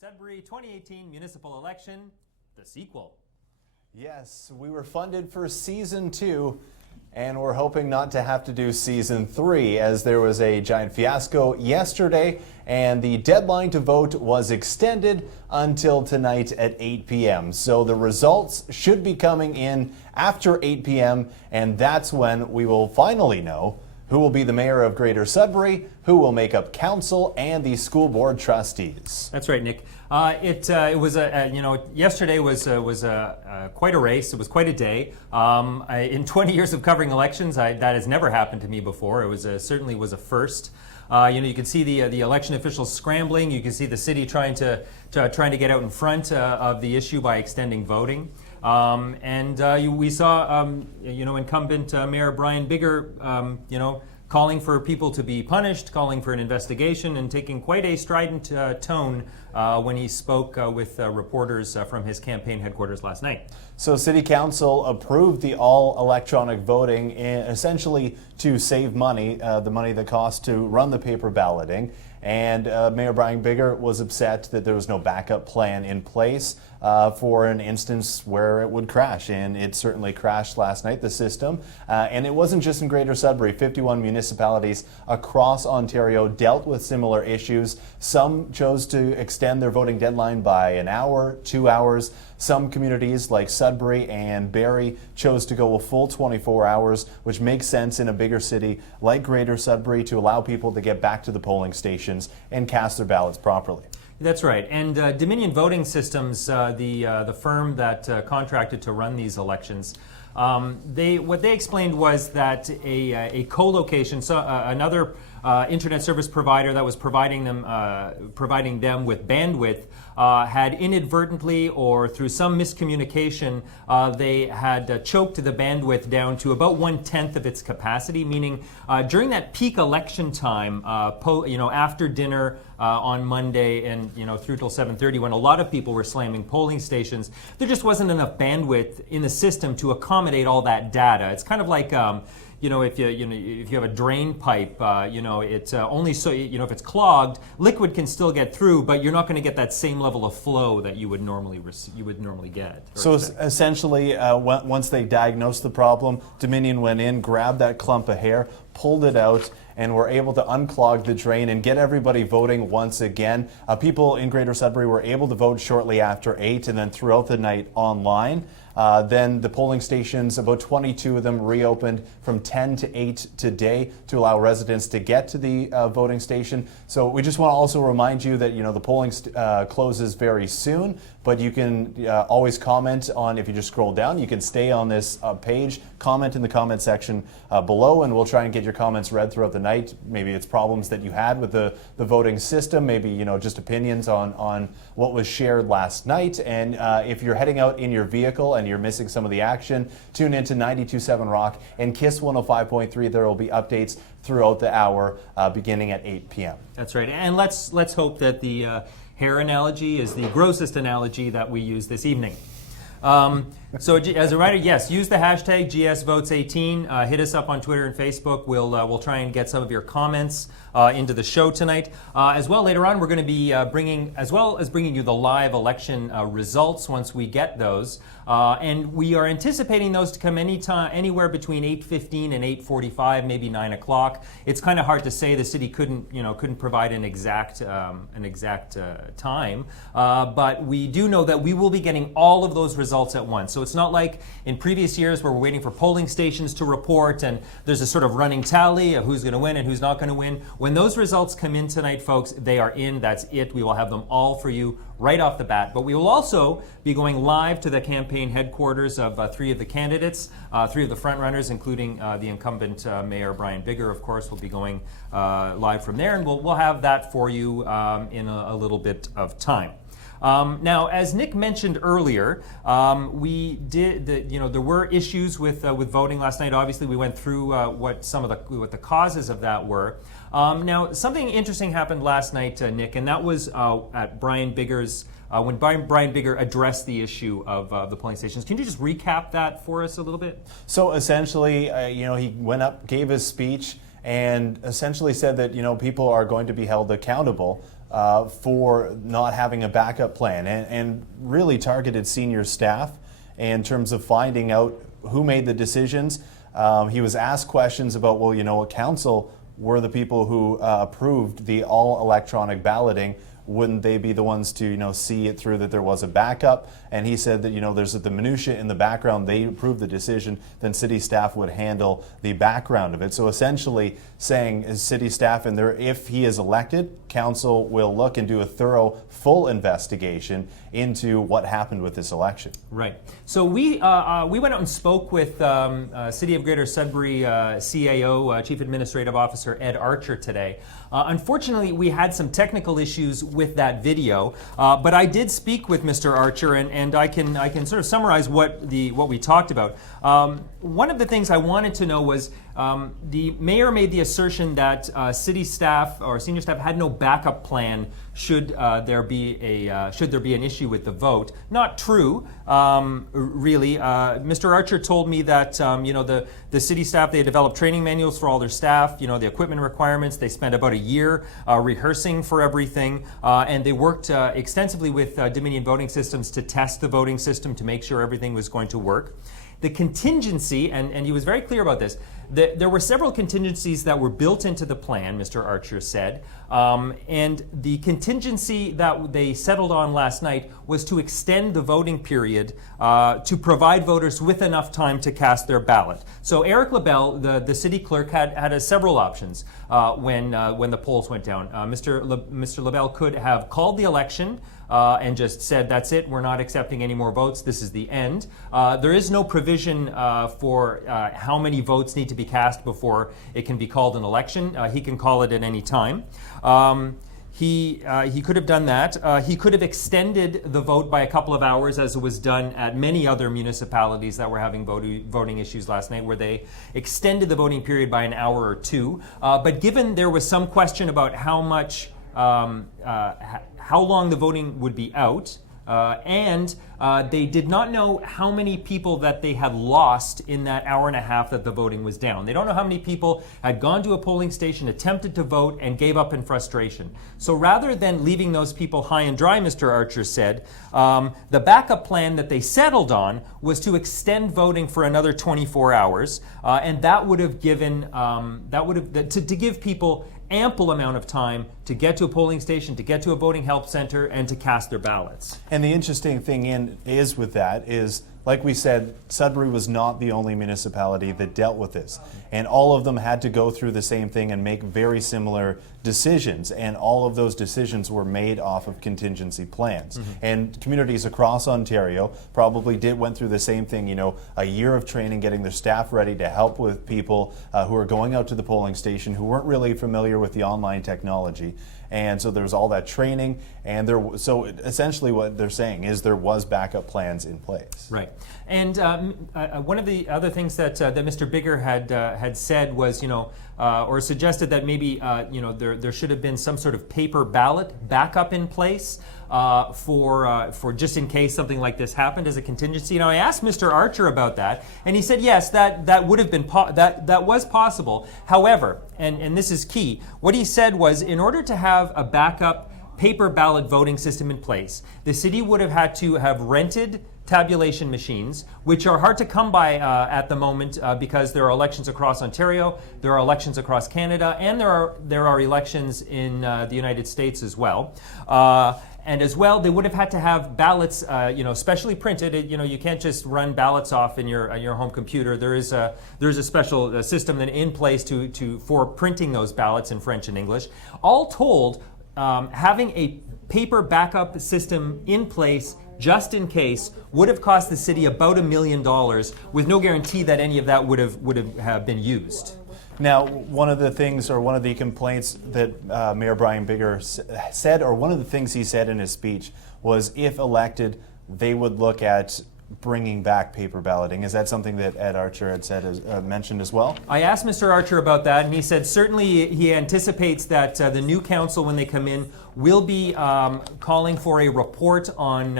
Sudbury 2018 municipal election, the sequel. Yes, we were funded for season 2, and we're hoping not to have to do season 3, as there was a giant fiasco yesterday, and the deadline to vote was extended until tonight at 8 p.m. So the results should be coming in after 8 p.m., and that's when we will finally know who will be the mayor of Greater Sudbury, who will make up council and the school board trustees. That's right, Nick. It was yesterday was quite a race. It was quite a day. In 20 years of covering elections, that has never happened to me before. It was certainly was a first. You can see the election officials scrambling. You can see the city trying to get out in front of the issue by extending voting. We saw, incumbent Mayor Brian Bigger, calling for people to be punished, calling for an investigation, and taking quite a strident tone when he spoke with reporters from his campaign headquarters last night. So City Council approved the all-electronic voting essentially to save money, the money that costs to run the paper balloting. And Mayor Brian Bigger was upset that there was no backup plan in place for an instance where it would crash. And it certainly crashed last night, the system. And it wasn't just in Greater Sudbury. 51 municipalities across Ontario dealt with similar issues. Some chose to extend their voting deadline by an hour, 2 hours. Some communities like Sudbury and Barrie chose to go a full 24 hours, which makes sense in a bigger city like Greater Sudbury to allow people to get back to the polling stations and cast their ballots properly. That's right. And Dominion Voting Systems, the firm that contracted to run these elections, what they explained was that a co-location, so another internet service provider that was providing them with bandwidth had inadvertently or through some miscommunication, they had choked the bandwidth down to about 1/10 of its capacity, meaning during that peak election time, after dinner on Monday and through till 7:30, when a lot of people were slamming polling stations, there just wasn't enough bandwidth in the system to accommodate all that data. It's kind of like if you have a drain pipe, it's only so if it's clogged, liquid can still get through, but you're not going to get that same level of flow that you would normally get. So essentially, once they diagnosed the problem, Dominion went in, grabbed that clump of hair, pulled it out, and were able to unclog the drain and get everybody voting once again. People in Greater Sudbury were able to vote shortly after 8 and then throughout the night online. Then the polling stations, about 22 of them reopened from 10 to 8 today to allow residents to get to the voting station. So we just want to also remind you that the polling closes very soon, but you can always comment on, if you just scroll down, you can stay on this page, comment in the comment section below, and we'll try and get your comments read throughout the night. Maybe it's problems that you had with the voting system, maybe just opinions on what was shared last night. And if you're heading out in your vehicle and you're missing some of the action, tune into 92.7 Rock and KISS 105.3. There will be updates throughout the hour beginning at 8 p.m. That's right. And let's hope that the hair analogy is the grossest analogy that we use this evening. So as a writer, yes, use the hashtag GSVotes18. Hit us up on Twitter and Facebook. We'll try and get some of your comments into the show tonight. As well, later on, we're going to be bringing you the live election results once we get those. And we are anticipating those to come anywhere between 8:15 and 8:45, maybe 9 o'clock. It's kind of hard to say. The city couldn't provide an exact time, but we do know that we will be getting all of those results at once. So it's not like in previous years where we're waiting for polling stations to report and there's a sort of running tally of who's going to win and who's not going to win. When those results come in tonight, folks, they are in. That's it. We will have them all for you right off the bat. But we will also be going live to the campaign headquarters of 3 of the candidates, 3 of the frontrunners, including the incumbent Mayor Brian Bigger, of course, will be going live from there. And we'll have that for you in a little bit of time. Now, as Nick mentioned earlier, there were issues with voting last night. Obviously, we went through what the causes of that were. Now, something interesting happened last night, Nick, and that was at Brian Bigger's when Brian Bigger addressed the issue of the polling stations. Can you just recap that for us a little bit? So essentially, he went up, gave his speech, and essentially said that people are going to be held accountable for not having a backup plan, and really targeted senior staff in terms of finding out who made the decisions. He was asked questions about, well, what council were the people who approved the all electronic balloting? Wouldn't they be the ones to see it through that there was a backup? And he said that there's the minutia in the background. They approved the decision, then city staff would handle the background of it. So essentially saying as city staff, and if he is elected, council will look and do a thorough, full investigation into what happened with this election. Right. So we went out and spoke with City of Greater Sudbury CAO, Chief Administrative Officer Ed Archer today. Unfortunately, we had some technical issues with that video, but I did speak with Mr. Archer, and I can sort of summarize what we talked about. One of the things I wanted to know was the mayor made the assertion that city staff or senior staff had no backup plan should there be an issue with the vote. Not true, really. Mr. Archer told me that the city staff, they developed training manuals for all their staff. The equipment requirements. They spent about a year rehearsing for everything, and they worked extensively with Dominion Voting Systems to test the voting system to make sure everything was going to work. The contingency, and he was very clear about this, there were several contingencies that were built into the plan, Mr. Archer said, and the contingency that they settled on last night was to extend the voting period to provide voters with enough time to cast their ballot. So Eric LaBelle, the city clerk, had several options when the polls went down. Mr. LaBelle could have called the election and just said, that's it, we're not accepting any more votes, this is the end. There is no provision for how many votes need to be cast before it can be called an election. He can call it at any time. He could have done that. He could have extended the vote by a couple of hours, as it was done at many other municipalities that were having voting issues last night, where they extended the voting period by an hour or two. But given there was some question about how long the voting would be out, and they did not know how many people that they had lost in that hour and a half that the voting was down. They don't know how many people had gone to a polling station, attempted to vote, and gave up in frustration. So rather than leaving those people high and dry, Mr. Archer said, the backup plan that they settled on was to extend voting for another 24 hours, and that would have given, to give people ample amount of time to get to a polling station, to get to a voting help center, and to cast their ballots. And the interesting thing is with that is, like we said, Sudbury was not the only municipality that dealt with this. And all of them had to go through the same thing and make very similar decisions. And all of those decisions were made off of contingency plans. Mm-hmm. And communities across Ontario probably went through the same thing, a year of training, getting their staff ready to help with people who are going out to the polling station who weren't really familiar with the online technology. And so there was all that training, and so essentially what they're saying is there was backup plans in place. Right. And one of the other things that Mr. Bigger had said was, or suggested that maybe there should have been some sort of paper ballot backup in place for just in case something like this happened as a contingency. Now I asked Mr. Archer about that, and he said yes, that would have been that was possible. However, and this is key, what he said was, in order to have a backup paper ballot voting system in place, the city would have had to have rented tabulation machines, which are hard to come by at the moment because there are elections across Ontario, there are elections across Canada, and there are elections in the United States as well. And as well, they would have had to have ballots, specially printed. You can't just run ballots off in your home computer. There is a special system in place for printing those ballots in French and English. All told, having a paper backup system in place just in case would have cost the city about $1 million, with no guarantee that any of that would have been used. Now, one of the things, or one of the complaints that Mayor Brian Bigger said, or one of the things he said in his speech, was if elected, they would look at bringing back paper balloting. Is that something that Ed Archer had said, mentioned as well? I asked Mr. Archer about that, and he said certainly he anticipates that the new council, when they come in, will be calling for a report on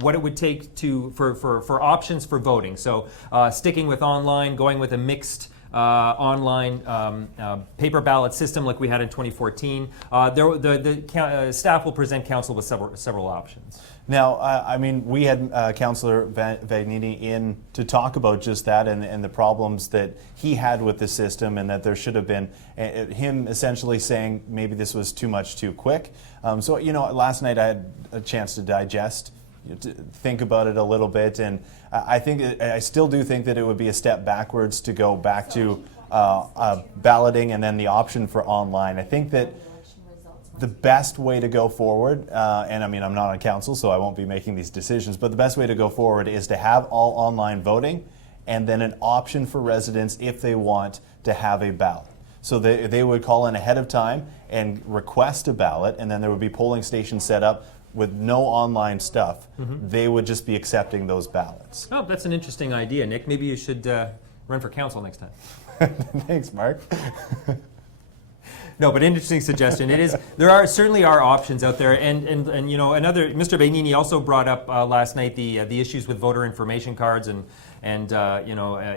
what it would take for options for voting. So sticking with online, going with a mixed online paper ballot system like we had in 2014. The staff will present council with several options. Now, I mean, we had Councillor Vagnini in to talk about just that and the problems that he had with the system, and that there should have been him essentially saying maybe this was too much too quick. So, you know, last night I had a chance to digest, to think about it a little bit, and I still do think that it would be a step backwards to go back to balloting and then the option for online. I think that the best way to go forward, and I mean, I'm not on council, so I won't be making these decisions, but the best way to go forward is to have all online voting and then an option for residents if they want to have a ballot. So they would call in ahead of time and request a ballot, and then there would be polling stations set up with no online stuff. They would just be accepting those ballots. Oh, that's an interesting idea, Nick. Maybe you should run for council next time. Thanks, Mark. No, but interesting suggestion. It is. There certainly are options out there, and you know, Mr. Bagnini also brought up last night the issues with voter information cards and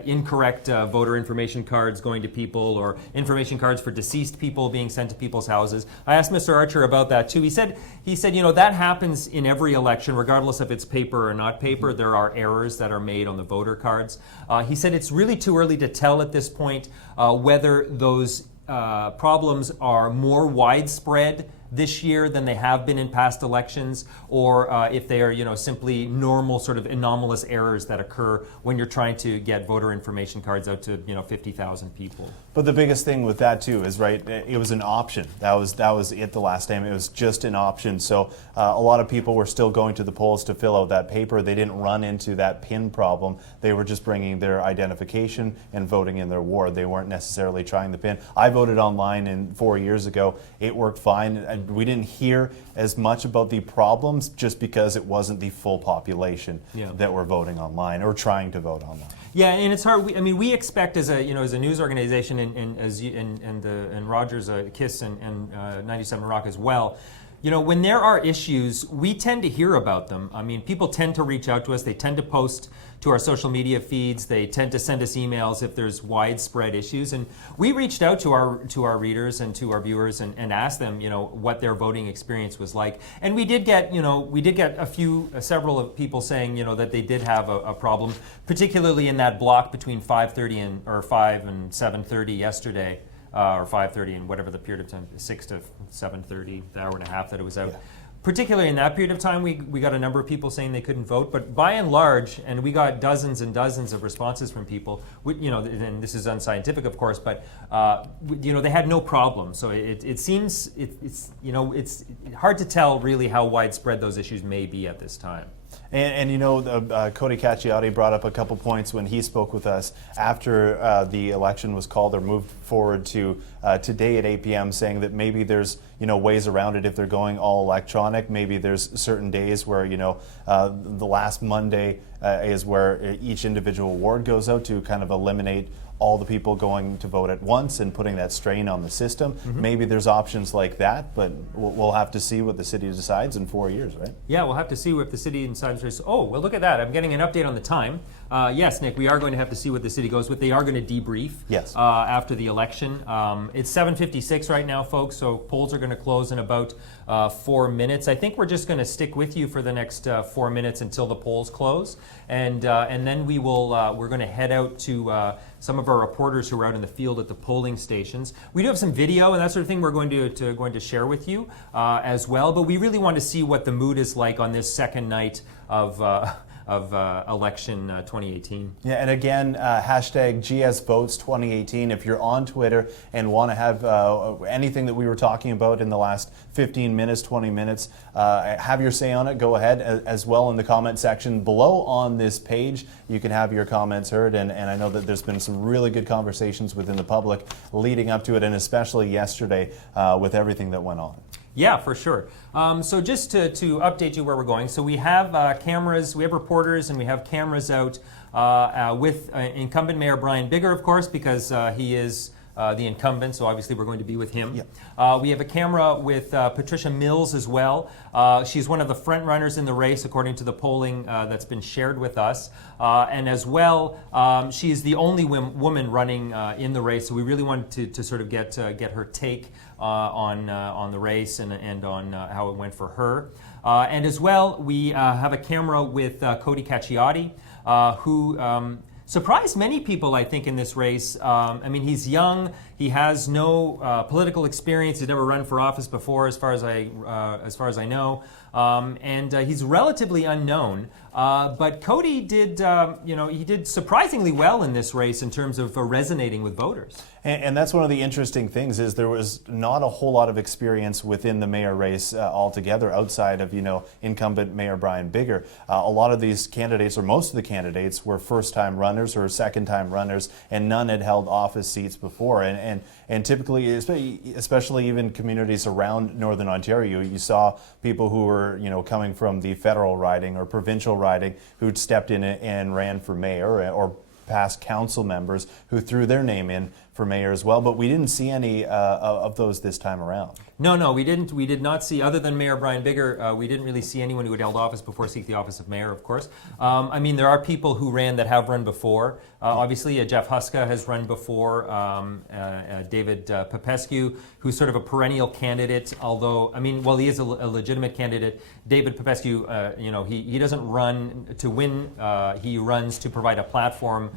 incorrect voter information cards going to people, or information cards for deceased people being sent to people's houses. I asked Mr. Archer about that too. He said you know, that happens in every election, regardless if it's paper or not paper. There are errors that are made on the voter cards. He said it's really too early to tell at this point whether those problems are more widespread this year than they have been in past elections, or if they are, you know, simply normal sort of anomalous errors that occur when you're trying to get voter information cards out to, you know, 50,000 people. But the biggest thing with that too is, right, it was an option. That was it the last time. It was just an option. So a lot of people were still going to the polls to fill out that paper. They didn't run into that PIN problem. They were just bringing their identification and voting in their ward. They weren't necessarily trying the PIN. I voted online 4 years ago. It worked fine. We didn't hear as much about the problems just because it wasn't the full population that were voting online or trying to vote online. Yeah, and it's hard. We expect as a news organization, and Rogers, KISS, and 97 Rock as well. You know, when there are issues, we tend to hear about them. I mean, people tend to reach out to us. They tend to post to our social media feeds. They tend to send us emails if there's widespread issues. And we reached out to our readers and to our viewers and asked them, you know, what their voting experience was like. And we did get several of people saying, you know, that they did have a problem, particularly in that block between 5 and 7:30 yesterday. Or 5:30 and whatever the period of time, 6 to 7:30, the hour and a half that it was out. Yeah. Particularly in that period of time, we got a number of people saying they couldn't vote, but by and large, and we got dozens and dozens of responses from people, you know, and this is unscientific, of course, but you know, they had no problem. So it seems it's you know, it's hard to tell really how widespread those issues may be at this time. And you know, Cody Cacciati brought up a couple points when he spoke with us after the election was called or moved forward to today at 8 p.m., saying that maybe there's, you know, ways around it if they're going all electronic. Maybe there's certain days where, you know, the last Monday is where each individual ward goes out to kind of eliminate all the people going to vote at once and putting that strain on the system. Maybe there's options like that, but we'll have to see what the city decides in 4 years, right? Yeah, we'll have to see if the city decides. Oh, well, look at that. I'm getting an update on the time. Yes, Nick, we are going to have to see what the city goes with. They are going to debrief after the election. It's 7:56 right now, folks, so polls are going to close in about 4 minutes. I think we're just going to stick with you for the next 4 minutes until the polls close, and then we're going to head out to some of our reporters who are out in the field at the polling stations. We do have some video and that sort of thing we're going to share with you as well, but we really want to see what the mood is like on this second night of election 2018. Yeah, and again, hashtag GSVotes 2018. If you're on Twitter and want to have anything that we were talking about in the last 15 minutes, 20 minutes, have your say on it, go ahead as well in the comment section below on this page. You can have your comments heard, and I know that there's been some really good conversations within the public leading up to it, and especially yesterday with everything that went on. Yeah, for sure. So just to update you where we're going, so we have cameras, we have reporters, and we have cameras out with incumbent Mayor Brian Bigger, of course, because he is the incumbent, so obviously we're going to be with him. Yep. We have a camera with Patricia Mills as well. She's one of the front runners in the race according to the polling that's been shared with us. And as well, she is the only woman running in the race, so we really wanted to sort of get her take on the race and on how it went for her. And as well, we have a camera with Cody Cacciati, who surprised many people, I think, in this race. I mean, he's young. He has no political experience. He's never run for office before, as far as I know, and he's relatively unknown. But Cody did, he did surprisingly well in this race in terms of resonating with voters. And that's one of the interesting things is there was not a whole lot of experience within the mayor race altogether outside of, incumbent Mayor Brian Bigger. A lot of these candidates, or most of the candidates, were first-time runners or second-time runners, and none had held office seats before. And typically, especially even communities around Northern Ontario, you saw people who were, coming from the federal riding or provincial riding who'd stepped in and ran for mayor, or past council members who threw their name in for mayor as well, but we didn't see any of those this time around. No, we didn't. We did not see, other than Mayor Brian Bigger, we didn't really see anyone who had held office before seek the office of mayor, of course. I mean, there are people who ran that have run before. Obviously, Jeff Huska has run before. David Popescu, who's sort of a perennial candidate, although, I mean, while he is a legitimate candidate, David Popescu, he doesn't run to win. He runs to provide a platform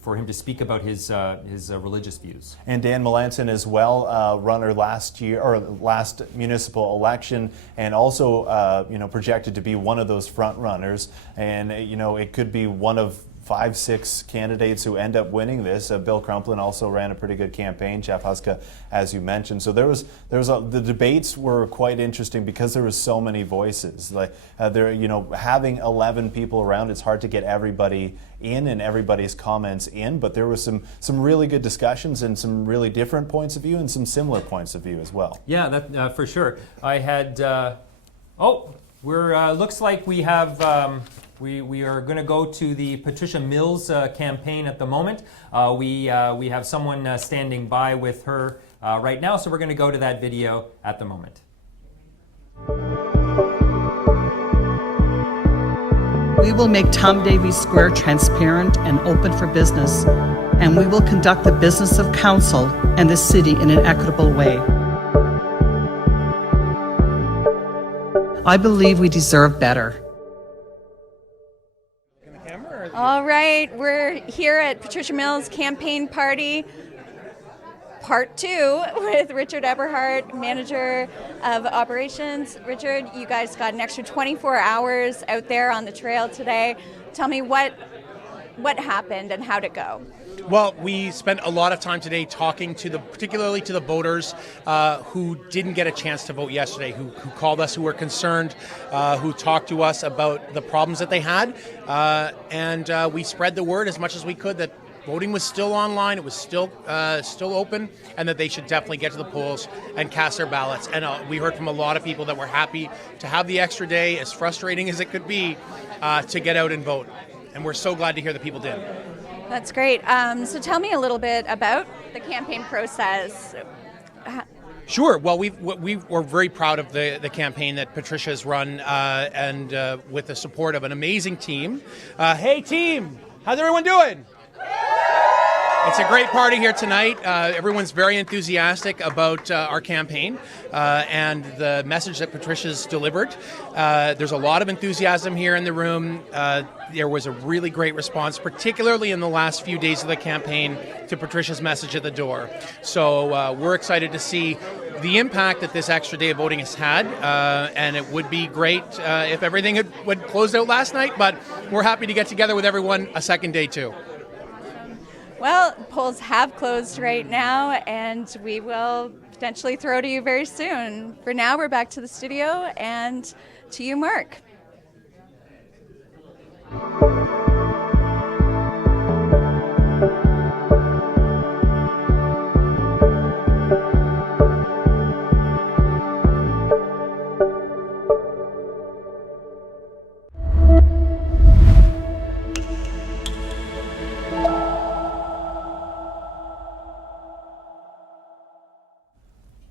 for him to speak about his religious views. And Dan Melanson as well, runner last municipal election, and also projected to be one of those front runners. And it could be one of 5-6 candidates who end up winning this. Bill Crumplin also ran a pretty good campaign. Jeff Huska, as you mentioned. So the debates were quite interesting because there was so many voices. Like having 11 people around, it's hard to get everybody in and everybody's comments in. But there was some really good discussions and some really different points of view and some similar points of view as well. Yeah, that for sure. I had. Looks like we have. We are going to go to the Patricia Mills campaign at the moment. We have someone standing by with her right now, so we're going to go to that video at the moment. We will make Tom Davies Square transparent and open for business, and we will conduct the business of council and the city in an equitable way. I believe we deserve better. All right, we're here at Patricia Mills Campaign Party, Part 2, with Richard Eberhardt, Manager of Operations. Richard, you guys got an extra 24 hours out there on the trail today. Tell me what happened and how'd it go? Well, we spent a lot of time today talking particularly to the voters who didn't get a chance to vote yesterday, who called us, who were concerned, who talked to us about the problems that they had, and we spread the word as much as we could that voting was still online, it was still open, and that they should definitely get to the polls and cast their ballots. And we heard from a lot of people that were happy to have the extra day, as frustrating as it could be, to get out and vote. And we're so glad to hear that people did. That's great. So tell me a little bit about the campaign process. Sure. Well, we're very proud of the campaign that Patricia has run, and with the support of an amazing team. Hey, team! How's everyone doing? It's a great party here tonight. Everyone's very enthusiastic about our campaign and the message that Patricia's delivered. There's a lot of enthusiasm here in the room. There was a really great response, particularly in the last few days of the campaign, to Patricia's message at the door. So we're excited to see the impact that this extra day of voting has had, and it would be great if everything had closed out last night, but we're happy to get together with everyone a second day too. Well, polls have closed right now, and we will potentially throw to you very soon. For now, we're back to the studio, and to you, Mark.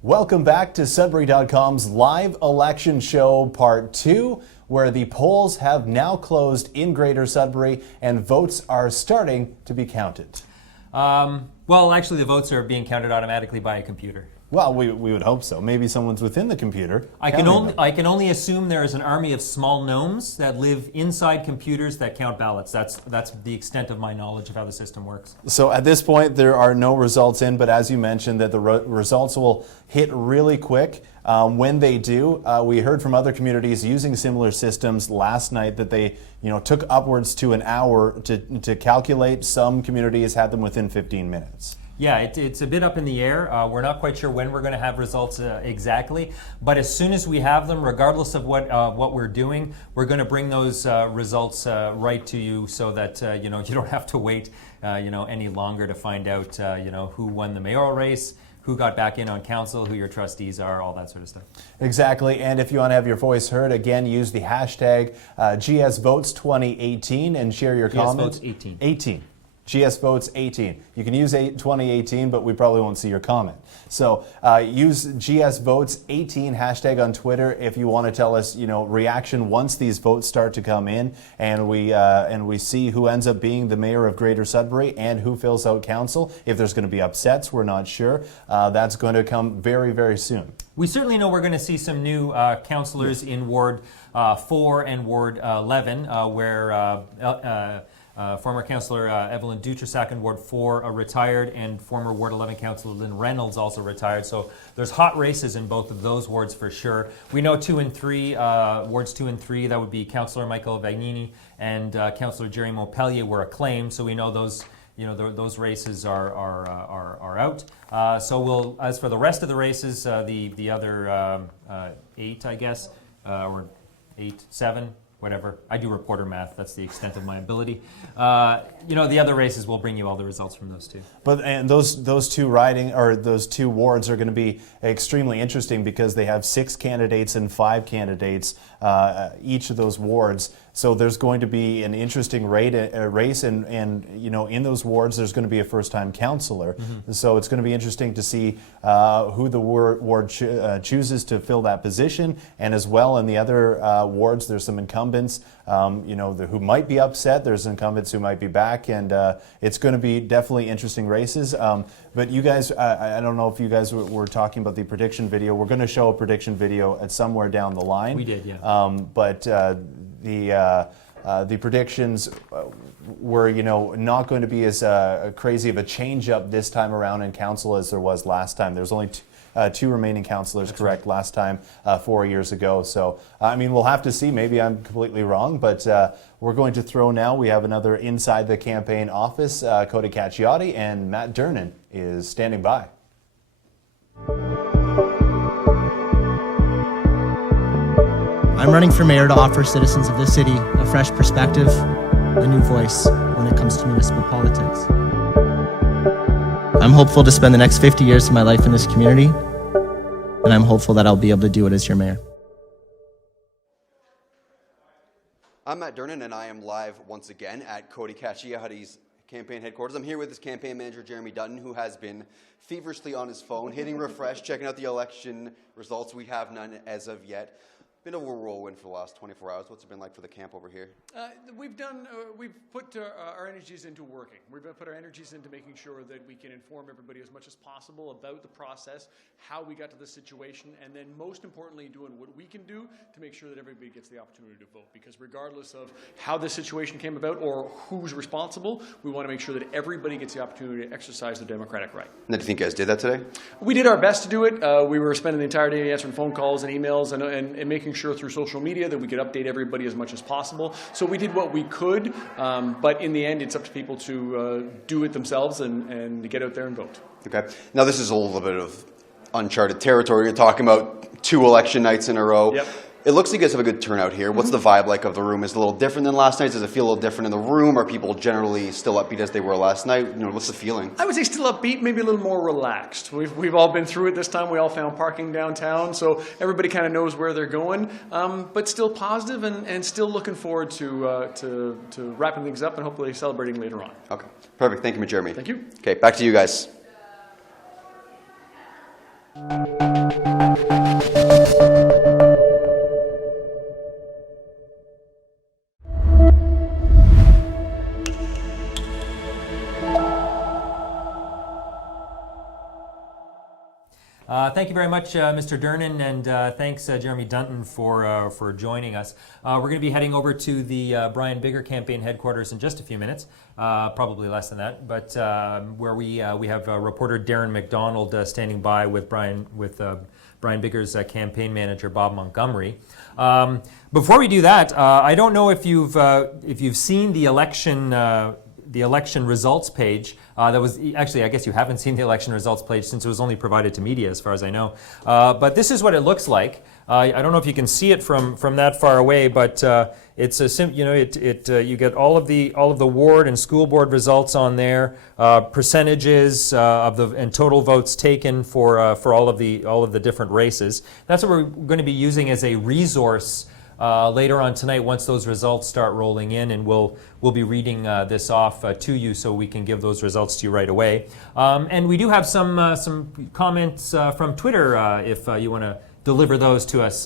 Welcome back to Sudbury.com's live election show part 2, where the polls have now closed in Greater Sudbury and votes are starting to be counted. Well, actually, the votes are being counted automatically by a computer. Well, we would hope so. Maybe someone's within the computer. I can only assume there is an army of small gnomes that live inside computers that count ballots. That's the extent of my knowledge of how the system works. So at this point, there are no results in, but as you mentioned, that the results will hit really quick. When they do, we heard from other communities using similar systems last night that they, took upwards to an hour to calculate. Some communities had them within 15 minutes. Yeah, it's a bit up in the air. We're not quite sure when we're going to have results exactly, but as soon as we have them, regardless of what we're doing, we're going to bring those results right to you, so that you don't have to wait any longer to find out who won the mayoral race, who got back in on council, who your trustees are, all that sort of stuff. Exactly, and if you want to have your voice heard, again, use the hashtag GSVotes2018 and share your comments. GSVotes18. 18. GS Votes 18. You can use 2018, but we probably won't see your comment. So use GS Votes 18 hashtag on Twitter if you want to tell us, reaction once these votes start to come in, and we see who ends up being the mayor of Greater Sudbury and who fills out council. If there's going to be upsets, we're not sure. That's going to come very, very soon. We certainly know we're going to see some new councillors in Ward 4 and Ward 11, where former Councillor Evelyn Dutrasac in Ward 4 retired, and former Ward 11 Councillor Lynn Reynolds also retired. So there's hot races in both of those wards for sure. We know 2 and 3, Wards 2 and 3, that would be Councillor Michael Vagnini and Councillor Jerry Montpellier were acclaimed. So we know those, those races are out. So we'll, as for the rest of the races, the other 8, I guess, or 8, 7. Whatever. I do reporter math. That's the extent of my ability. The other races will bring you all the results from those two. And those two wards are going to be extremely interesting because they have 6 candidates and 5 candidates each of those wards. So there's going to be an interesting race, and in those wards there's going to be a first-time councillor. Mm-hmm. So it's going to be interesting to see who the ward chooses to fill that position, and as well in the other wards there's some incumbents, who might be upset. There's incumbents who might be back, and it's going to be definitely interesting races. But you guys, I don't know if you guys were talking about the prediction video. We're going to show a prediction video at somewhere down the line. We did, yeah. But the predictions were, not going to be as crazy of a change up this time around in council as there was last time. There's only 2 remaining councillors, correct, right, last time 4 years ago. So, we'll have to see. Maybe I'm completely wrong, but we're going to throw now. We have another Inside the Campaign office. Cody Cacchiotti and Matt Durnan is standing by. I'm running for mayor to offer citizens of this city a fresh perspective, a new voice when it comes to municipal politics. I'm hopeful to spend the next 50 years of my life in this community, and I'm hopeful that I'll be able to do it as your mayor. I'm Matt Durnan, and I am live once again at Cody Cacchiotti's campaign headquarters. I'm here with his campaign manager, Jeremy Dutton, who has been feverishly on his phone, hitting refresh, checking out the election results. We have none as of yet. Been a whirlwind for the last 24 hours. What's it been like for the camp over here? We've put our energies into working. We've put our energies into making sure that we can inform everybody as much as possible about the process, how we got to this situation, and then most importantly, doing what we can do to make sure that everybody gets the opportunity to vote. Because regardless of how this situation came about or who's responsible, we want to make sure that everybody gets the opportunity to exercise their democratic right. And do you think you guys did that today? We did our best to do it. We were spending the entire day answering phone calls and emails and making sure through social media that we could update everybody as much as possible. So we did what we could, but in the end, it's up to people to do it themselves and to get out there and vote. Okay. Now, this is a little bit of uncharted territory. You're talking about 2 election nights in a row. Yep. It looks like you guys have a good turnout here. What's the vibe like of the room? Is it a little different than last night? Does it feel a little different in the room? Are people generally still upbeat as they were last night? What's the feeling? I would say still upbeat, maybe a little more relaxed. We've all been through it this time. We all found parking downtown, so everybody kind of knows where they're going, but still positive and still looking forward to wrapping things up and hopefully celebrating later on. Okay, perfect. Thank you, Jeremy. Thank you. Okay, back to you guys. Thank you very much, Mr. Dernan, and thanks, Jeremy Dunton, for joining us. We're going to be heading over to the Brian Bigger campaign headquarters in just a few minutes, probably less than that, but where we have reporter Darren McDonald standing by with Brian Bigger's campaign manager Bob Montgomery. Before we do that, I don't know if you've seen the election results page. That was actually, I guess you haven't seen the election results page since it was only provided to media, as far as I know. But this is what it looks like. I don't know if you can see it from that far away, but it's a you get all of the ward and school board results on there, percentages and total votes taken for all of the different races. That's what we're going to be using as a resource later on tonight once those results start rolling in, and we'll be reading this off to you so we can give those results to you right away. And we do have some comments from Twitter if you want to deliver those to us,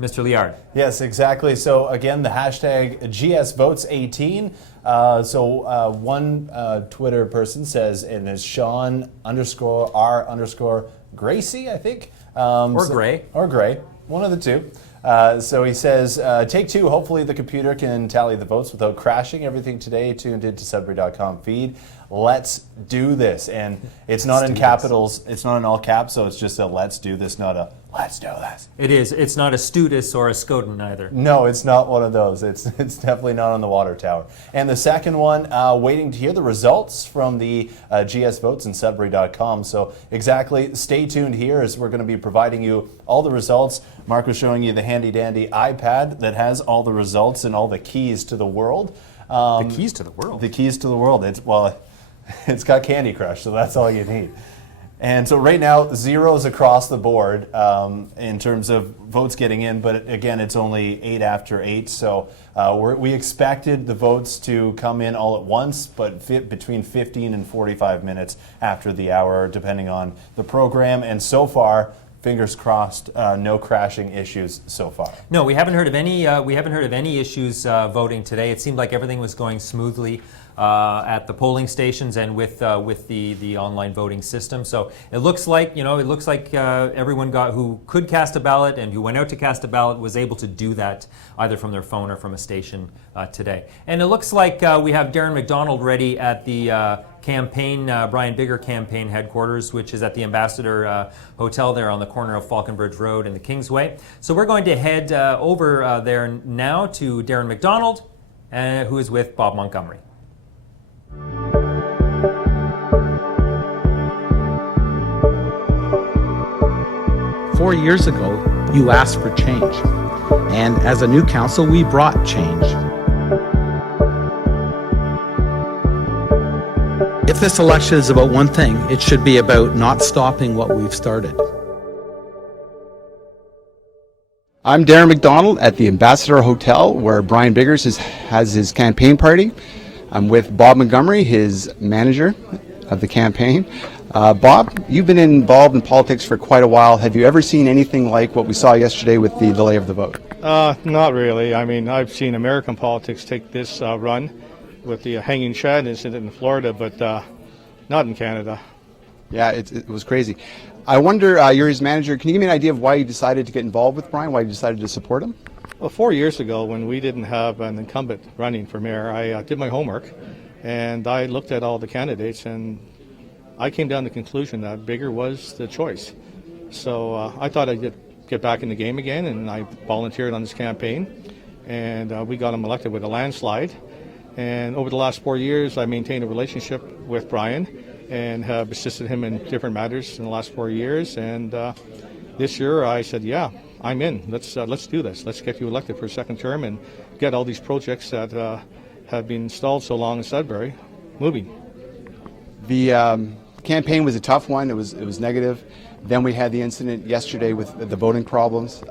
Mr. Liard. Yes, exactly. So again, the hashtag GSVotes18. One Twitter person says, and it's Sean_R_Gracie, I think. Or Gray. Or Gray. One of the two. So he says, take two, hopefully the computer can tally the votes without crashing. Everything today tuned into Sudbury.com feed. Let's do this. And it's not in capitals, it's not in all caps, so it's just a let's do this, not a let's do this. It is. It's not a Studis or a Scoden either. No, it's not one of those. It's definitely not on the water tower. And the second one, waiting to hear the results from the GS votes in Sudbury.com. So exactly, stay tuned here as we're going to be providing you all the results. Mark was showing you the handy-dandy iPad that has all the results and all the keys to the world. The keys to the world? The keys to the world. It's got Candy Crush, so that's all you need. And so right now, zeros across the board in terms of votes getting in, but again, it's only 8 after 8. So we expected the votes to come in all at once, but between 15 and 45 minutes after the hour, depending on the program. And so far, fingers crossed, no crashing issues so far. No, we haven't heard of any. We haven't heard of any issues voting today. It seemed like everything was going smoothly at the polling stations and with the online voting system. So it looks like everyone who could cast a ballot and who went out to cast a ballot was able to do that either from their phone or from a station today. And it looks like we have Darren McDonald ready at the Brian Bigger campaign headquarters, which is at the Ambassador Hotel there on the corner of Falconbridge Road and the Kingsway. So we're going to head over there now to Darren McDonald, who is with Bob Montgomery. 4 years ago, you asked for change. And as a new council, we brought change. If this election is about one thing, it should be about not stopping what we've started. I'm Darren McDonald at the Ambassador Hotel, where Brian Biggers has his campaign party. I'm with Bob Montgomery, his manager of the campaign. Bob, you've been involved in politics for quite a while. Have you ever seen anything like what we saw yesterday with the delay of the vote? Not really. I mean, I've seen American politics take this run with the hanging shed incident in Florida, but not in Canada. Yeah, it was crazy. I wonder, you're his manager, can you give me an idea of why you decided to get involved with Brian, why you decided to support him? Well, 4 years ago, when we didn't have an incumbent running for mayor, I did my homework, and I looked at all the candidates, and I came down to the conclusion that Bigger was the choice. So I thought I'd get back in the game again, and I volunteered on this campaign, and we got him elected with a landslide. And over the last 4 years, I maintained a relationship with Brian and have assisted him in different matters in the last 4 years. And this year, I said, "Yeah, I'm in. Let's do this. Let's get you elected for a second term and get all these projects that have been stalled so long in Sudbury moving." The campaign was a tough one. It was negative. Then we had the incident yesterday with the voting problems.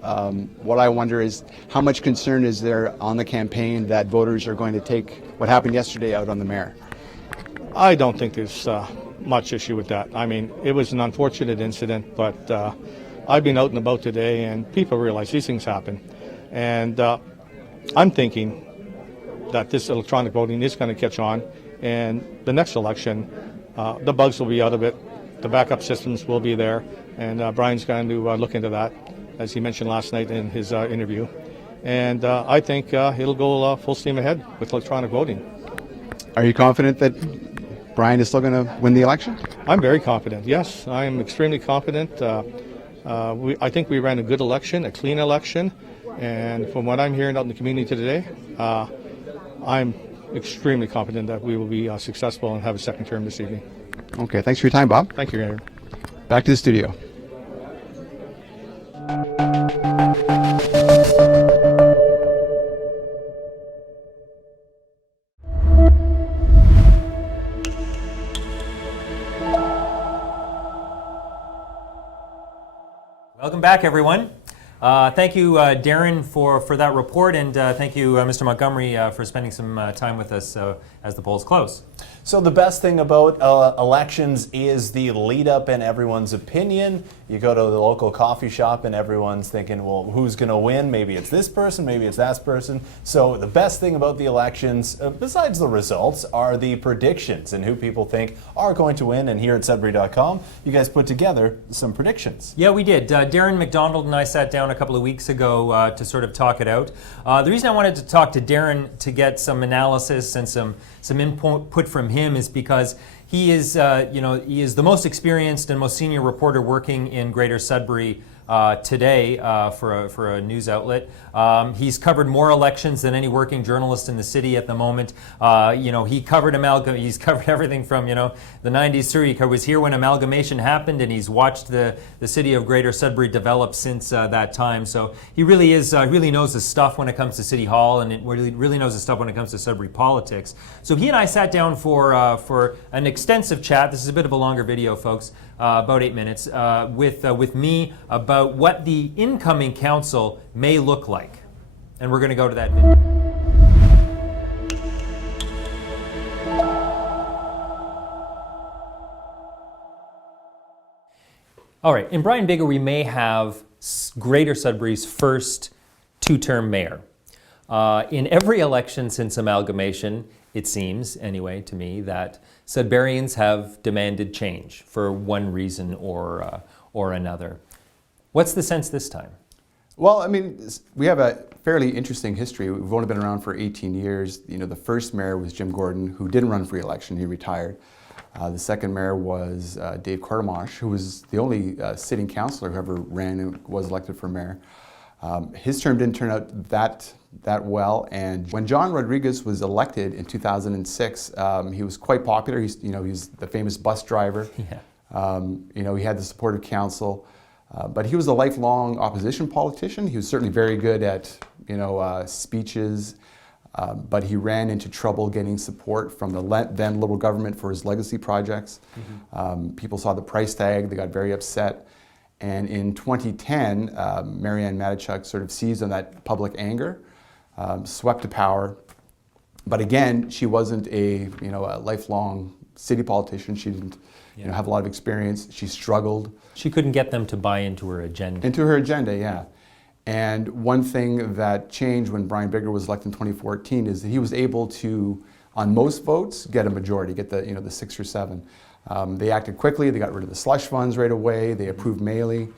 What I wonder is how much concern is there on the campaign that voters are going to take what happened yesterday out on the mayor? I don't think there's much issue with that. I mean, it was an unfortunate incident, but I've been out and about today, and people realize these things happen. And I'm thinking that this electronic voting is going to catch on, and the next election, the bugs will be out of it, the backup systems will be there, and Brian's going to look into that, as he mentioned last night in his interview. And I think it'll go full steam ahead with electronic voting. Are you confident that Brian is still going to win the election? I'm very confident, yes. I'm extremely confident. I think we ran a good election, a clean election, and from what I'm hearing out in the community today, I'm extremely confident that we will be successful and have a second term this evening. Okay, thanks for your time, Bob. Thank you, Aaron. Back to the studio. Welcome back, everyone. Thank you, Darren, for that report, and thank you, Mr. Montgomery, for spending some time with us as the polls close. So the best thing about elections is the lead up and everyone's opinion. You go to the local coffee shop and everyone's thinking, well, who's going to win? Maybe it's this person, maybe it's that person. So the best thing about the elections, besides the results, are the predictions and who people think are going to win. And here at Sudbury.com, you guys put together some predictions. Yeah, we did. Darren McDonald and I sat down a couple of weeks ago to sort of talk it out. The reason I wanted to talk to Darren to get some analysis and some input from him is because he is, he is the most experienced and most senior reporter working in Greater Sudbury today for a news outlet. He's covered more elections than any working journalist in the city at the moment. He covered he's covered everything from the 90s through. He was here when Amalgamation happened, and he's watched the city of Greater Sudbury develop since that time. So he really really knows his stuff when it comes to City Hall, and it really knows his stuff when it comes to Sudbury politics. So he and I sat down for an extensive chat. This is a bit of a longer video, folks, about 8 minutes, with me about what the incoming council may look like. And we're going to go to that video. All right, in Brian Bigger, we may have Greater Sudbury's first two-term mayor. In every election since Amalgamation, it seems, anyway, to me, that Sudburyans have demanded change for one reason or another. What's the sense this time? Well, I mean, we have a fairly interesting history. We've only been around for 18 years. The first mayor was Jim Gordon, who didn't run for re-election. He retired. The second mayor was Dave Quartermash, who was the only sitting councillor who ever ran and was elected for mayor. His term didn't turn out that well, and when John Rodriguez was elected in 2006, he was quite popular. He's the famous bus driver. Yeah. He had the support of council. But he was a lifelong opposition politician. He was certainly very good at, speeches, but he ran into trouble getting support from the then Liberal government for his legacy projects. Mm-hmm. People saw the price tag, they got very upset. And in 2010, Marianne Matichuk sort of seized on that public anger, swept to power. But again, she wasn't a lifelong city politician. She didn't have a lot of experience. She struggled. She couldn't get them to buy into her agenda. Into her agenda, yeah. And one thing that changed when Brian Bigger was elected in 2014 is that he was able to, on most votes, get a majority, get the 6 or 7. They acted quickly. They got rid of the slush funds right away. They approved Maley.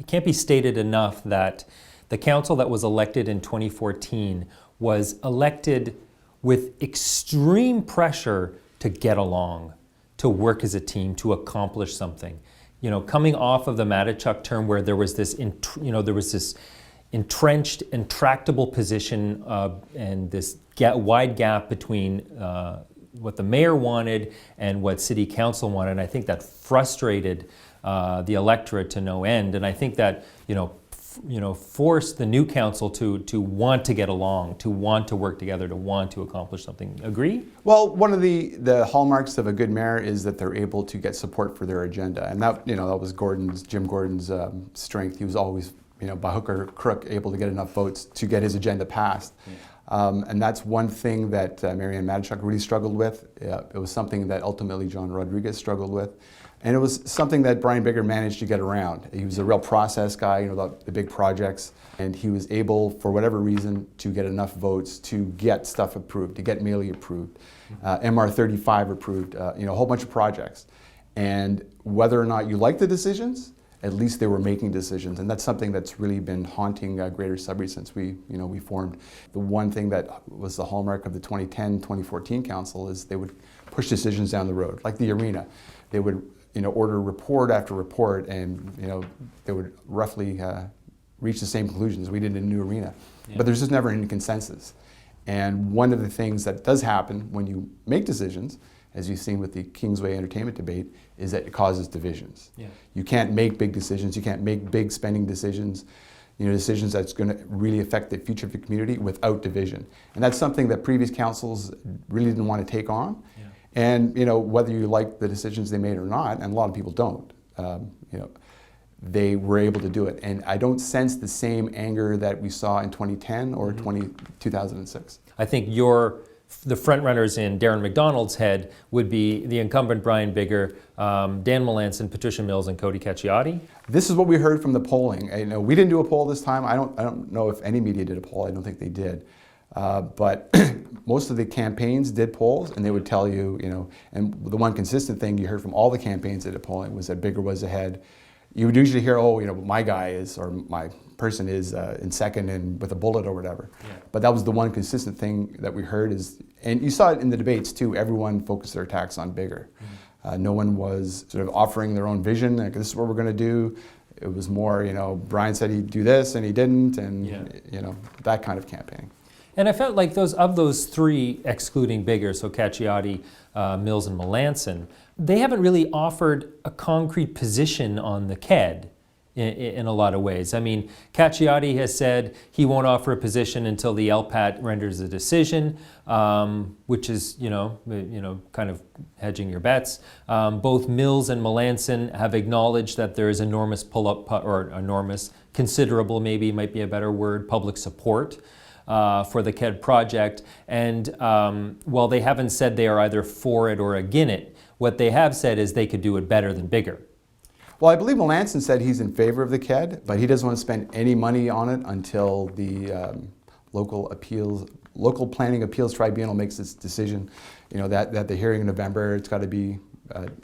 It can't be stated enough that the council that was elected in 2014 was elected with extreme pressure to get along, to work as a team, to accomplish something. Coming off of the Matichuk term where there was this, entrenched, intractable position and this wide gap between what the mayor wanted and what city council wanted. And I think that frustrated the electorate to no end. And I think that, forced the new council to want to get along, to want to work together, to want to accomplish something. Agree? Well, one of the hallmarks of a good mayor is that they're able to get support for their agenda, and that was Jim Gordon's strength. He was always, by hook or crook, able to get enough votes to get his agenda passed. Yeah. And that's one thing that Marianne Matichuk really struggled with. It was something that ultimately John Rodriguez struggled with. And it was something that Brian Bigger managed to get around. He was a real process guy, the big projects, and he was able, for whatever reason, to get enough votes to get stuff approved, to get Mealy approved, MR 35 approved, a whole bunch of projects. And whether or not you like the decisions, at least they were making decisions, and that's something that's really been haunting Greater Sudbury since we formed. The one thing that was the hallmark of the 2010-2014 council is they would push decisions down the road, like the arena. They would order report after report, and they would roughly reach the same conclusions we did in a new arena. Yeah. But there's just never any consensus. And one of the things that does happen when you make decisions, as you've seen with the Kingsway entertainment debate, is that it causes divisions. Yeah. You can't make big decisions, you can't make big spending decisions, decisions that's going to really affect the future of the community without division. And that's something that previous councils really didn't want to take on. Yeah. And whether you like the decisions they made or not, and a lot of people don't, they were able to do it. And I don't sense the same anger that we saw in 2010 or 2006. I think the front runners in Darren McDonald's head would be the incumbent Brian Bigger, Dan Melanson, Patricia Mills, and Cody Cacciati. This is what we heard from the polling. We didn't do a poll this time. I don't know if any media did a poll. I don't think they did. But most of the campaigns did polls, and they would tell you, and the one consistent thing you heard from all the campaigns that did polling was that Bigger was ahead. You would usually hear, my guy is, or my person is in second and with a bullet or whatever. Yeah. But that was the one consistent thing that we heard is, and you saw it in the debates too, everyone focused their attacks on Bigger. Mm-hmm. No one was sort of offering their own vision, like this is what we're going to do. It was more, Brian said he'd do this and he didn't, and that kind of campaigning. And I felt like those three, excluding Bigger, so Cacciati, Mills, and Melanson, they haven't really offered a concrete position on the KED in a lot of ways. I mean, Cacciati has said he won't offer a position until the LPAT renders a decision, which is, kind of hedging your bets. Both Mills and Melanson have acknowledged that there is enormous considerable, maybe might be a better word, public support for the KED project. And while they haven't said they are either for it or against it, what they have said is they could do it better than Bigger. Well, I believe Melanson said he's in favor of the KED, but he doesn't want to spend any money on it until the local planning appeals tribunal makes its decision. That the hearing in November, it's got to be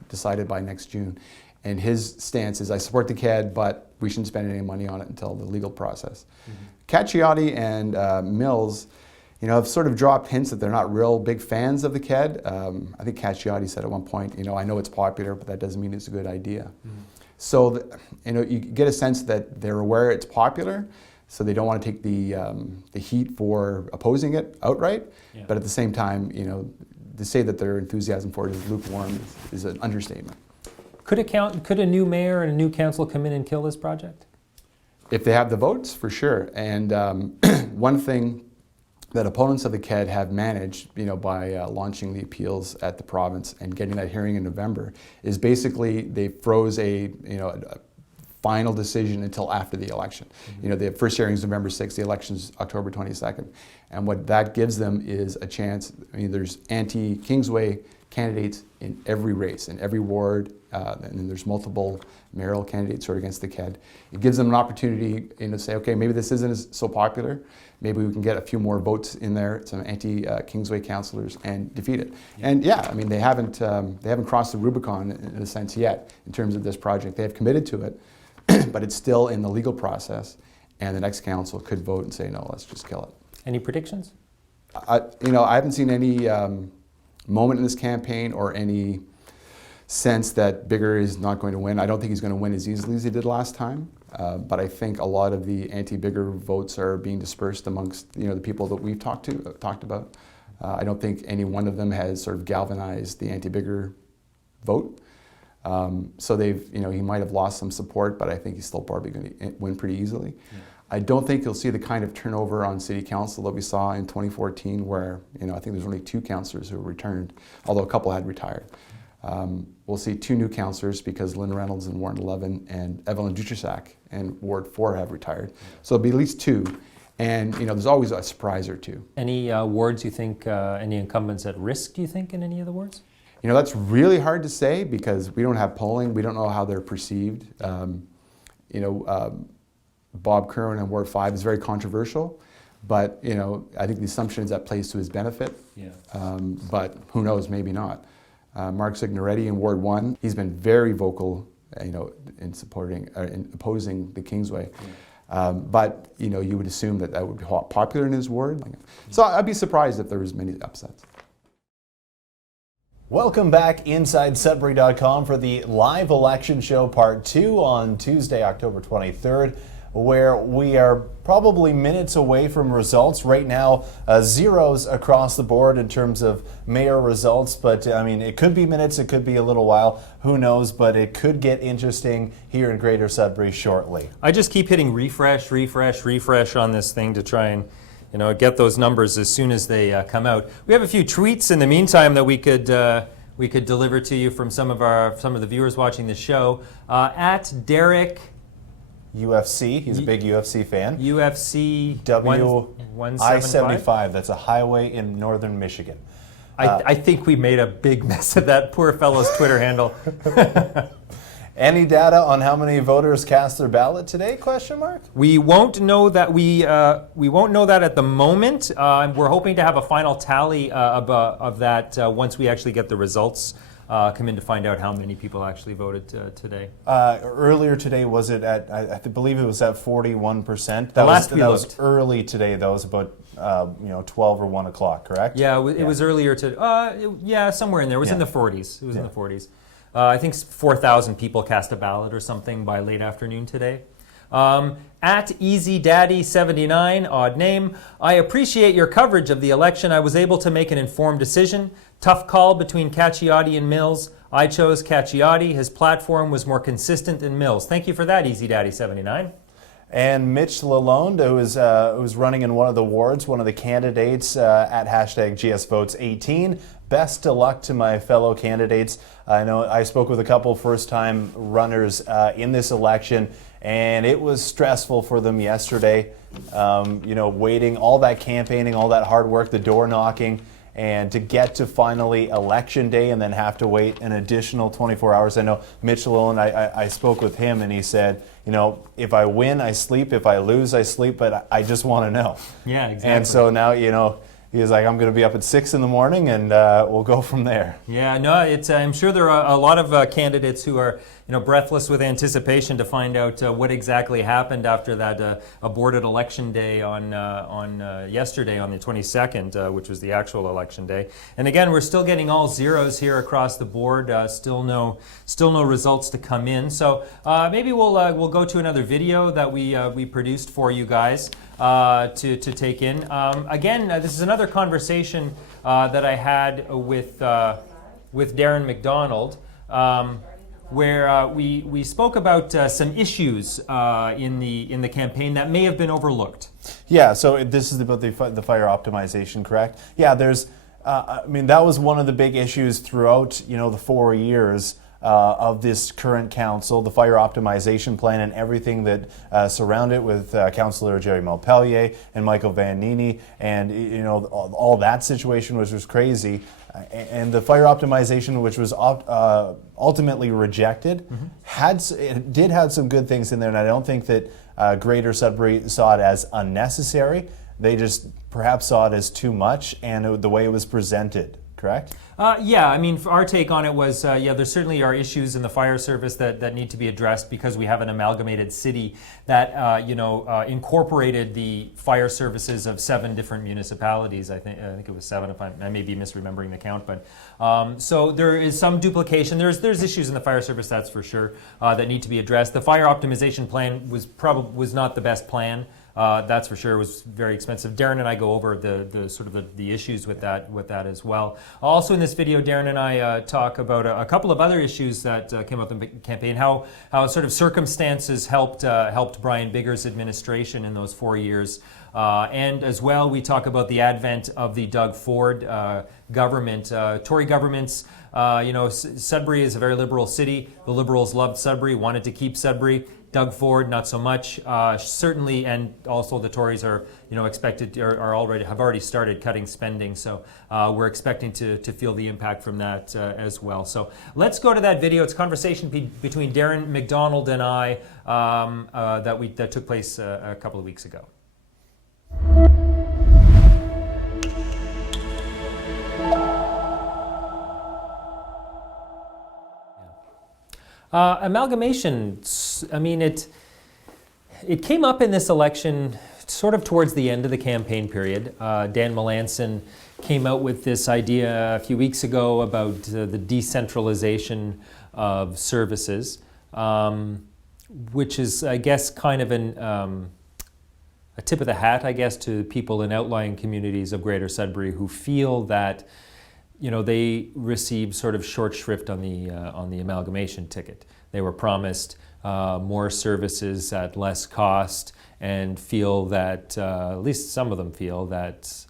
decided by next June. And his stance is, I support the KED, but we shouldn't spend any money on it until the legal process. Mm-hmm. Cacciati and Mills, have sort of dropped hints that they're not real big fans of the KED. I think Cacciati said at one point, I know it's popular, but that doesn't mean it's a good idea. Mm-hmm. So, you get a sense that they're aware it's popular, so they don't want to take the heat for opposing it outright. Yeah. But at the same time, to say that their enthusiasm for it is lukewarm is an understatement. Could a new mayor and a new council come in and kill this project? If they have the votes, for sure. And one thing that opponents of the KED have managed, by launching the appeals at the province and getting that hearing in November, is basically they froze a final decision until after the election. Mm-hmm. The first hearing is November 6th, the election's October 22nd. And what that gives them is a chance. There's anti-Kingsway candidates in every race, in every ward, and then there's multiple mayoral candidates who are against the KED. It gives them an opportunity to say, okay, maybe this isn't so popular. Maybe we can get a few more votes in there, some anti-Kingsway councillors, and defeat it. Yeah. And they haven't crossed the Rubicon in a sense yet in terms of this project. They have committed to it, but it's still in the legal process, and the next council could vote and say, no, let's just kill it. Any predictions? I haven't seen any moment in this campaign or any sense that Bigger is not going to win. I don't think he's going to win as easily as he did last time, but I think a lot of the anti-Bigger votes are being dispersed amongst the people that we've talked about. I don't think any one of them has sort of galvanized the anti-Bigger vote. So he might have lost some support, but I think he's still probably going to win pretty easily. Yeah. I don't think you'll see the kind of turnover on city council that we saw in 2014, where I think there's only 2 councillors who returned, although a couple had retired. We'll see 2 new councillors because Lynn Reynolds in Ward 11 and Evelyn Dutrasac in Ward 4 have retired. So it'll be at least 2. And there's always a surprise or 2. Any wards you think, any incumbents at risk, do you think, in any of the wards? That's really hard to say because we don't have polling. We don't know how they're perceived. Bob Curran in Ward 5 is very controversial, but I think the assumption is that plays to his benefit. Yeah. But who knows? Maybe not. Mark Signoretti in Ward 1, he's been very vocal, in supporting, in opposing the Kingsway. Yeah. But you would assume that would be popular in his ward. So I'd be surprised if there was many upsets. Welcome back inside Sudbury.com for the live election show part 2 on Tuesday, October 23rd, where we are probably minutes away from results. Right now, zeros across the board in terms of mayor results, but it could be minutes, it could be a little while, who knows, but it could get interesting here in Greater Sudbury shortly. I just keep hitting refresh on this thing to try and get those numbers as soon as they come out. We have a few tweets in the meantime that we could deliver to you from some of the viewers watching the show. At Derek UFC, he's a big UFC fan. UFC I-75, that's a highway in northern Michigan. I think we made a big mess of that poor fellow's Twitter handle. Any data on how many voters cast their ballot today? Question mark. We won't know that. We won't know that at the moment. We're hoping to have a final tally of that once we actually get the results come in to find out how many people actually voted today. Earlier today, was it at? I believe it was at 41%. That was early today. That was about 12 or 1 o'clock. Correct? Yeah, it was earlier to. Somewhere in there. It was in the 40s. It was in the 40s. I think 4,000 people cast a ballot or something by late afternoon today. At EasyDaddy79, odd name, I appreciate your coverage of the election. I was able to make an informed decision. Tough call between Cacciati and Mills. I chose Cacciati. His platform was more consistent than Mills. Thank you for that, EasyDaddy79. And Mitch Lalonde, who was running in one of the wards, one of the candidates at hashtag GSVotes18. Best of luck to my fellow candidates. I know I spoke with a couple first-time runners in this election, and it was stressful for them yesterday. Waiting, all that campaigning, all that hard work, the door knocking, and to get to finally election day and then have to wait an additional 24 hours. I know Mitch Lalonde, I spoke with him, and he said, if I win, I sleep. If I lose, I sleep, but I just want to know. Yeah, exactly. And so now, he was like, I'm going to be up at 6 in the morning, and we'll go from there. Yeah, no, I'm sure there are a lot of candidates who are, breathless with anticipation to find out what exactly happened after that aborted election day on yesterday, on the 22nd, which was the actual election day. And again, we're still getting all zeros here across the board. Still no results to come in. So maybe we'll go to another video that we produced for you guys to take in. Again, this is another conversation that I had with Darren McDonald, where we spoke about some issues in the campaign that may have been overlooked. Yeah, so this is about the fire optimization, correct? Yeah, there's, that was one of the big issues throughout, the 4 years of this current council, the fire optimization plan and everything that surrounded it with Councillor Jerry Malpellier and Michael Van Nini, and all that situation was crazy. And the fire optimization, which was ultimately rejected, did have some good things in there, and I don't think that Greater Sudbury saw it as unnecessary. They just perhaps saw it as too much, and the way it was presented. Correct? Yeah, our take on it was, there certainly are issues in the fire service that need to be addressed because we have an amalgamated city that, incorporated the fire services of 7 different municipalities. I think it was 7, if I may be misremembering the count. But so there is some duplication. There's issues in the fire service, that's for sure, that need to be addressed. The fire optimization plan was not the best plan. That's for sure. It was very expensive. Darren and I go over the issues with that as well. Also in this video, Darren and I talk about a couple of other issues that came up in the campaign. How sort of circumstances helped Brian Bigger's administration in those 4 years. And as well, we talk about the advent of the Doug Ford government. Tory governments, Sudbury is a very liberal city. The Liberals loved Sudbury, wanted to keep Sudbury. Doug Ford, not so much. Certainly, and also the Tories are, expected have already started cutting spending. So we're expecting to feel the impact from that as well. So let's go to that video. It's a conversation between Darren McDonald and I that took place a couple of weeks ago. Amalgamation, I mean, it came up in this election sort of towards the end of the campaign period. Dan Melanson came out with this idea a few weeks ago about the decentralization of services, which is, I guess, kind of a tip of the hat, I guess, to people in outlying communities of Greater Sudbury who feel that they received sort of short shrift on the amalgamation ticket. They were promised more services at less cost, and feel that at least some of them feel that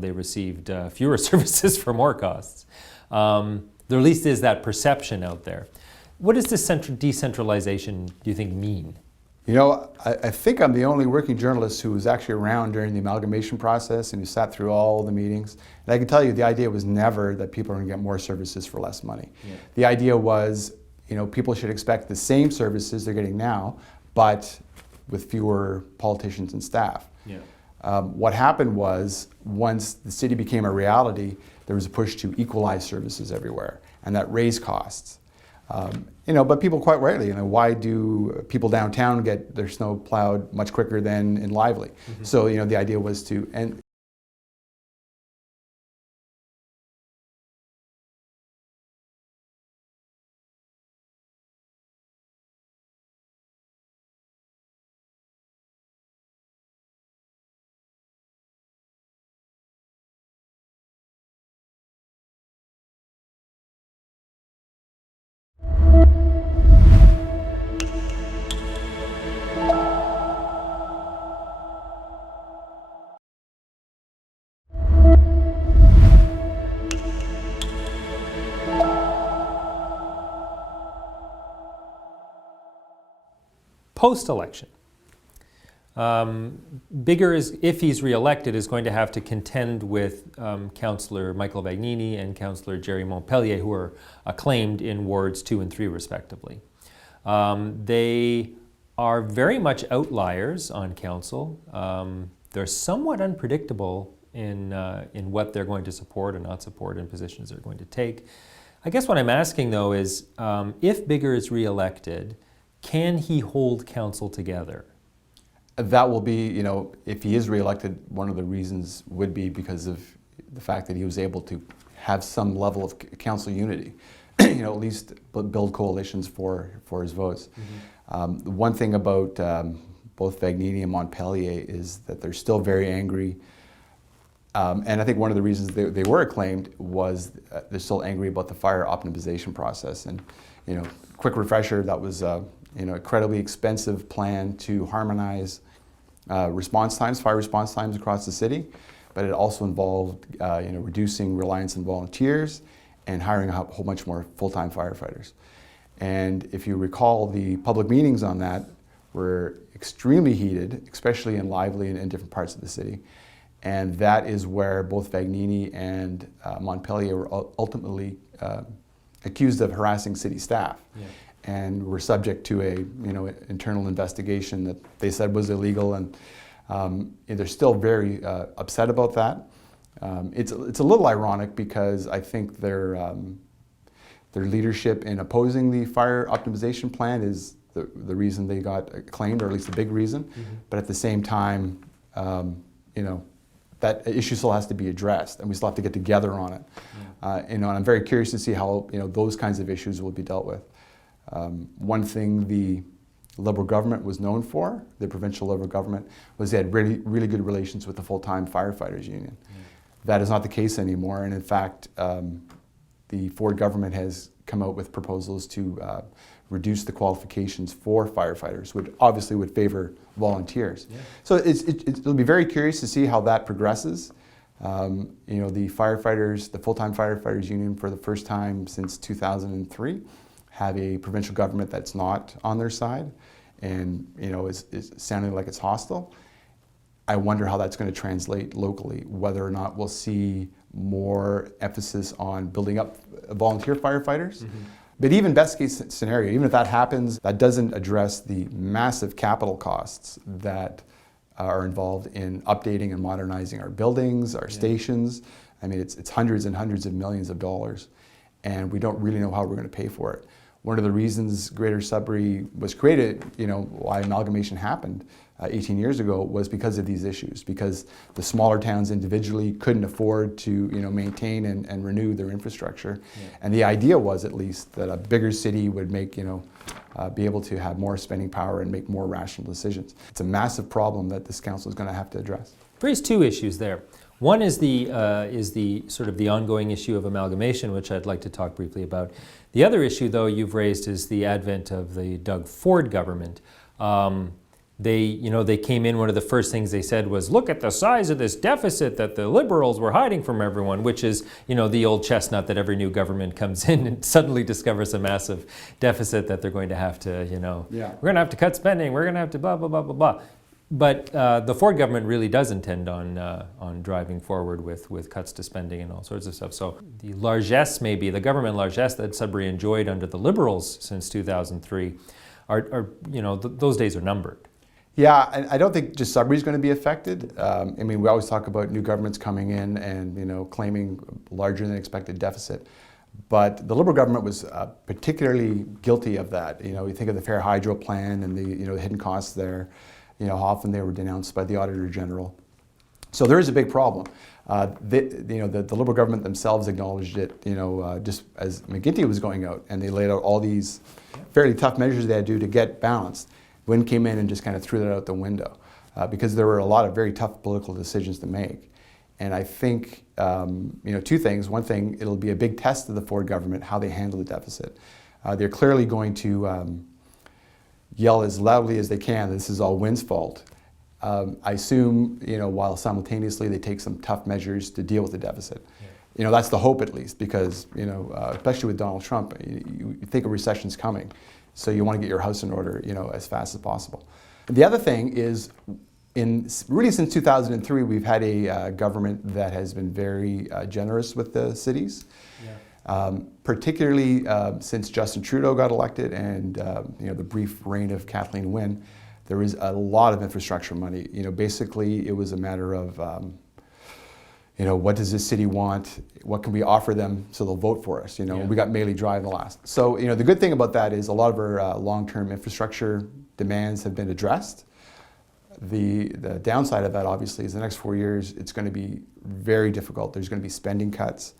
they received fewer services for more costs. There at least is that perception out there. What does this decentralization, do you think, mean? I think I'm the only working journalist who was actually around during the amalgamation process and who sat through all the meetings. And I can tell you the idea was never that people are going to get more services for less money. Yeah. The idea was, people should expect the same services they're getting now, but with fewer politicians and staff. Yeah. What happened was, once the city became a reality, there was a push to equalize services everywhere, and that raised costs. But people quite rightly, why do people downtown get their snow plowed much quicker than in Lively? Mm-hmm. So, the idea was to, Post-election, Bigger, if he's re-elected, is going to have to contend with Councillor Michael Vagnini and Councillor Jerry Montpellier, who are acclaimed in wards 2 and 3 respectively. They are very much outliers on council. They're somewhat unpredictable in what they're going to support and not support and positions they're going to take. I guess what I'm asking, though, is if Bigger is re-elected, can he hold council together? That will be, if he is re-elected, one of the reasons would be because of the fact that he was able to have some level of council unity, at least build coalitions for his votes. Mm-hmm. The one thing about both Vagnini and Montpellier is that they're still very angry. And I think one of the reasons they were acclaimed was they're still angry about the fire optimization process. And, quick refresher, that was incredibly expensive plan to harmonize fire response times across the city, but it also involved reducing reliance on volunteers and hiring a whole bunch more full-time firefighters. And if you recall, the public meetings on that were extremely heated, especially in Lively and in different parts of the city. And that is where both Vagnini and Montpellier were ultimately accused of harassing city staff. Yeah. And were subject to a internal investigation that they said was illegal, and they're still very upset about that. It's a little ironic because I think their leadership in opposing the fire optimization plan is the reason they got acclaimed, or at least a big reason. Mm-hmm. But at the same time, that issue still has to be addressed, and we still have to get together on it. Yeah. And I'm very curious to see how those kinds of issues will be dealt with. One thing the Liberal government was known for, the provincial Liberal government, was they had really, really good relations with the full-time firefighters union. Mm. That is not the case anymore, and in fact, the Ford government has come out with proposals to reduce the qualifications for firefighters, which obviously would favor volunteers. Yeah. So it'll be very curious to see how that progresses. The firefighters, the full-time firefighters union, for the first time since 2003, have a provincial government that's not on their side, and is sounding like it's hostile. I wonder how that's going to translate locally, whether or not we'll see more emphasis on building up volunteer firefighters. Mm-hmm. But even best case scenario, even if that happens, that doesn't address the massive capital costs that are involved in updating and modernizing our buildings, our stations. I mean, it's hundreds and hundreds of millions of dollars, and we don't really know how we're going to pay for it. One of the reasons Greater Sudbury was created, why amalgamation happened 18 years ago, was because of these issues, because the smaller towns individually couldn't afford to maintain and renew their infrastructure. Yeah. And the idea was, at least, that a bigger city would make, be able to have more spending power and make more rational decisions. It's a massive problem that this council is going to have to address. Raised two issues there. One is the sort of the ongoing issue of amalgamation, which I'd like to talk briefly about. The other issue, though, you've raised is the advent of the Doug Ford government. They came in, one of the first things they said was, look at the size of this deficit that the Liberals were hiding from everyone, which is, the old chestnut that every new government comes in and suddenly discovers a massive deficit that they're going to have to, we're going to have to cut spending, we're going to have to blah, blah, blah, blah, blah. But the Ford government really does intend on driving forward with cuts to spending and all sorts of stuff. So the largesse, maybe, the government largesse that Sudbury enjoyed under the Liberals since 2003, those days are numbered. Yeah, I don't think just Sudbury's going to be affected. We always talk about new governments coming in and claiming larger than expected deficit. But the Liberal government was particularly guilty of that. You think of the Fair Hydro plan and the hidden costs there. How often they were denounced by the Auditor General. So there is a big problem. The Liberal government themselves acknowledged it, just as McGuinty was going out, and they laid out all these fairly tough measures they had to do to get balanced. Wynne came in and just kind of threw that out the window because there were a lot of very tough political decisions to make. And I think, two things. One thing, it'll be a big test of the Ford government, how they handle the deficit. They're clearly going to yell as loudly as they can, this is all Wynne's fault. I assume, while simultaneously they take some tough measures to deal with the deficit. Yeah. That's the hope, at least, because, especially with Donald Trump, you think a recession's coming. So you want to get your house in order, as fast as possible. The other thing is, really since 2003, we've had a government that has been very generous with the cities. Yeah. Particularly since Justin Trudeau got elected and the brief reign of Kathleen Wynne, there is a lot of infrastructure money. Basically it was a matter of what does this city want? What can we offer them so they'll vote for us? We got Mayoral Drive in the last. So the good thing about that is a lot of our long-term infrastructure demands have been addressed. The downside of that, obviously, is the next 4 years it's going to be very difficult. There's going to be spending cuts.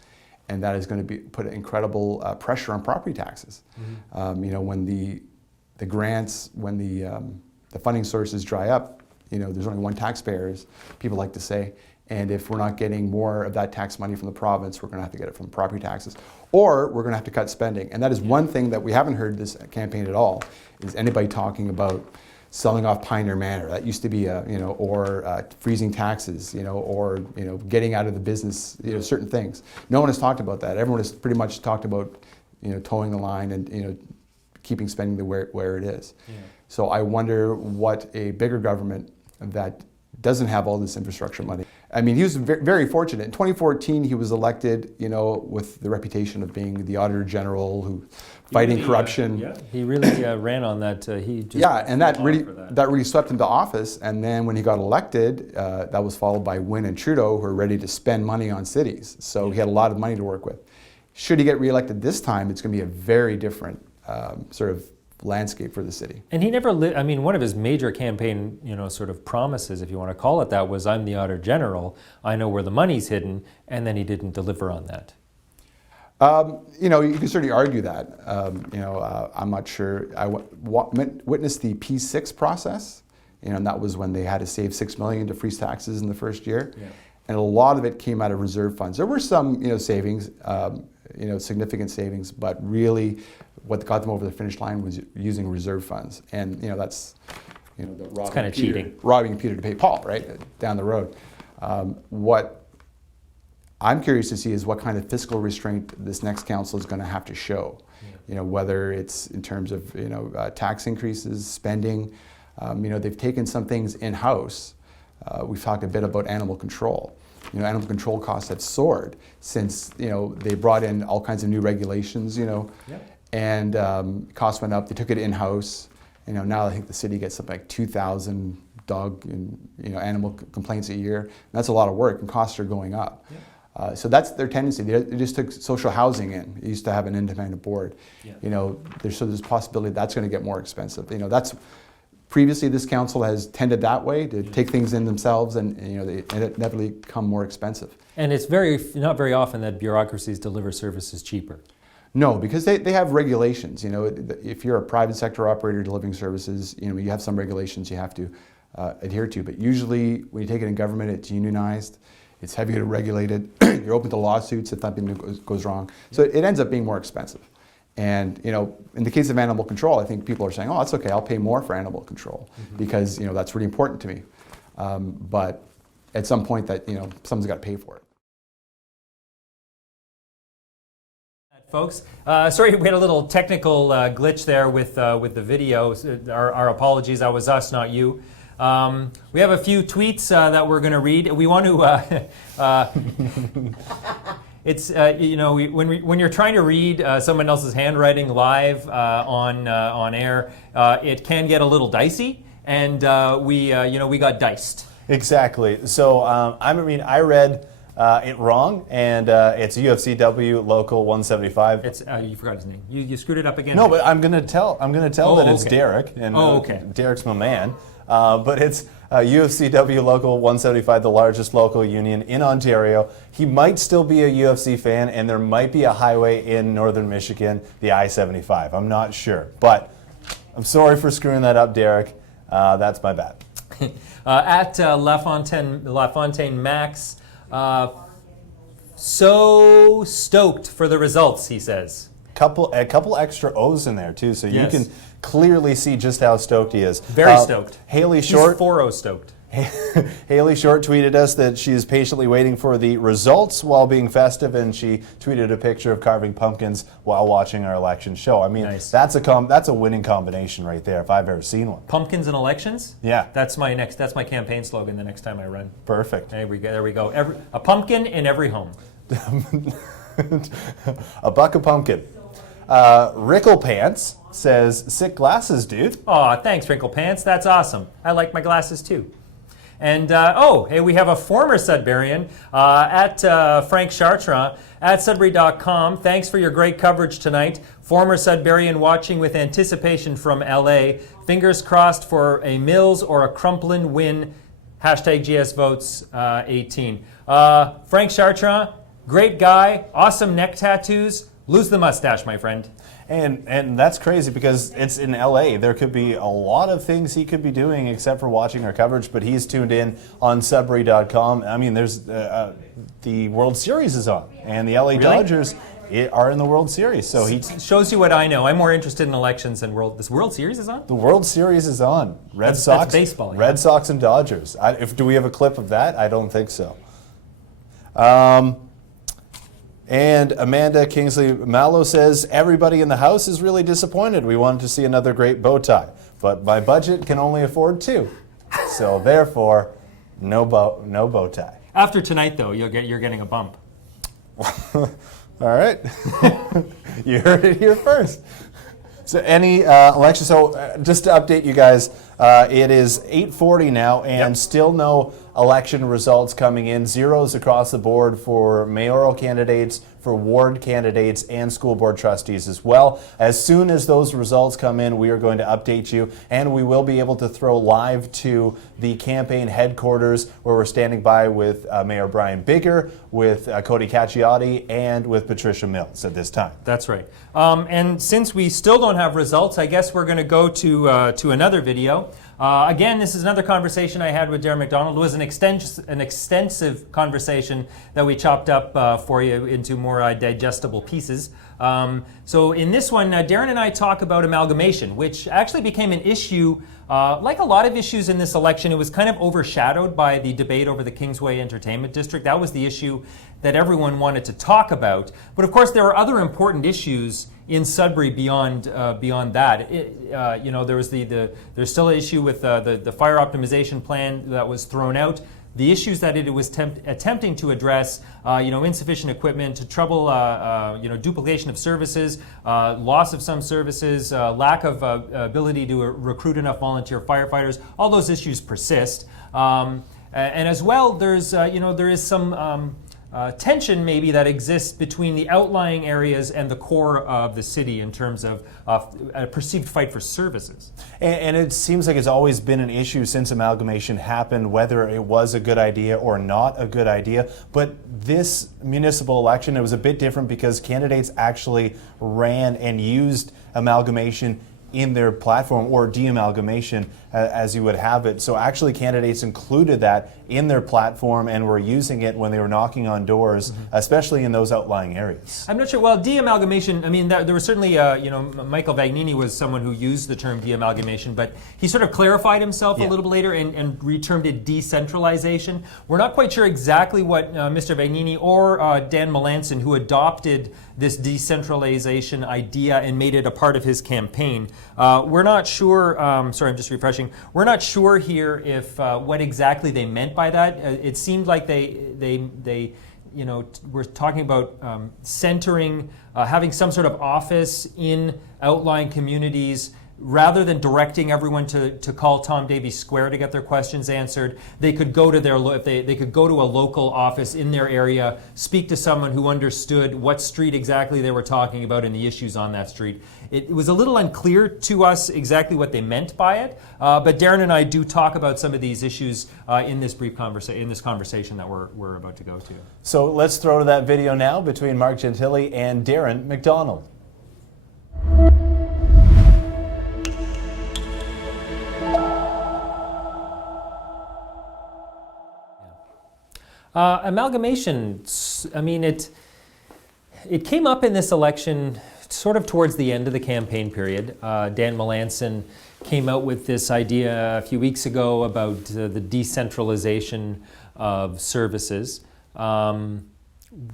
And that is going to put incredible pressure on property taxes. Mm-hmm. When the grants, when the funding sources dry up, there's only one taxpayer, as people like to say. And if we're not getting more of that tax money from the province, we're going to have to get it from property taxes, or we're going to have to cut spending. And that is one thing that we haven't heard this campaign at all. Is anybody talking about selling off Pioneer Manor? That used to be or freezing taxes, or getting out of the business, certain things. No one has talked about that. Everyone has pretty much talked about, towing the line and keeping spending where it is. Yeah. So I wonder what a bigger government that doesn't have all this infrastructure money. He was very fortunate. In 2014, he was elected, with the reputation of being the Auditor General who fighting corruption. He really ran on that. And that really swept him to office. And then when he got elected, that was followed by Wynne and Trudeau, who were ready to spend money on cities. So he had a lot of money to work with. Should he get reelected this time, it's going to be a very different sort of landscape for the city. And he never one of his major campaign, sort of promises, if you want to call it that, was I'm the Auditor General, I know where the money's hidden, and then he didn't deliver on that. You can certainly argue that. I'm not sure. I witnessed the P6 process, and that was when they had to save $6 million to freeze taxes in the first year. Yeah. And a lot of it came out of reserve funds. There were some, savings, significant savings, but really what got them over the finish line was using reserve funds, and that's the kinda cheating. robbing Peter to pay Paul, right, down the road. What I'm curious to see is what kind of fiscal restraint this next council is going to have to show. Whether it's in terms of tax increases, spending. They've taken some things in-house. We've talked a bit about animal control. Animal control costs have soared since they brought in all kinds of new regulations. And costs went up. They took it in-house. Now I think the city gets something like 2,000 dog and animal complaints a year. And that's a lot of work, and costs are going up. So that's their tendency. They just took social housing in. It used to have an independent board. There's a possibility that's going to get more expensive. That's previously this council has tended that way to take things in themselves, and they inevitably become more expensive. And it's not very often that bureaucracies deliver services cheaper. No, because they have regulations. If you're a private sector operator delivering services, you have some regulations you have to adhere to. But usually, when you take it in government, it's unionized. It's heavily regulated. You're open to lawsuits if something goes wrong. So it ends up being more expensive. And in the case of animal control, I think people are saying, "Oh, that's okay. I'll pay more for animal control because that's really important to me." But at some point, that someone's got to pay for it. Folks, sorry we had a little technical glitch there with the video. Our apologies. That was us, not you. We have a few tweets that we're going to read. We want to. It's when you're trying to read someone else's handwriting live on air, it can get a little dicey, and we got diced. Exactly. So I read it wrong, and it's UFCW Local 175. It's you forgot his name. You screwed it up again. No, but I'm gonna tell that it's okay. Derek, and okay. Derek's my man. But it's UFCW Local 175, the largest local union in Ontario. He might still be a UFC fan, and there might be a highway in northern Michigan, the I-75. I'm not sure, but I'm sorry for screwing that up, Derek. That's my bad. At LaFontaine Max, so stoked for the results, he says. A couple extra O's in there too, so you can clearly see just how stoked he is. Very stoked. Haley Short. He's 4-0 stoked. Haley Short tweeted us that she is patiently waiting for the results while being festive, and she tweeted a picture of carving pumpkins while watching our election show. I mean, nice. That's a winning combination right there if I've ever seen one. Pumpkins and elections? Yeah. That's my campaign slogan the next time I run. Perfect. There we go. A pumpkin in every home. A buck of pumpkin. Rickle Pants says, "Sick glasses, dude." Aw, thanks, Wrinkle Pants. That's awesome. I like my glasses too. And hey, we have a former Sudburyan at Frank Chartrand at Sudbury.com. Thanks for your great coverage tonight. Former Sudburyan watching with anticipation from LA. Fingers crossed for a Mills or a Crumplin win. Hashtag GS Votes 18. Frank Chartrand, great guy, awesome neck tattoos. Lose the mustache, my friend. And that's crazy because it's in LA. There could be a lot of things he could be doing except for watching our coverage, but he's tuned in on Sudbury.com. I mean, there's the World Series is on, and the LA Dodgers are in the World Series. So he shows you what I know. I'm more interested in elections than this World Series is on? The World Series is on. That's baseball. Red Sox and Dodgers. Do we have a clip of that? I don't think so. And Amanda Kingsley Mallow says, "Everybody in the house is really disappointed. We wanted to see another great bow tie, but my budget can only afford 2. So therefore, no bow tie." After tonight, though, you're getting a bump. All right. You heard it here first. So any election, just to update you guys, it is 8:40 now, and still no election results coming in. Zeros across the board for mayoral candidates, for ward candidates, and school board trustees as well. As soon as those results come in, we are going to update you, and we will be able to throw live to the campaign headquarters where we're standing by with Mayor Brian Bigger, with Cody Cacciati, and with Patricia Mills at this time. That's right. And since we still don't have results, I guess we're going to go to another video. Again, this is another conversation I had with Darren McDonald. It was an extensive conversation that we chopped up for you into more digestible pieces. So in this one, Darren and I talk about amalgamation, which actually became an issue. Like a lot of issues in this election, it was kind of overshadowed by the debate over the Kingsway Entertainment District. That was the issue that everyone wanted to talk about. But of course, there are other important issues in Sudbury beyond that. There was there's still an issue with the fire optimization plan that was thrown out. The issues that it was attempting to address, insufficient equipment, trouble, duplication of services, loss of some services, lack of ability to recruit enough volunteer firefighters. All those issues persist, and as well, there is some tension maybe that exists between the outlying areas and the core of the city in terms of a perceived fight for services. And it seems like it's always been an issue since amalgamation happened, whether it was a good idea or not a good idea. But this municipal election, it was a bit different because candidates actually ran and used amalgamation in their platform, or de-amalgamation as you would have it. So actually candidates included that in their platform and were using it when they were knocking on doors, especially in those outlying areas. I'm not sure. Well, de-amalgamation, I mean, there was certainly, Michael Vagnini was someone who used the term de-amalgamation, but he sort of clarified himself a little bit later and retermed it decentralization. We're not quite sure exactly what Mr. Vagnini or Dan Melanson, who adopted this decentralization idea and made it a part of his campaign. We're not sure, sorry, I'm just refreshing. We're not sure here if what exactly they meant by that. It seemed like they we're talking about centering, having some sort of office in outlying communities. Rather than directing everyone to call Tom Davies Square to get their questions answered, they could go to they could go to a local office in their area, speak to someone who understood what street exactly they were talking about and the issues on that street. It was a little unclear to us exactly what they meant by it, but Darren and I do talk about some of these issues in this brief conversation that we're about to go to. So let's throw to that video now between Mark Gentili and Darren McDonald. Amalgamation, I mean, it came up in this election sort of towards the end of the campaign period. Dan Melanson came out with this idea a few weeks ago about the decentralization of services,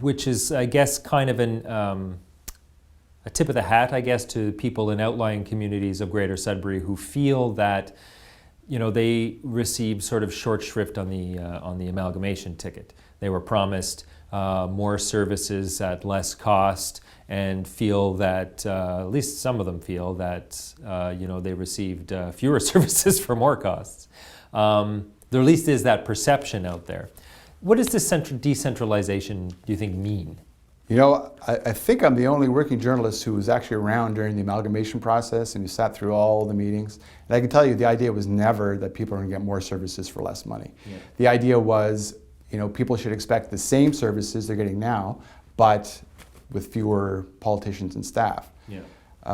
which is, I guess, kind of a tip of the hat, I guess, to people in outlying communities of Greater Sudbury who feel that they received sort of short shrift on the amalgamation ticket. They were promised more services at less cost, and feel that at least some of them feel that they received fewer services for more costs. There at least is that perception out there. What does this decentralization, do you think, mean? I think I'm the only working journalist who was actually around during the amalgamation process and who sat through all the meetings. And I can tell you the idea was never that people are going to get more services for less money. Yeah. The idea was, people should expect the same services they're getting now, but with fewer politicians and staff. Yeah.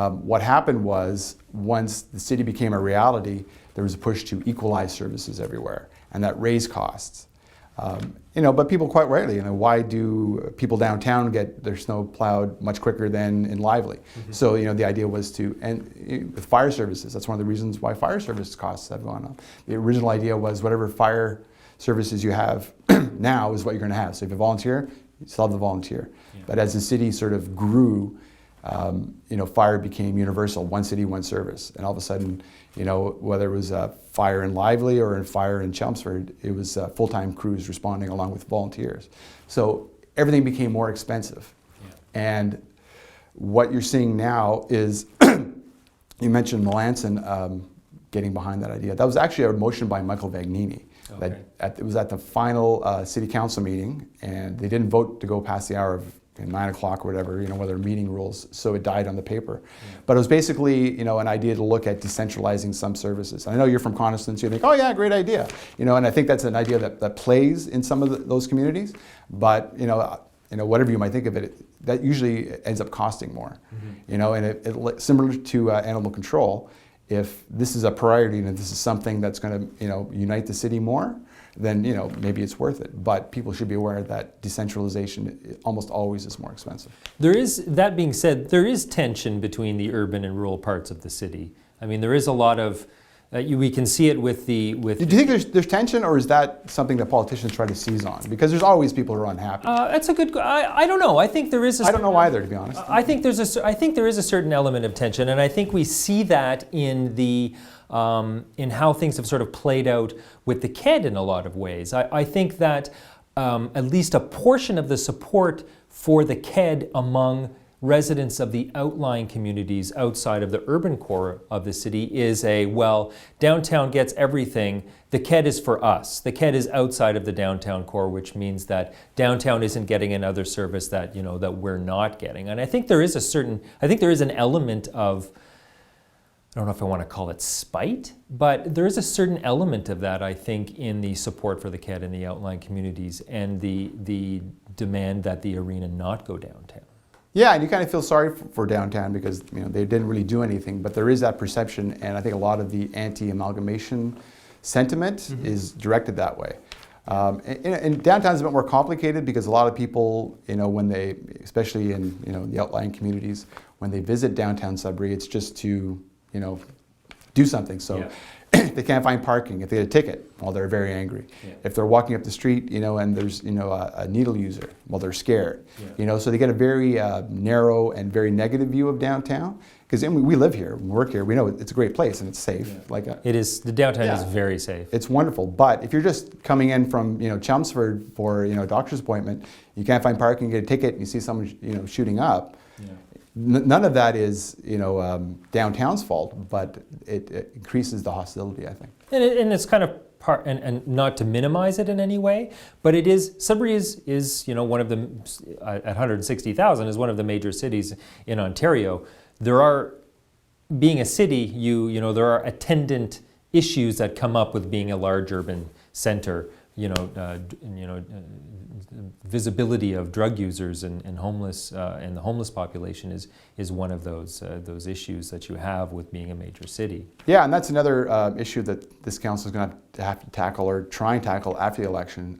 What happened was, once the city became a reality, there was a push to equalize services everywhere, and that raised costs. But people quite rightly, why do people downtown get their snow plowed much quicker than in Lively? Mm-hmm. So, the idea was with fire services, that's one of the reasons why fire service costs have gone up. The original idea was whatever fire services you have now is what you're going to have. So if you volunteer, you still have the volunteer. Yeah. But as the city sort of grew, fire became universal, one city, one service. And all of a sudden, whether it was a fire in Lively or a fire in Chelmsford, it was full-time crews responding along with volunteers. So everything became more expensive. Yeah. And what you're seeing now is, you mentioned Melanson getting behind that idea. That was actually a motion by Michael Vagnini. Okay. It was at the final city council meeting, and they didn't vote to go past the hour of 9 o'clock or whatever, whether meeting rules, so it died on the paper. Yeah. But it was basically, an idea to look at decentralizing some services. I know you're from Coniston, so you think, oh yeah, great idea. And I think that's an idea that plays in some of those communities, but, whatever you might think of it, that usually ends up costing more. Mm-hmm. And it similar to animal control, if this is a priority and if this is something that's going to, unite the city more, then, maybe it's worth it. But people should be aware that decentralization almost always is more expensive. That being said, there is tension between the urban and rural parts of the city. I mean, there is a lot of, we can see it with the... Do you think there's tension, or is that something that politicians try to seize on? Because there's always people who are unhappy. That's a good... I don't know. I think there is... I don't know either, to be honest. I think there is a certain element of tension, and I think we see that in the... in how things have sort of played out with the KED in a lot of ways. I think that at least a portion of the support for the KED among residents of the outlying communities outside of the urban core of the city is downtown gets everything. The KED is for us. The KED is outside of the downtown core, which means that downtown isn't getting another service that, that we're not getting. And I think there is an element of, I don't know if I want to call it spite, but there is a certain element of that, I think, in the support for the KED in the outlying communities and the demand that the arena not go downtown. Yeah, and you kind of feel sorry for downtown because they didn't really do anything, but there is that perception, and I think a lot of the anti-amalgamation sentiment is directed that way. And downtown's a bit more complicated because a lot of people, when they, especially in the outlying communities, when they visit downtown Sudbury, it's just to do something. So they can't find parking. If they get a ticket, well, they're very angry. Yeah. If they're walking up the street, and there's, a needle user, well, they're scared. Yeah. So they get a very narrow and very negative view of downtown. Because we live here, we work here, we know it's a great place and it's safe. Yeah. It is. The downtown is very safe. It's wonderful. But if you're just coming in from Chelmsford for a doctor's appointment, you can't find parking, get a ticket, and you see someone shooting up. Yeah. None of that is, downtown's fault, but it increases the hostility, I think. And it's kind of and not to minimize it in any way, but it is. Sudbury is one of the at 160,000 is one of the major cities in Ontario. There are, being a city, there are attendant issues that come up with being a large urban center. Visibility of drug users and homeless and the homeless population is one of those issues that you have with being a major city. Yeah, and that's another issue that this council is going to have to tackle or try and tackle after the election.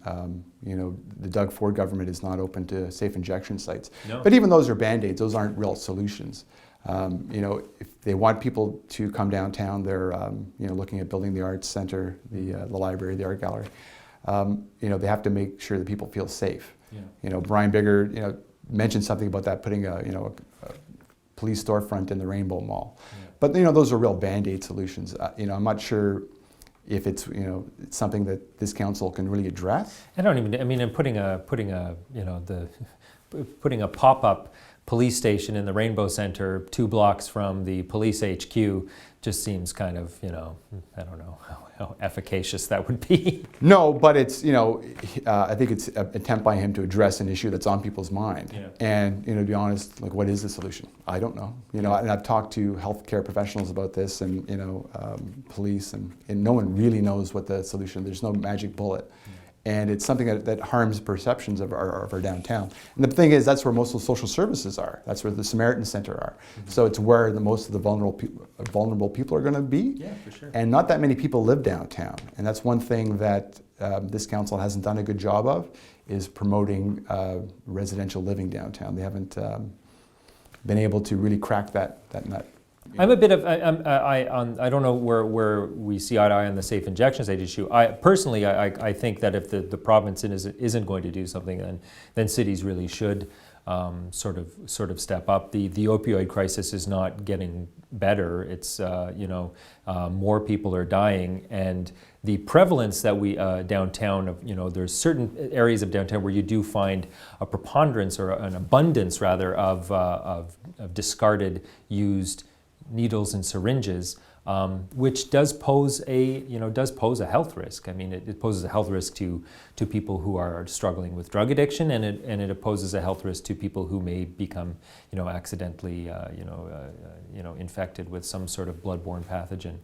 The Doug Ford government is not open to safe injection sites, but even those are band-aids. Those aren't real solutions. If they want people to come downtown, they're looking at building the arts center, the library, the art gallery. They have to make sure that people feel safe. Yeah. Brian Bigger, mentioned something about that, putting a police storefront in the Rainbow Mall. Yeah. But those are real band-aid solutions. I'm not sure if it's it's something that this council can really address. Putting a pop-up police station in the Rainbow Center 2 blocks from the police HQ just seems kind of, I don't know how efficacious that would be. No, but it's, I think it's an attempt by him to address an issue that's on people's mind. Yeah. And, to be honest, what is the solution? I don't know. And I've talked to healthcare professionals about this and, police, and no one really knows what the solution, there's no magic bullet. Yeah. And it's something that harms perceptions of our downtown. And the thing is, that's where most of the social services are. That's where the Samaritan Center are. Mm-hmm. So it's where most of the vulnerable people are going to be. Yeah, for sure. And not that many people live downtown. And that's one thing that this council hasn't done a good job of, is promoting residential living downtown. They haven't been able to really crack that nut. I'm a bit of, I don't know where we see eye to eye on the safe injection site issue. I think that if the province isn't going to do something, then cities really should sort of step up. The opioid crisis is not getting better. It's more people are dying, and the prevalence that we downtown of there's certain areas of downtown where you do find a preponderance or an abundance rather of discarded used needles and syringes, which does pose a health risk. I mean, it poses a health risk to people who are struggling with drug addiction, and it poses a health risk to people who may become accidentally infected with some sort of bloodborne pathogen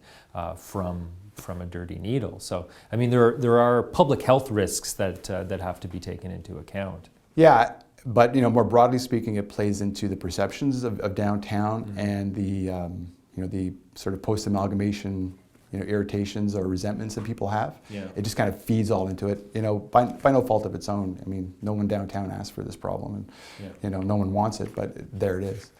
from a dirty needle. So I mean, there are public health risks that have to be taken into account. Yeah. But more broadly speaking, it plays into the perceptions of downtown, mm-hmm. and the the sort of post-amalgamation irritations or resentments that people have. Yeah. It just kind of feeds all into it, by no fault of its own. I mean, no one downtown asked for this problem, and no one wants it, but there it is.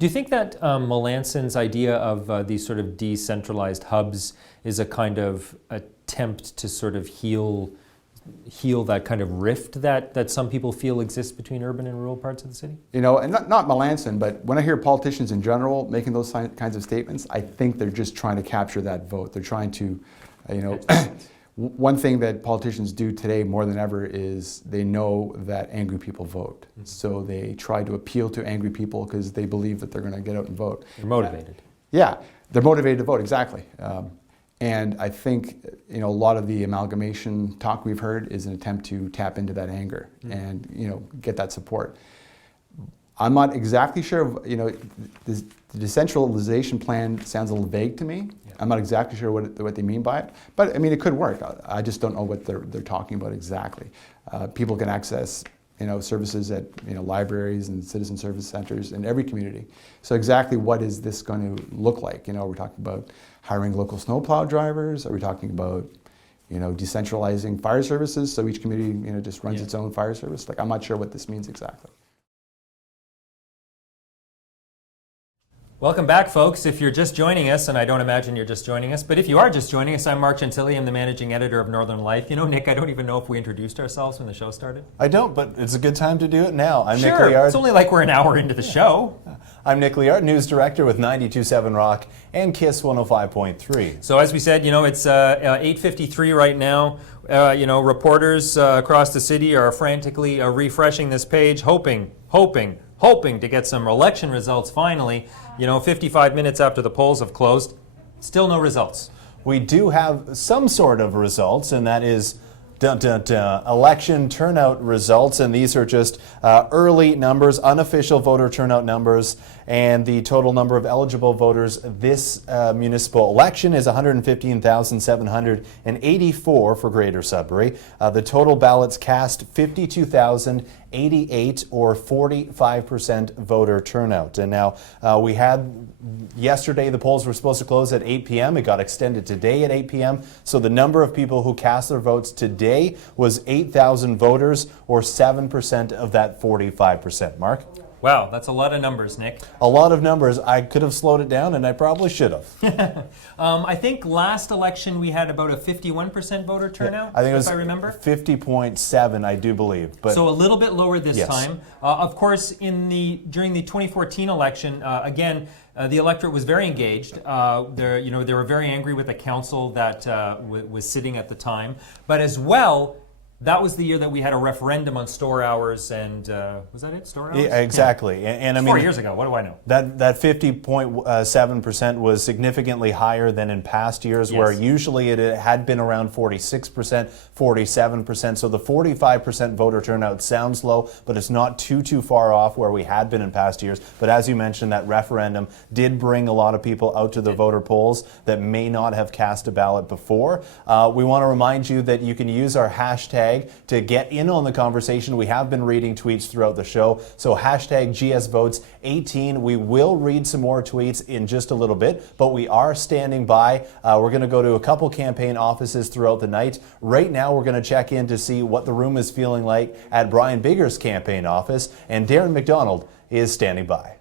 Do you think that Melanson's idea of these sort of decentralized hubs is a kind of attempt to sort of heal that kind of rift that some people feel exists between urban and rural parts of the city? And not Melanson, but when I hear politicians in general making those kinds of statements, I think they're just trying to capture that vote. They're trying to, one thing that politicians do today more than ever is they know that angry people vote. Mm-hmm. So they try to appeal to angry people because they believe that they're going to get out and vote. They're motivated. Yeah, they're motivated to vote, exactly. And I think a lot of the amalgamation talk we've heard is an attempt to tap into that anger and get that support. I'm not exactly sure of, the decentralization plan sounds a little vague to me. Yeah. I'm not exactly sure what they mean by it, but I mean it could work. I just don't know what they're talking about exactly. People can access services at libraries and citizen service centers in every community. So exactly what is this going to look like? We're talking about hiring local snowplow drivers. Are we talking about decentralizing fire services so each community just runs its own fire service? Like, I'm not sure what this means exactly. Welcome back, folks. If you're just joining us, and I don't imagine you're just joining us, but if you are just joining us, I'm Mark Gentili. I'm the managing editor of Northern Life. Nick, I don't even know if we introduced ourselves when the show started. I don't, but it's a good time to do it now. I'm sure. Nick Liard. It's only like we're an hour into the show. I'm Nick Liard, news director with 92.7 Rock and KISS 105.3. So as we said, it's 8:53 right now. Reporters across the city are frantically refreshing this page, hoping to get some election results finally. 55 minutes after the polls have closed, still no results. We do have some sort of results, and that is election turnout results, and these are just early numbers, unofficial voter turnout numbers, and the total number of eligible voters this municipal election is 115,784 for Greater Sudbury. The total ballots cast 52,088, or 45% voter turnout. And now we had yesterday, the polls were supposed to close at 8 p.m. It got extended today at 8 p.m. So the number of people who cast their votes today was 8,000 voters, or 7% of that 45%. Mark? Wow, that's a lot of numbers, Nick. A lot of numbers. I could have slowed it down, and I probably should have. I think last election we had about a 51% voter turnout, I think it was, if I remember. 50.7, I do believe. But so a little bit lower this yes. time. Of course, during the 2014 election, again, the electorate was very engaged. They were very angry with the council that was sitting at the time, but as well. That was the year that we had a referendum on store hours, and was that it? Store hours? Yeah, exactly. Yeah. And I mean, 4 years ago. What do I know? That 50.7% was significantly higher than in past years, where usually it had been around 46%, 47%. So the 45% voter turnout sounds low, but it's not too far off where we had been in past years. But as you mentioned, that referendum did bring a lot of people out to the voter polls that may not have cast a ballot before. We want to remind you that you can use our hashtag to get in on the conversation. We have been reading tweets throughout the show. So hashtag GSVotes18. We will read some more tweets in just a little bit, but we are standing by. We're going to go to a couple campaign offices throughout the night. Right now, we're going to check in to see what the room is feeling like at Brian Bigger's campaign office, and Darren McDonald is standing by.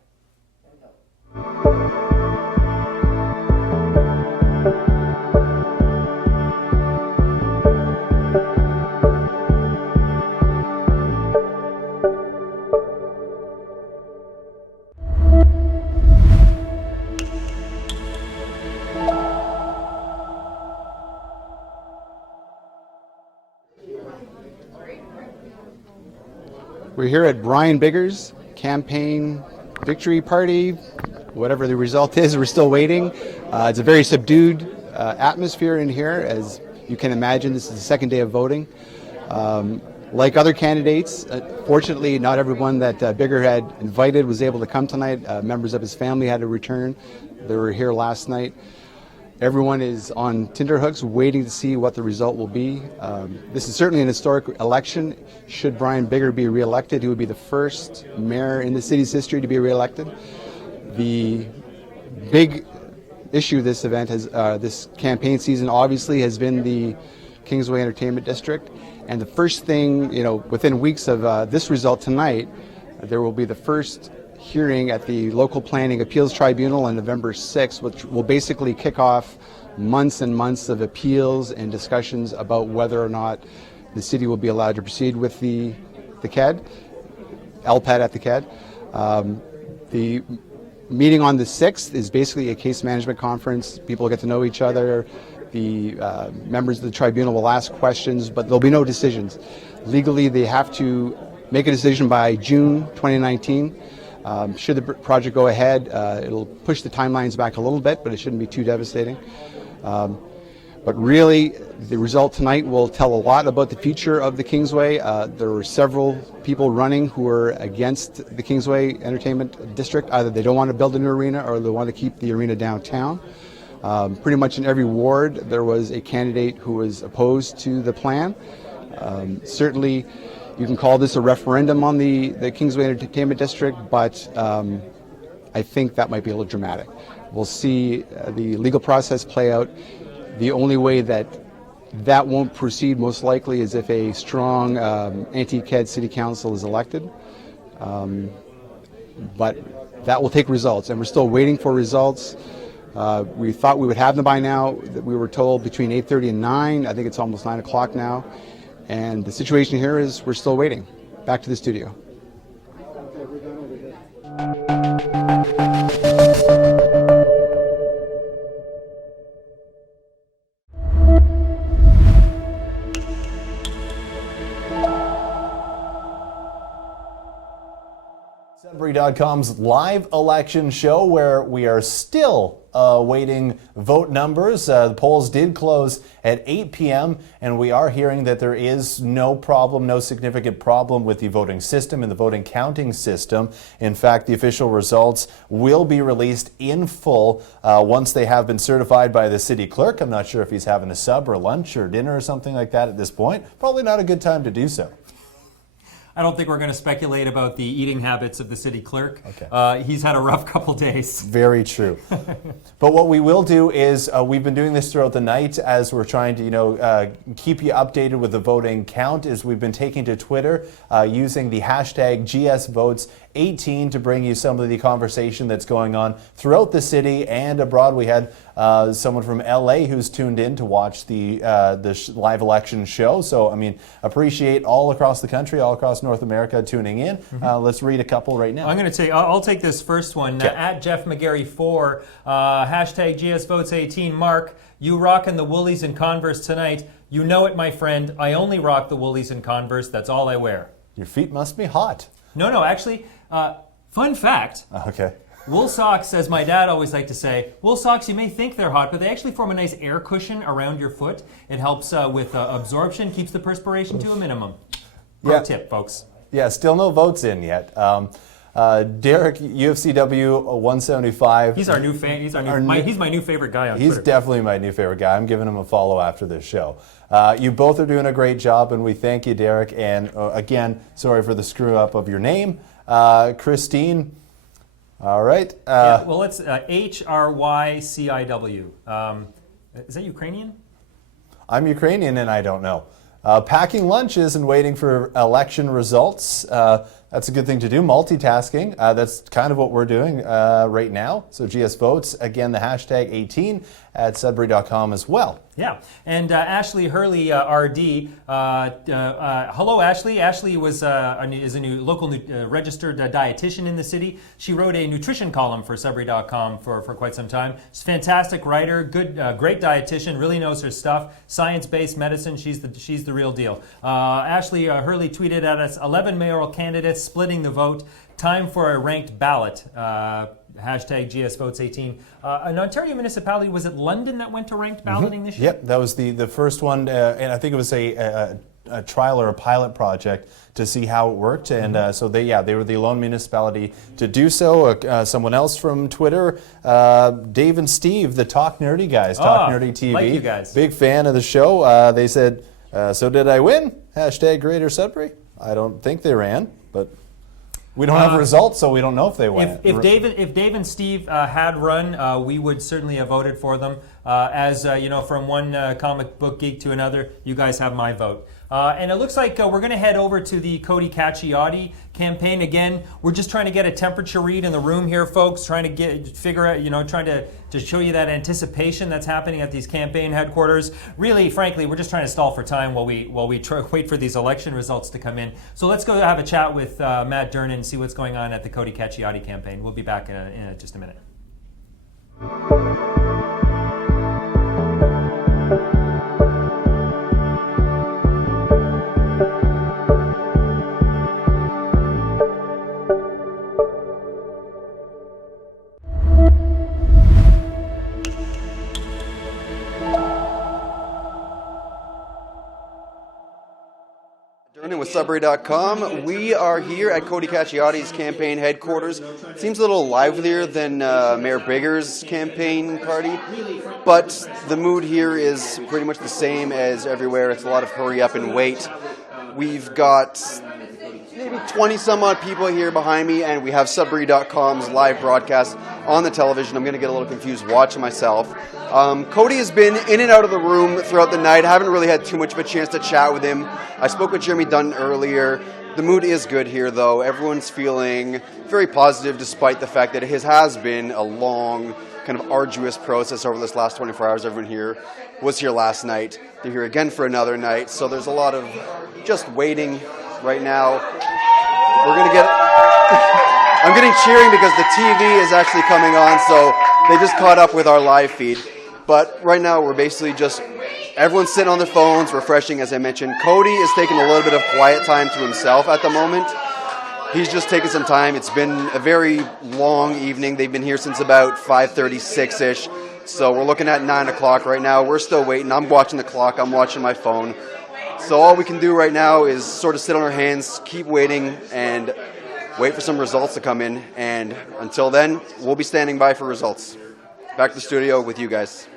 We're here at Brian Bigger's campaign victory party. Whatever the result is, we're still waiting. It's a very subdued atmosphere in here. As you can imagine, this is the second day of voting. Like other candidates, fortunately, not everyone that Bigger had invited was able to come tonight. Members of his family had to return. They were here last night. Everyone is on tenterhooks waiting to see what the result will be. This is certainly an historic election. Should Brian Bigger be reelected, he would be the first mayor in the city's history to be reelected. The big issue this event this campaign season obviously has been the Kingsway Entertainment District. And the first thing, within weeks of this result tonight, there will be the first hearing at the Local Planning Appeals Tribunal on November 6th, which will basically kick off months and months of appeals and discussions about whether or not the city will be allowed to proceed with the CAD, LPAD at the CAD. The meeting on the 6th is basically a case management conference. People get to know each other. The members of the tribunal will ask questions, but there'll be no decisions. Legally, they have to make a decision by June 2019. Should the project go ahead, it'll push the timelines back a little bit, but it shouldn't be too devastating. But really, the result tonight will tell a lot about the future of the Kingsway. There were several people running who were against the Kingsway Entertainment District. Either they don't want to build a new arena or they want to keep the arena downtown. Pretty much in every ward, there was a candidate who was opposed to the plan. Certainly, you can call this a referendum on the Kingsway Entertainment District, but I think that might be a little dramatic. We'll see the legal process play out. The only way that won't proceed most likely is if a strong anti-CAD city council is elected. But that will take results, and we're still waiting for results. We thought we would have them by now. We were told between 8:30 and 9. I think it's almost 9 o'clock now. And the situation here is we're still waiting. Back to the studio. Sudbury.com's live election show, where we are still awaiting vote numbers. The polls did close at 8 p.m. and we are hearing that there is no significant problem with the voting system and the voting counting system. In fact, the official results will be released in full once they have been certified by the city clerk. I'm not sure if he's having a sub or lunch or dinner or something like that at this point. Probably not a good time to do so. I don't think we're going to speculate about the eating habits of the city clerk. Okay. He's had a rough couple days. Very true. But what we will do is we've been doing this throughout the night as we're trying to keep you updated with the voting count. Is we've been taking to Twitter using the hashtag GSVotes18 to bring you some of the conversation that's going on throughout the city and abroad. We had someone from LA who's tuned in to watch the live election show. So, I mean, appreciate all across the country, all across North America tuning in. Let's read a couple right now. I'm going to take. I'll take this first one. At Jeff McGarry 4, hashtag GSVotes18. Mark, you rockin' the Woolies and Converse tonight. You know it, my friend. I only rock the Woolies and Converse. That's all I wear. Your feet must be hot. No, actually, fun fact. Okay. Wool socks, as my dad always liked to say, wool socks, you may think they're hot, but they actually form a nice air cushion around your foot. It helps with absorption, keeps the perspiration to a minimum. Pro tip, folks. Yeah, still no votes in yet. Derek, UFCW 175. He's our new fan. He's my new favorite guy on Twitter. He's definitely my new favorite guy. I'm giving him a follow after this show. You both are doing a great job, and we thank you, Derek. And again, sorry for the screw up of your name. Christine. All right. Well, it's HRYCIW. Is that Ukrainian? I'm Ukrainian, and I don't know. Packing lunches and waiting for election results. That's a good thing to do. Multitasking. That's kind of what we're doing right now. So GS Votes, again, the hashtag 18 at Sudbury.com as well. Yeah, and Ashley Hurley, RD. Hello, Ashley. Ashley is a new local registered dietitian in the city. She wrote a nutrition column for Sudbury.com for quite some time. She's a fantastic writer, great dietitian, really knows her stuff. Science-based medicine, she's the real deal. Ashley Hurley tweeted at us, 11 mayoral candidates splitting the vote. Time for a ranked ballot. Hashtag GSVotes18. An Ontario municipality, was it London that went to ranked balloting this year? Yep, that was the first one, and I think it was a trial or a pilot project to see how it worked, and so they were the lone municipality to do so. Someone else from Twitter, Dave and Steve, the Talk Nerdy guys, Talk Nerdy TV, like you guys. Big fan of the show. They said, "So did I win?" Hashtag Greater Sudbury. I don't think they ran, but. We don't have results, so we don't know if they went. If Dave and Steve had run, we would certainly have voted for them. As you know, from one comic book geek to another, you guys have my vote. And it looks like we're going to head over to the Cody Cacchiotti campaign again. We're just trying to get a temperature read in the room here, folks. Trying to figure out, trying to show you that anticipation that's happening at these campaign headquarters. Really, frankly, we're just trying to stall for time while we wait for these election results to come in. So let's go have a chat with Matt Durnan and see what's going on at the Cody Cacchiotti campaign. We'll be back in just a minute. With Sudbury.com. We are here at Cody Cacchiotti's campaign headquarters. It seems a little livelier than Mayor Bigger's campaign party, but the mood here is pretty much the same as everywhere. It's a lot of hurry up and wait. We've got maybe 20 some odd people here behind me, and we have Sudbury.com's live broadcast on the television. I'm going to get a little confused watching myself. Cody has been in and out of the room throughout the night. I haven't really had too much of a chance to chat with him. I spoke with Jeremy Dutton earlier. The mood is good here, though. Everyone's feeling very positive, despite the fact that it has been a long, kind of arduous process over this last 24 hours. Everyone here was here last night. They're here again for another night. So there's a lot of just waiting right now. We're going to get... I'm getting cheering because the TV is actually coming on, so they just caught up with our live feed. But right now, we're basically just, everyone's sitting on their phones, refreshing, as I mentioned. Cody is taking a little bit of quiet time to himself at the moment. He's just taking some time. It's been a very long evening. They've been here since about 5:36-ish. So we're looking at 9 o'clock right now. We're still waiting. I'm watching the clock. I'm watching my phone. So all we can do right now is sort of sit on our hands, keep waiting, and wait for some results to come in. And until then, we'll be standing by for results. Back to the studio with you guys.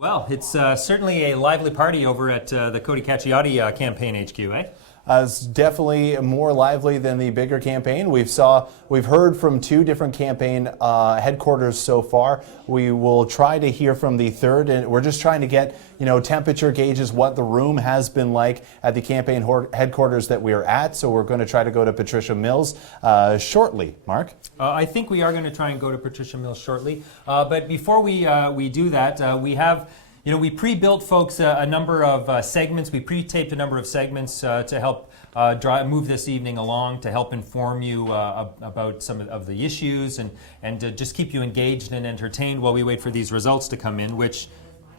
Well, it's certainly a lively party over at the Cody Cacchiotti campaign HQ, eh? It's definitely more lively than the bigger campaign. We've heard from two different campaign headquarters so far. We will try to hear from the third, and we're just trying to get temperature gauges, what the room has been like at the campaign headquarters that we are at. So we're going to try to go to Patricia Mills shortly. Mark? I think we are going to try and go to Patricia Mills shortly. But before we do that, we have. We pre-built, folks, a number of segments. We pre-taped a number of segments to help move this evening along, to help inform you about some of the issues and to just keep you engaged and entertained while we wait for these results to come in, which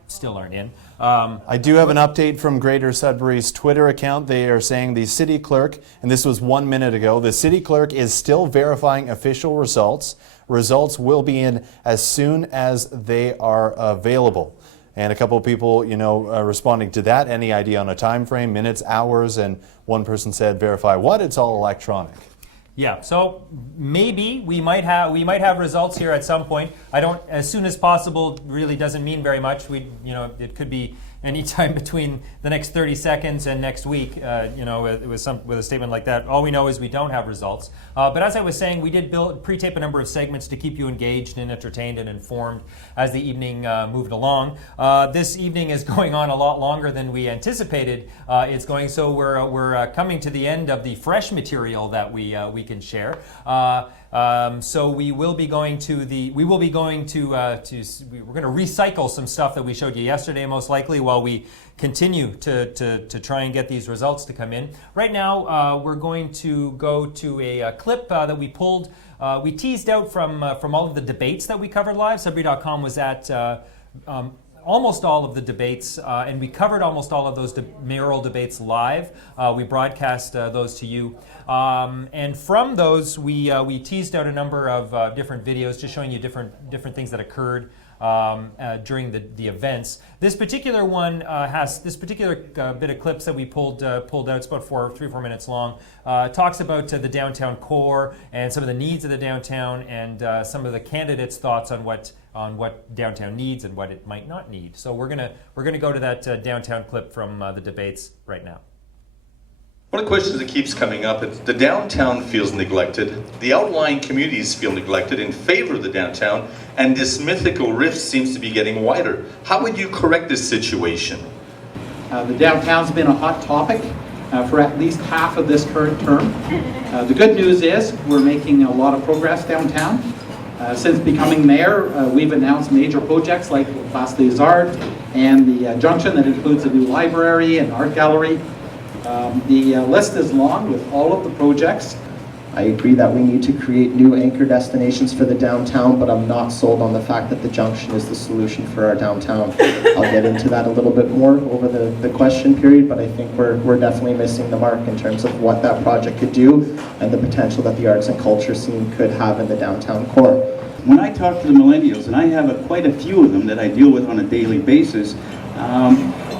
still aren't in. I do have an update from Greater Sudbury's Twitter account. They are saying the city clerk, and this was 1 minute ago, the city clerk is still verifying official results. Results will be in as soon as they are available. And a couple of people, responding to that. Any idea on a time frame, minutes, hours? And one person said, "Verify what? It's all electronic." Yeah. So maybe we might have results here at some point. I don't. As soon as possible really doesn't mean very much. It could be any time between the next 30 seconds and next week. With a statement like that, all we know is we don't have results. But as I was saying, we did pre-tape a number of segments to keep you engaged and entertained and informed as the evening moved along. This evening is going on a lot longer than we anticipated. It's going. So we're coming to the end of the fresh material that we can share. So we're going to recycle some stuff that we showed you yesterday, most likely, while we continue to try and get these results to come in. Right now, we're going to go to a clip that we pulled. We teased out from all of the debates that we covered live. Sudbury.com was at almost all of the debates, and we covered almost all of those mayoral debates live. We broadcast those to you. And from those, we teased out a number of different videos, just showing you different things that occurred during the events. This particular one has this particular bit of clips that we pulled out. It's about 3 or 4 minutes long. Talks about the downtown core and some of the needs of the downtown, and some of the candidates' thoughts on what downtown needs and what it might not need. So we're gonna go to that downtown clip from the debates right now. One of the questions that keeps coming up is the downtown feels neglected, the outlying communities feel neglected in favor of the downtown, and this mythical rift seems to be getting wider. How would you correct this situation? The downtown's been a hot topic for at least half of this current term. The good news is we're making a lot of progress downtown. Since becoming mayor, we've announced major projects like Place des Arts and the Junction that includes a new library and art gallery. The list is long with all of the projects. I agree that we need to create new anchor destinations for the downtown, but I'm not sold on the fact that the Junction is the solution for our downtown. I'll get into that a little bit more over the question period, but I think we're definitely missing the mark in terms of what that project could do and the potential that the arts and culture scene could have in the downtown core. When I talk to the millennials, and I have quite a few of them that I deal with on a daily basis,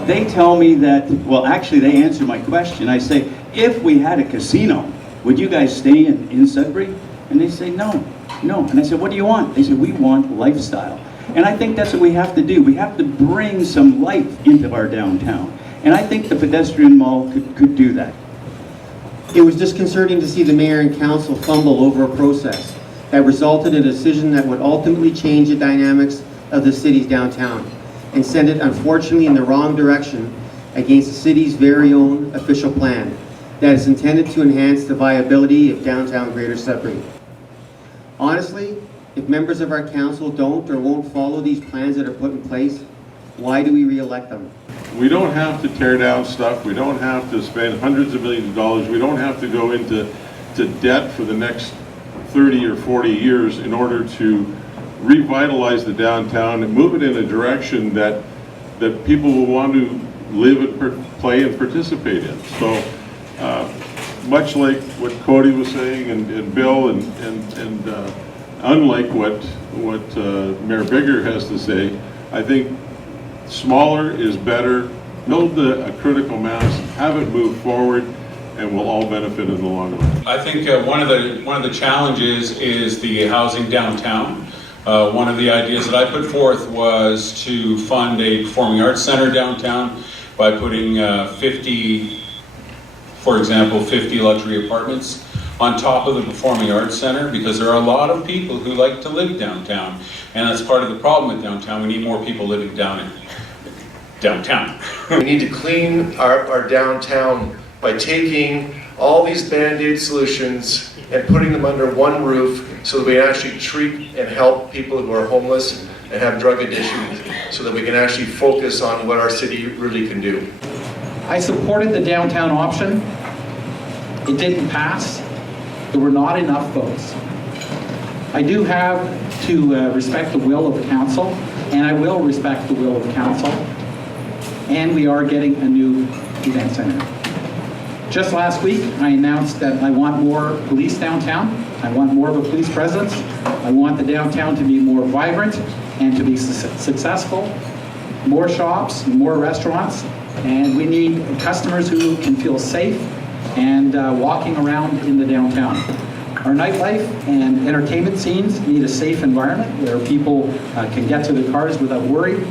they tell me that, well, actually they answer my question. I say, if we had a casino, would you guys stay in Sudbury? And they say, no. And I said, what do you want? They said, we want lifestyle. And I think that's what we have to do. We have to bring some life into our downtown. And I think the pedestrian mall could do that. It was disconcerting to see the mayor and council fumble over a process that resulted in a decision that would ultimately change the dynamics of the city's downtown and send it, unfortunately, in the wrong direction against the city's very own official plan that is intended to enhance the viability of downtown Greater Sudbury. Honestly, if members of our council don't or won't follow these plans that are put in place, why do we re-elect them? We don't have to tear down stuff. We don't have to spend hundreds of millions of dollars. We don't have to go into debt for the next 30 or 40 years in order to revitalize the downtown and move it in a direction that people will want to live and play and participate in. So much like what Cody was saying and Bill and unlike what Mayor Bigger has to say, I think smaller is better. Build a critical mass, have it move forward, and we'll all benefit in the long run. I think one of the challenges is the housing downtown. One of the ideas that I put forth was to fund a performing arts center downtown by putting 50 luxury apartments on top of the performing arts center, because there are a lot of people who like to live downtown, and that's part of the problem with downtown. We need more people living downtown. We need to clean our downtown by taking all these Band-Aid solutions and putting them under one roof so that we can actually treat and help people who are homeless and have drug addiction, so that we can actually focus on what our city really can do. I supported the downtown option. It didn't pass. There were not enough votes. I do have to respect the will of the council, and I will respect the will of the council. And we are getting a new event center. Just last week, I announced that I want more police downtown. I want more of a police presence. I want the downtown to be more vibrant and to be successful. More shops, more restaurants, and we need customers who can feel safe and walking around in the downtown. Our nightlife and entertainment scenes need a safe environment where people can get to their cars without worry.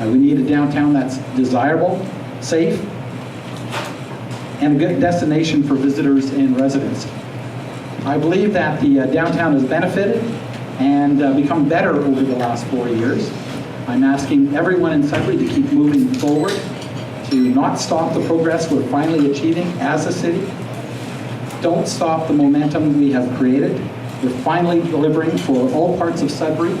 We need a downtown that's desirable, safe, and a good destination for visitors and residents. I believe that the downtown has benefited and become better over the last 4 years. I'm asking everyone in Sudbury to keep moving forward, to not stop the progress we're finally achieving as a city. Don't stop the momentum we have created. We're finally delivering for all parts of Sudbury,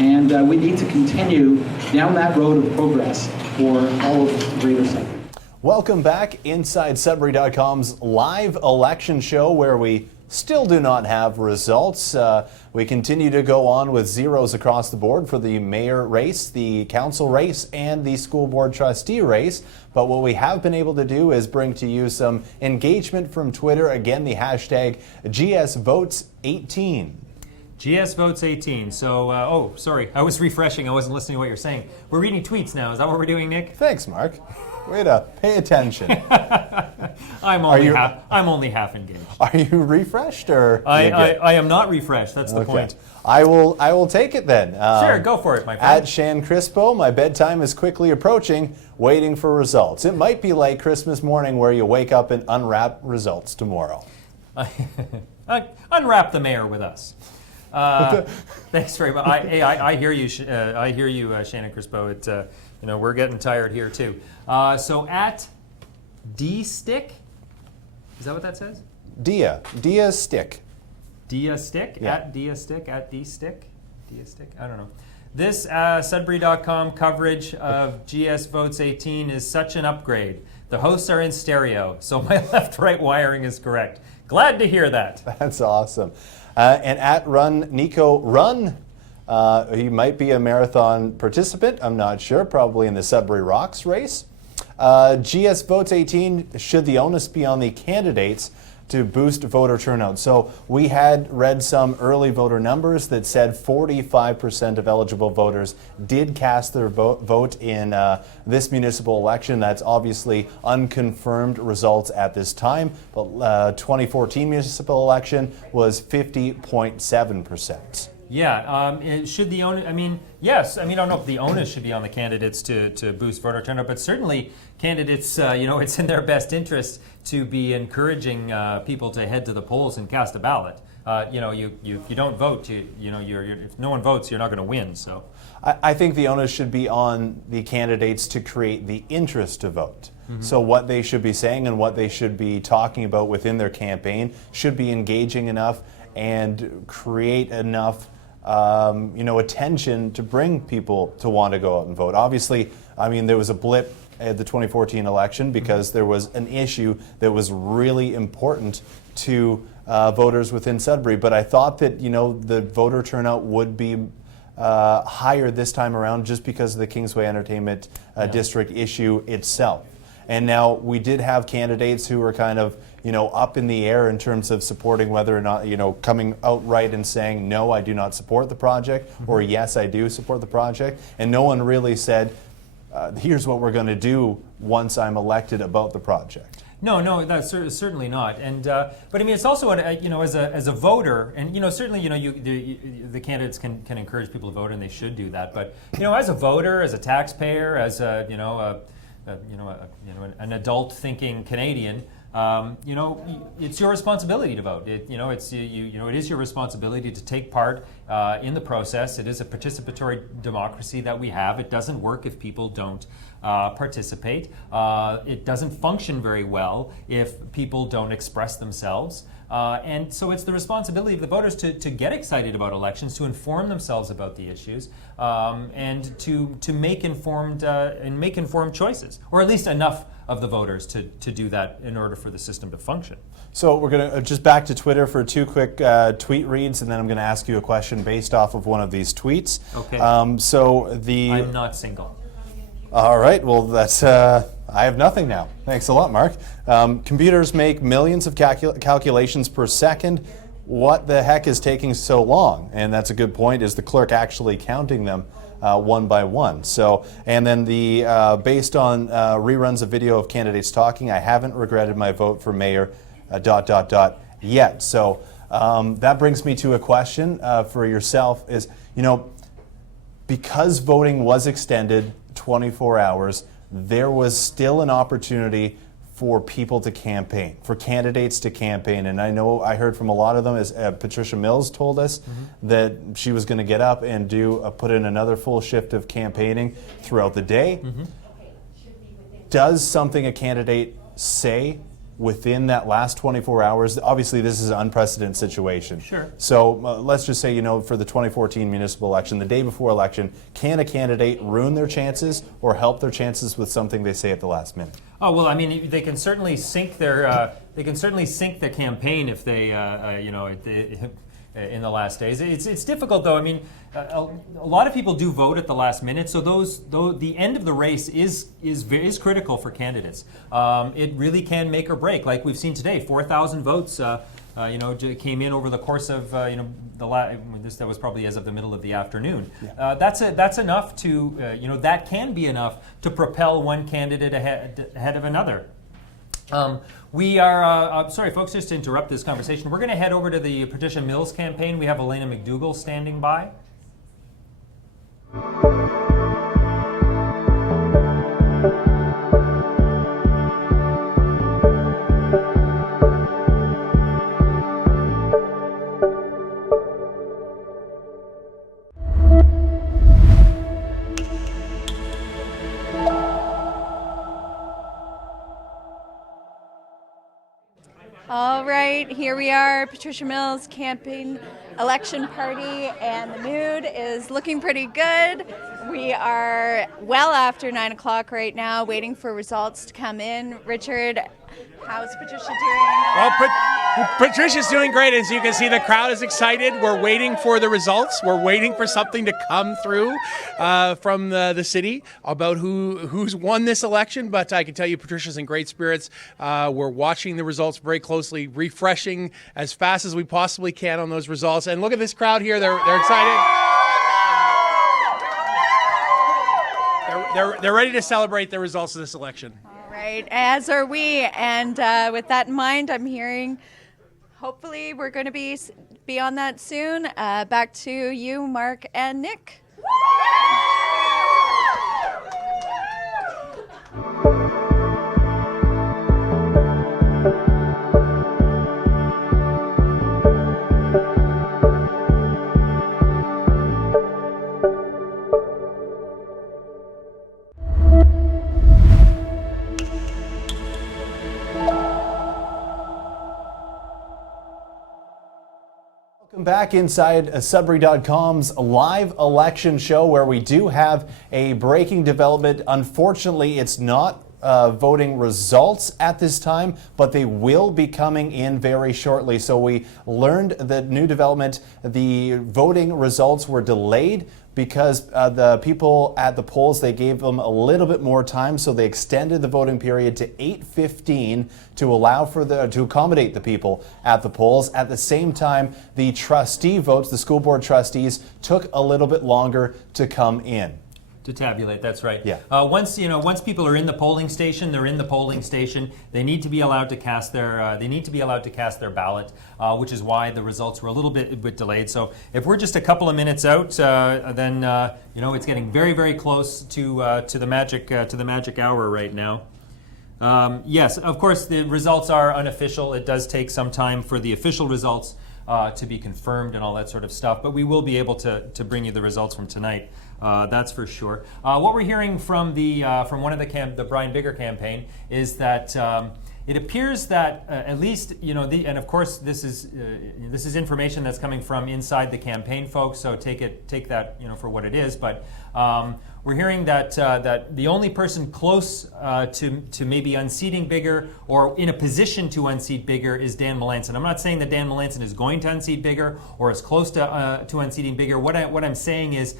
and we need to continue down that road of progress for all of Greater Sudbury. Welcome back inside Sudbury.com's live election show, where we still do not have results. We continue to go on with zeros across the board for the mayor race, the council race, and the school board trustee race. But what we have been able to do is bring to you some engagement from Twitter. Again, the hashtag GSVotes18. GSVotes18. So, oh, sorry, I was refreshing. I wasn't listening to what you're saying. We're reading tweets now. Is that what we're doing, Nick? Thanks, Mark. Way to pay attention. I'm only half engaged. Are you refreshed or? I am not refreshed. That's the point. I will take it then. Sure, go for it, my friend. At Shan Crispo, my bedtime is quickly approaching, waiting for results. It might be like Christmas morning where you wake up and unwrap results tomorrow. Unwrap the mayor with us. Thanks very much. I hear you. I hear you, Shannon Crispo. We're getting tired here too. So at D Stick, is that what that says? Dia Stick. Dia Stick? Yeah. At Dia Stick? At D Stick? Dia Stick? I don't know. This Sudbury.com coverage of GSVotes18 is such an upgrade. The hosts are in stereo, so my left-right wiring is correct. Glad to hear that. That's awesome. And at Run Nico Run, he might be a marathon participant. I'm not sure. Probably in the Sudbury Rocks race. GSVotes18, should the onus be on the candidates to boost voter turnout? So we had read some early voter numbers that said 45% of eligible voters did cast their vote in this municipal election. That's obviously unconfirmed results at this time, but 2014 municipal election was 50.7%. Yeah, should the onus, yes, I don't know if the onus should be on the candidates to boost voter turnout, but certainly candidates, it's in their best interest to be encouraging people to head to the polls and cast a ballot. If you don't vote, if no one votes, you're not going to win. So, I think the onus should be on the candidates to create the interest to vote. Mm-hmm. So what they should be saying and what they should be talking about within their campaign should be engaging enough and create enough attention to bring people to want to go out and vote. Obviously, there was a blip at the 2014 election because there was an issue that was really important to voters within Sudbury. But I thought that, the voter turnout would be higher this time around just because of the Kingsway Entertainment District issue itself. And now we did have candidates who were kind of, up in the air in terms of supporting whether or not, coming outright and saying, no, I do not support the project, or yes, I do support the project. And no one really said, here's what we're going to do once I'm elected about the project. No, that's certainly not. And but it's also as a voter, and certainly the candidates can encourage people to vote, and they should do that. But as a voter, as a taxpayer, as an adult thinking Canadian, it's your responsibility to vote. It is your responsibility to take part in the process. It is a participatory democracy that we have. It doesn't work if people don't participate. It doesn't function very well if people don't express themselves. And so it's the responsibility of the voters to get excited about elections, to inform themselves about the issues, and to make informed choices, or at least enough of the voters to do that in order for the system to function. So we're going to just back to Twitter for two quick tweet reads, and then I'm going to ask you a question based off of one of these tweets. Okay. I'm not single. All right. Well, that's. I have nothing now. Thanks a lot, Mark. Computers make millions of calculations per second. What the heck is taking so long? And that's a good point. Is the clerk actually counting them one by one? So, and then the based on reruns of video of candidates talking, I haven't regretted my vote for mayor. Yet. So that brings me to a question for yourself. Is because voting was extended 24 hours. There was still an opportunity for people to campaign, for candidates to campaign. And I know I heard from a lot of them, as Patricia Mills told us, that she was going to get up and put in another full shift of campaigning throughout the day. Does something a candidate say within that last 24 hours. Obviously, this is an unprecedented situation. Sure. So let's just say, for the 2014 municipal election, the day before election, can a candidate ruin their chances or help their chances with something they say at the last minute? Oh well, I mean, they can certainly sink their campaign if they in the last days. It's difficult though. I mean, a lot of people do vote at the last minute, so the end of the race is critical for candidates. It really can make or break. Like we've seen today, 4,000 votes. Came in over the course of that was probably as of the middle of the afternoon. Yeah. That's enough to that can be enough to propel one candidate ahead of another. We are sorry, folks, just to interrupt this conversation. We're going to head over to the Patricia Mills campaign. We have Elena McDougall standing by. All right, here we are, Patricia Mills campaign election party, and the mood is looking pretty good. We are well after 9 o'clock right now, waiting for results to come in. Richard, how's Patricia doing? Well, Patricia's doing great. As you can see, the crowd is excited. We're waiting for the results. We're waiting for something to come through from the city about who's won this election. But I can tell you, Patricia's in great spirits. We're watching the results very closely, refreshing as fast as we possibly can on those results. And look at this crowd here. They're excited. They're ready to celebrate the results of this election. All right, as are we. And with that in mind, I'm hearing, hopefully we're going to be on that soon. Back to you, Mark and Nick. Welcome back inside Sudbury.com's live election show, where we do have a breaking development. Unfortunately, it's not voting results at this time, but they will be coming in very shortly. So we learned the new development. The voting results were delayed because the people at the polls, they gave them a little bit more time, so they extended the voting period to 8:15 to allow for to accommodate the people at the polls. At the same time, the trustee votes, the school board trustees, took a little bit longer to come in. To tabulate, that's right. Yeah. Once people are in the polling station, they're in the polling station. They need to be allowed to cast their ballot, which is why the results were a little bit delayed. So if we're just a couple of minutes out, then it's getting very, very close to the magic hour right now. Yes, of course, the results are unofficial. It does take some time for the official results to be confirmed and all that sort of stuff, but we will be able to bring you the results from tonight. That's for sure. What we're hearing from one of the Brian Bigger campaign is that it appears that at least and of course this is information that's coming from inside the campaign, folks. So take that for what it is. But we're hearing that the only person close to maybe unseating Bigger or in a position to unseat Bigger is Dan Melanson. I'm not saying that Dan Melanson is going to unseat Bigger or is close to unseating Bigger. What I'm saying is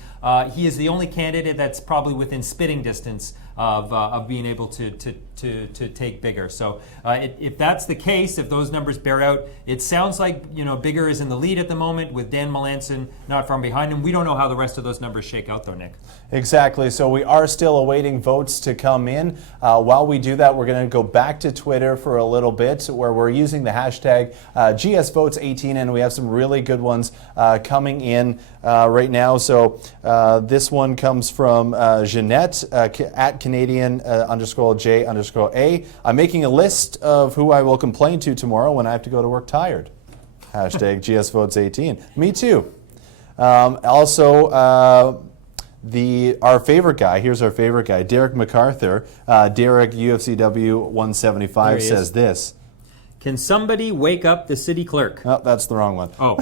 he is the only candidate that's probably within spitting distance of being able to take Bigger. So if that's the case, if those numbers bear out, it sounds like Bigger is in the lead at the moment with Dan Melanson not far behind him. We don't know how the rest of those numbers shake out though, Nick. Exactly. So we are still awaiting votes to come in. While we do that, we're going to go back to Twitter for a little bit, where we're using the hashtag GSVotes18, and we have some really good ones coming in right now. So this one comes from Jeanette at Canadian _J_A. I'm making a list of who I will complain to tomorrow when I have to go to work tired. Hashtag GSVotes18. Me too. Also, our favorite guy, here's our favorite guy, Derek MacArthur. Derek, UFCW 175, says this: Can somebody wake up the city clerk? Oh, that's the wrong one. Oh.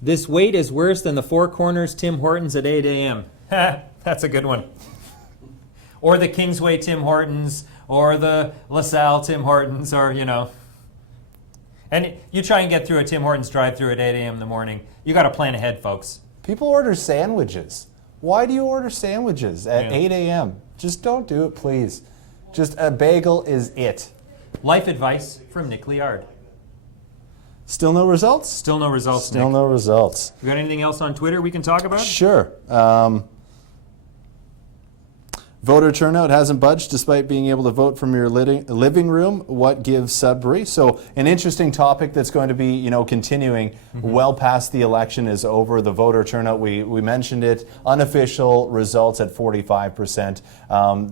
This wait is worse than the Four Corners Tim Hortons at 8 a.m. That's a good one. Or the Kingsway Tim Hortons, or the LaSalle Tim Hortons, or, you know. And you try and get through a Tim Hortons drive-through at 8 a.m. in the morning. You got to plan ahead, folks. People order sandwiches. Why do you order sandwiches at 8 a.m.? Just don't do it, please. Just a bagel is it. Life advice from Nick Liard. Still no results? Still no results, Still Nick. no results. We got anything else on Twitter we can talk about? Sure. Voter turnout hasn't budged despite being able to vote from your living room. What gives Sudbury? So an interesting topic that's going to be, you know, continuing well past the election is over. The voter turnout, we mentioned it, unofficial results at 45%.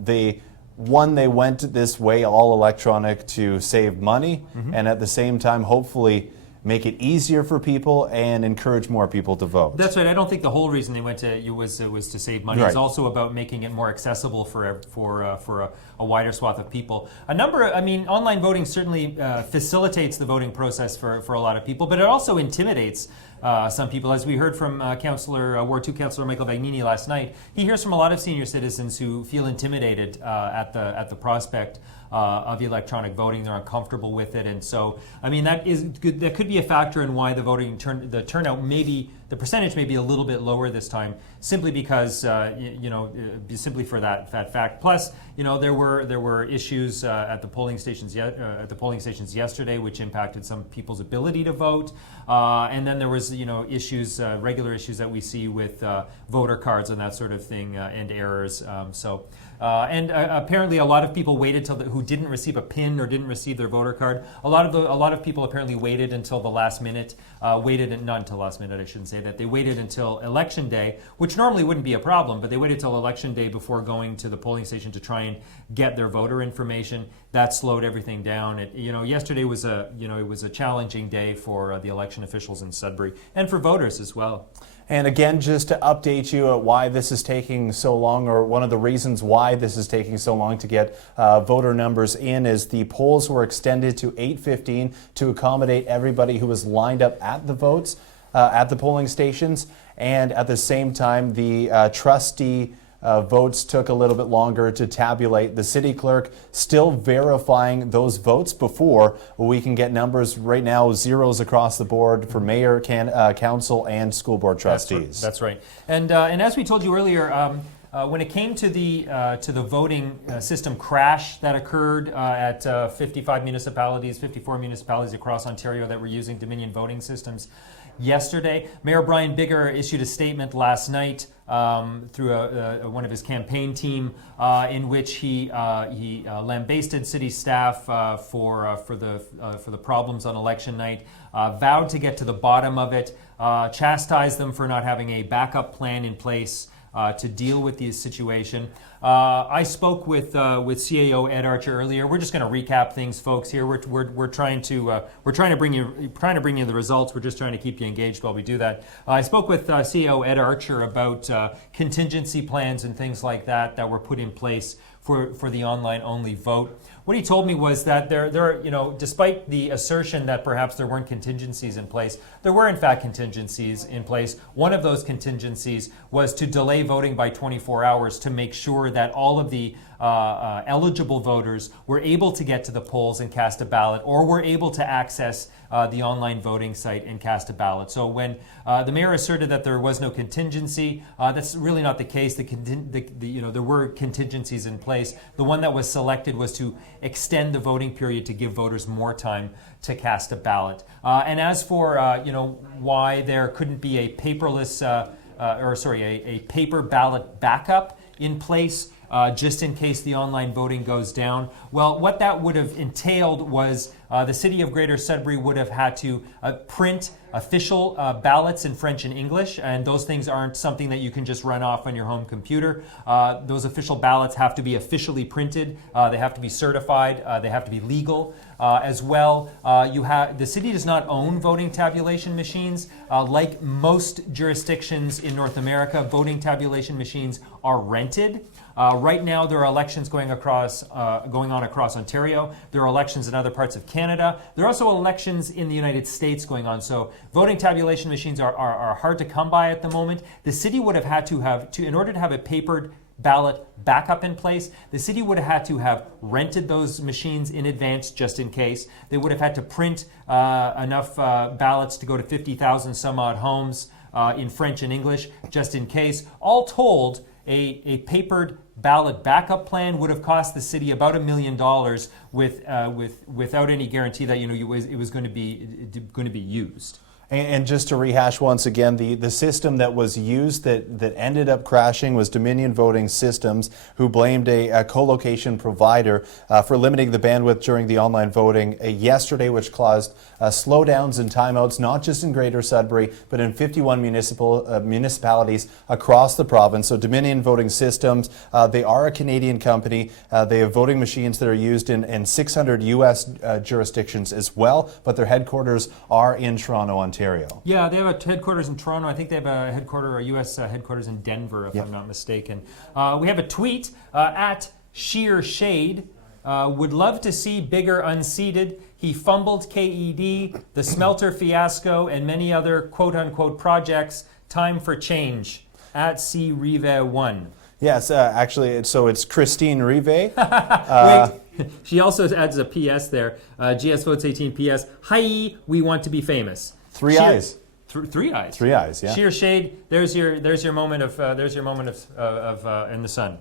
They went this way, all electronic, to save money and at the same time, hopefully, make it easier for people and encourage more people to vote. That's right. I don't think the whole reason they went to was to save money. Right. It's also about making it more accessible for a wider swath of people. Online voting certainly facilitates the voting process for a lot of people, but it also intimidates some people. As we heard from Ward 2 Councillor Michael Vagnini last night, he hears from a lot of senior citizens who feel intimidated at the prospect of electronic voting. They're uncomfortable with it, and so that is good. That could be a factor in why the turnout the percentage may be a little bit lower this time, simply because simply for that fact. Plus, there were issues at the polling stations yesterday, which impacted some people's ability to vote, and then there was issues, regular issues that we see with voter cards and that sort of thing, and errors. Apparently, a lot of people waited who didn't receive a PIN or didn't receive their voter card. A lot of people apparently waited until the last minute. Not until last minute, I shouldn't say that. They waited until election day, which normally wouldn't be a problem, but they waited till election day before going to the polling station to try and get their voter information. That slowed everything down. Yesterday was it was a challenging day for the election officials in Sudbury and for voters as well. And again, just to update you at why this is taking so long, or one of the reasons why this is taking so long to get voter numbers in, is the polls were extended to 8:15 to accommodate everybody who was lined up at the votes, at the polling stations. And at the same time, the trustee votes took a little bit longer to tabulate. The city clerk still verifying those votes before we can get numbers. Right now, zeros across the board for mayor, council, and school board trustees. That's right. And as we told you earlier, when it came to the voting system crash that occurred at 54 municipalities across Ontario that were using Dominion voting systems yesterday, Mayor Brian Bigger issued a statement last night through one of his campaign team, in which he lambasted city staff for the problems on election night, vowed to get to the bottom of it, chastised them for not having a backup plan in place to deal with the situation. I spoke with CAO Ed Archer earlier. We're just going to recap things, folks. Here we're trying to bring you the results. We're just trying to keep you engaged while we do that. I spoke with CAO Ed Archer about contingency plans and things like that were put in place for the online only vote. What he told me was that there are, despite the assertion that perhaps there weren't contingencies in place, there were in fact contingencies in place. One of those contingencies was to delay voting by 24 hours to make sure that all of the eligible voters were able to get to the polls and cast a ballot, or were able to access the online voting site and cast a ballot. So when the mayor asserted that there was no contingency, that's really not the case. There were contingencies in place. The one that was selected was to extend the voting period to give voters more time to cast a ballot. And as for why there couldn't be a paperless, a paper ballot backup in place, just in case the online voting goes down. Well, what that would have entailed was the city of Greater Sudbury would have had to print official ballots in French and English, and those things aren't something that you can just run off on your home computer. Those official ballots have to be officially printed. They have to be certified. They have to be legal as well. The city does not own voting tabulation machines. Like most jurisdictions in North America, voting tabulation machines are rented. Right now, there are elections going on across Ontario. There are elections in other parts of Canada. Canada. There are also elections in the United States going on. So voting tabulation machines are hard to come by at the moment. The city would have had to in order to have a papered ballot backup in place, the city would have had to have rented those machines in advance just in case. They would have had to print enough ballots to go to 50,000 some odd homes in French and English just in case. All told, a papered ballot backup plan would have cost the city about $1 million without any guarantee that it was going to be used. And just to rehash once again, the system that was used that ended up crashing was Dominion Voting Systems, who blamed a co-location provider for limiting the bandwidth during the online voting yesterday, which caused slowdowns and timeouts, not just in Greater Sudbury, but in 51 municipalities across the province. So Dominion Voting Systems, they are a Canadian company. They have voting machines that are used in 600 U.S. jurisdictions as well, but their headquarters are in Toronto, Ontario. Yeah, they have a headquarters in Toronto. I think they have a U.S. headquarters in Denver, if I'm not mistaken. We have a tweet at Sheer Shade. Would love to see Bigger unseated. He fumbled KED, the smelter fiasco, and many other quote-unquote projects. Time for change. At C. Rive 1. Yes, actually, it's Christine Rive. Wait. She also adds a PS there. GS Votes 18 PS. Hi, we want to be famous. Three eyes. Three eyes. Three eyes. Yeah. Sheer Shade. There's your moment of in the sun.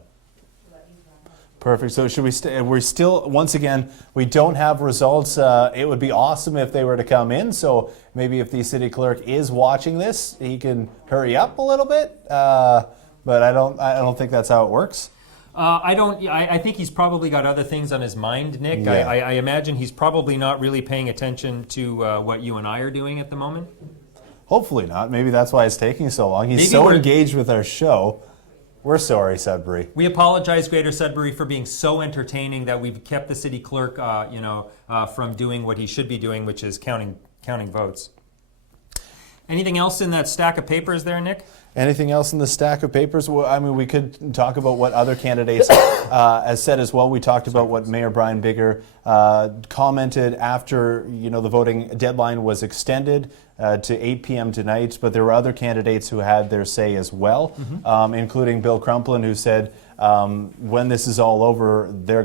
Perfect. So should we? We're still, once again, we don't have results. It would be awesome if they were to come in. So maybe if the city clerk is watching this, he can hurry up a little bit. But I don't think that's how it works. I think he's probably got other things on his mind, Nick. Yeah. I imagine he's probably not really paying attention to what you and I are doing at the moment. Hopefully not. Maybe that's why it's taking so long. He's so engaged with our show. We're sorry, Sudbury. We apologize, Greater Sudbury, for being so entertaining that we've kept the city clerk, from doing what he should be doing, which is counting votes. Anything else in that stack of papers there, Nick? Anything else in the stack of papers? Well, I mean, we could talk about what other candidates has said as well. We talked about what Mayor Brian Bigger commented after the voting deadline was extended to 8 p.m. tonight. But there were other candidates who had their say as well, including Bill Crumplin, who said when this is all over, they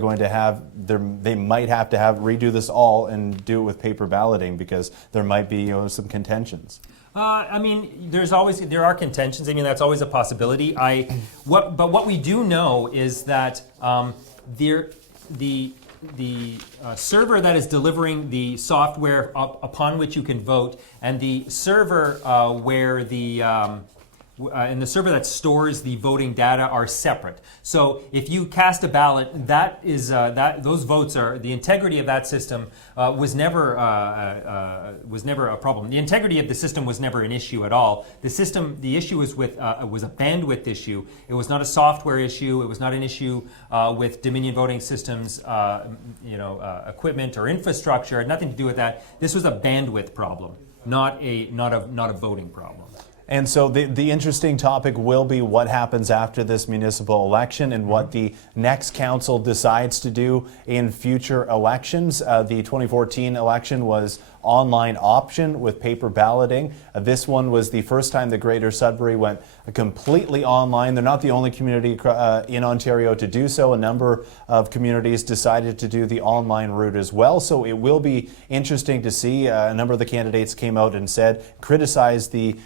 might have to redo this all and do it with paper balloting because there might be some contentions. There are contentions. I mean, that's always a possibility. But what we do know is that the server that is delivering the software upon which you can vote, and the server where and the server that stores the voting data are separate. So if you cast a ballot, those votes are, the integrity of that system was never a problem. The integrity of the system was never an issue at all. The issue was was a bandwidth issue. It was not a software issue. It was not an issue with Dominion Voting Systems, equipment or infrastructure. It had nothing to do with that. This was a bandwidth problem, not a voting problem. And so the interesting topic will be what happens after this municipal election and what the next council decides to do in future elections. The 2014 election was online option with paper balloting. This one was the first time that Greater Sudbury went completely online. They're not the only community in Ontario to do so. A number of communities decided to do the online route as well. So it will be interesting to see. A number of the candidates came out and criticized the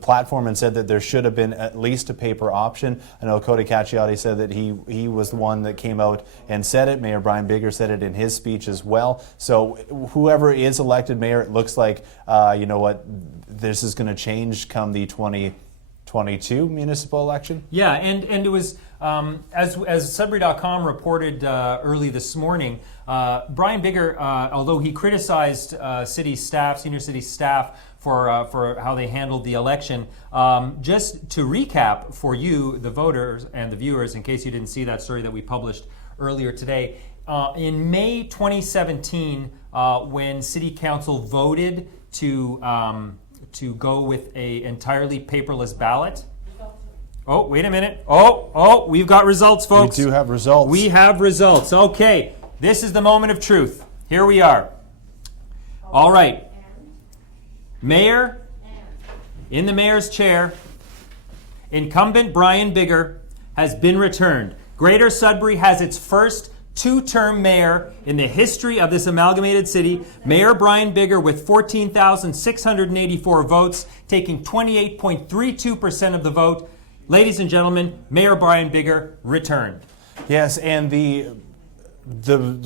platform and said that there should have been at least a paper option. I know Cody Cacciati said that he was the one that came out and said it. Mayor Brian Bigger said it in his speech as well. So whoever is elected mayor, it looks like, this is going to change come the 2022 municipal election. Yeah, and it was, as Sudbury.com reported early this morning, Brian Bigger, although he criticized senior city staff for how they handled the election, just to recap for you, the voters and the viewers, in case you didn't see that story that we published earlier today, in May 2017, when City Council voted to go with an entirely paperless ballot. Oh, wait a minute. Oh, we've got results, folks. We do have results. We have results. Okay, this is the moment of truth. Here we are. All right. Mayor, in the mayor's chair, incumbent Brian Bigger has been returned. Greater Sudbury has its first two-term mayor in the history of this amalgamated city. Mayor Brian Bigger with 14,684 votes, taking 28.32% of the vote. Ladies and gentlemen, Mayor Brian Bigger returned. Yes, and the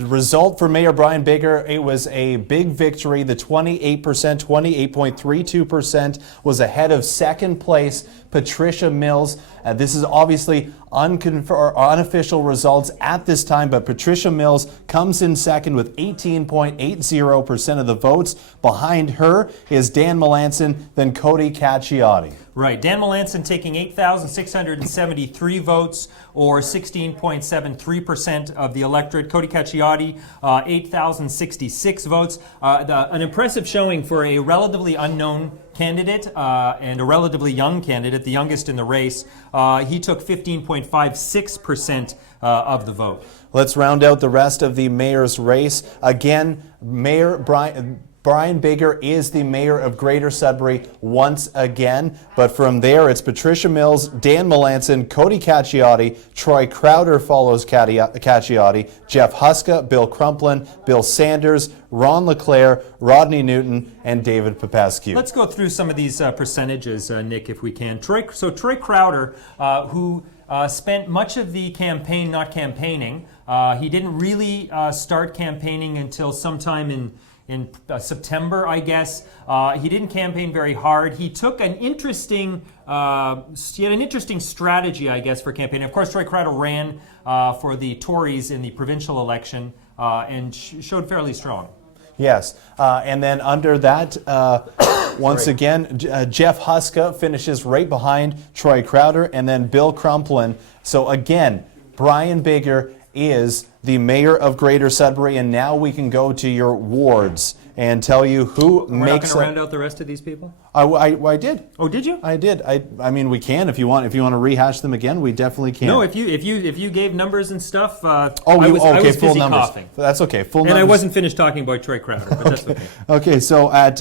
result for Mayor Brian Bigger, it was a big victory. The 28.32% was ahead of second place Patricia Mills. This is obviously unofficial results at this time, but Patricia Mills comes in second with 18.80% of the votes. Behind her is Dan Melanson, then Cody Cacchiotti. Right, Dan Melanson taking 8,673 votes, or 16.73% of the electorate. Cody Cacchiotti, 8,066 votes. An impressive showing for a relatively unknown candidate and a relatively young candidate, the youngest in the race. He took 15.56% of the vote. Let's round out the rest of the mayor's race. Again, Mayor Brian Bigger is the mayor of Greater Sudbury once again, but from there it's Patricia Mills, Dan Melanson, Cody Cacchiotti, Troy Crowder follows Cacchiotti, Jeff Huska, Bill Crumplin, Bill Sanders, Ron LeClaire, Rodney Newton, and David Popescu. Let's go through some of these percentages, Nick, if we can. Troy Crowder, who spent much of the campaign not campaigning. He didn't really start campaigning until sometime in September, I guess. He didn't campaign very hard. He took an interesting, strategy, I guess, for campaigning. Of course, Troy Crowder ran for the Tories in the provincial election and showed fairly strong. Yes, and then under that, once again, Jeff Huska finishes right behind Troy Crowder, and then Bill Crumplin. So again, Brian Bigger is the mayor of Greater Sudbury, and now we can go to your wards and tell you who We're makes. not going to round out the rest of these people? I did. Oh, did you? I did. I mean, we can if you want. If you want to rehash them again, we definitely can. No, if you gave numbers and stuff. I okay, was full busy numbers. coughing. That's okay. Full and numbers. I wasn't finished talking about Troy Crowder, but that's okay. Okay, so at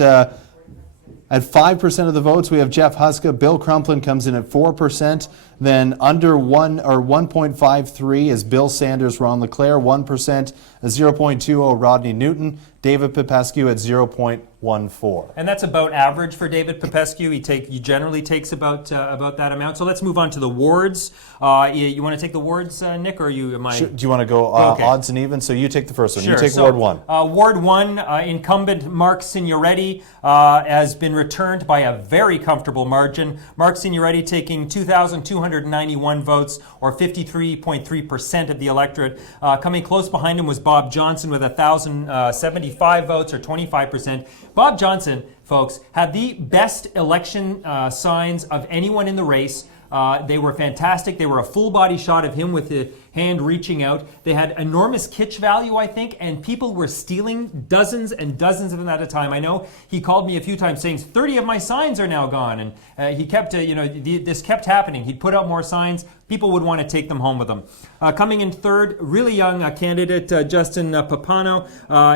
5% of the votes, we have Jeff Huska. Bill Crumplin comes in at 4%. Then under 1.53 is Bill Sanders, Ron LeClaire, 1%, 0.20 Rodney Newton, David Popescu at 0.14. And that's about average for David Popescu. He generally takes about that amount. So let's move on to the wards. You want to take the wards, Nick, or am I? Do you want to go Okay. odds and evens? So you take the first one. Sure. You take So, Ward 1. Ward 1, incumbent Mark Signoretti has been returned by a very comfortable margin. Mark Signoretti taking 2,291 votes, or 53.3% of the electorate. Coming close behind him was Bob Johnson with 1,075 votes, or 25%. Bob Johnson, folks, had the best election signs of anyone in the race. They were fantastic. They were a full body shot of him with the hand reaching out. They had enormous kitsch value, I think, and people were stealing dozens and dozens of them at a time. I know he called me a few times saying 30 of my signs are now gone, and he kept, this kept happening. He'd put out more signs. People would want to take them home with them. Coming in third, really young candidate, Justin Papano.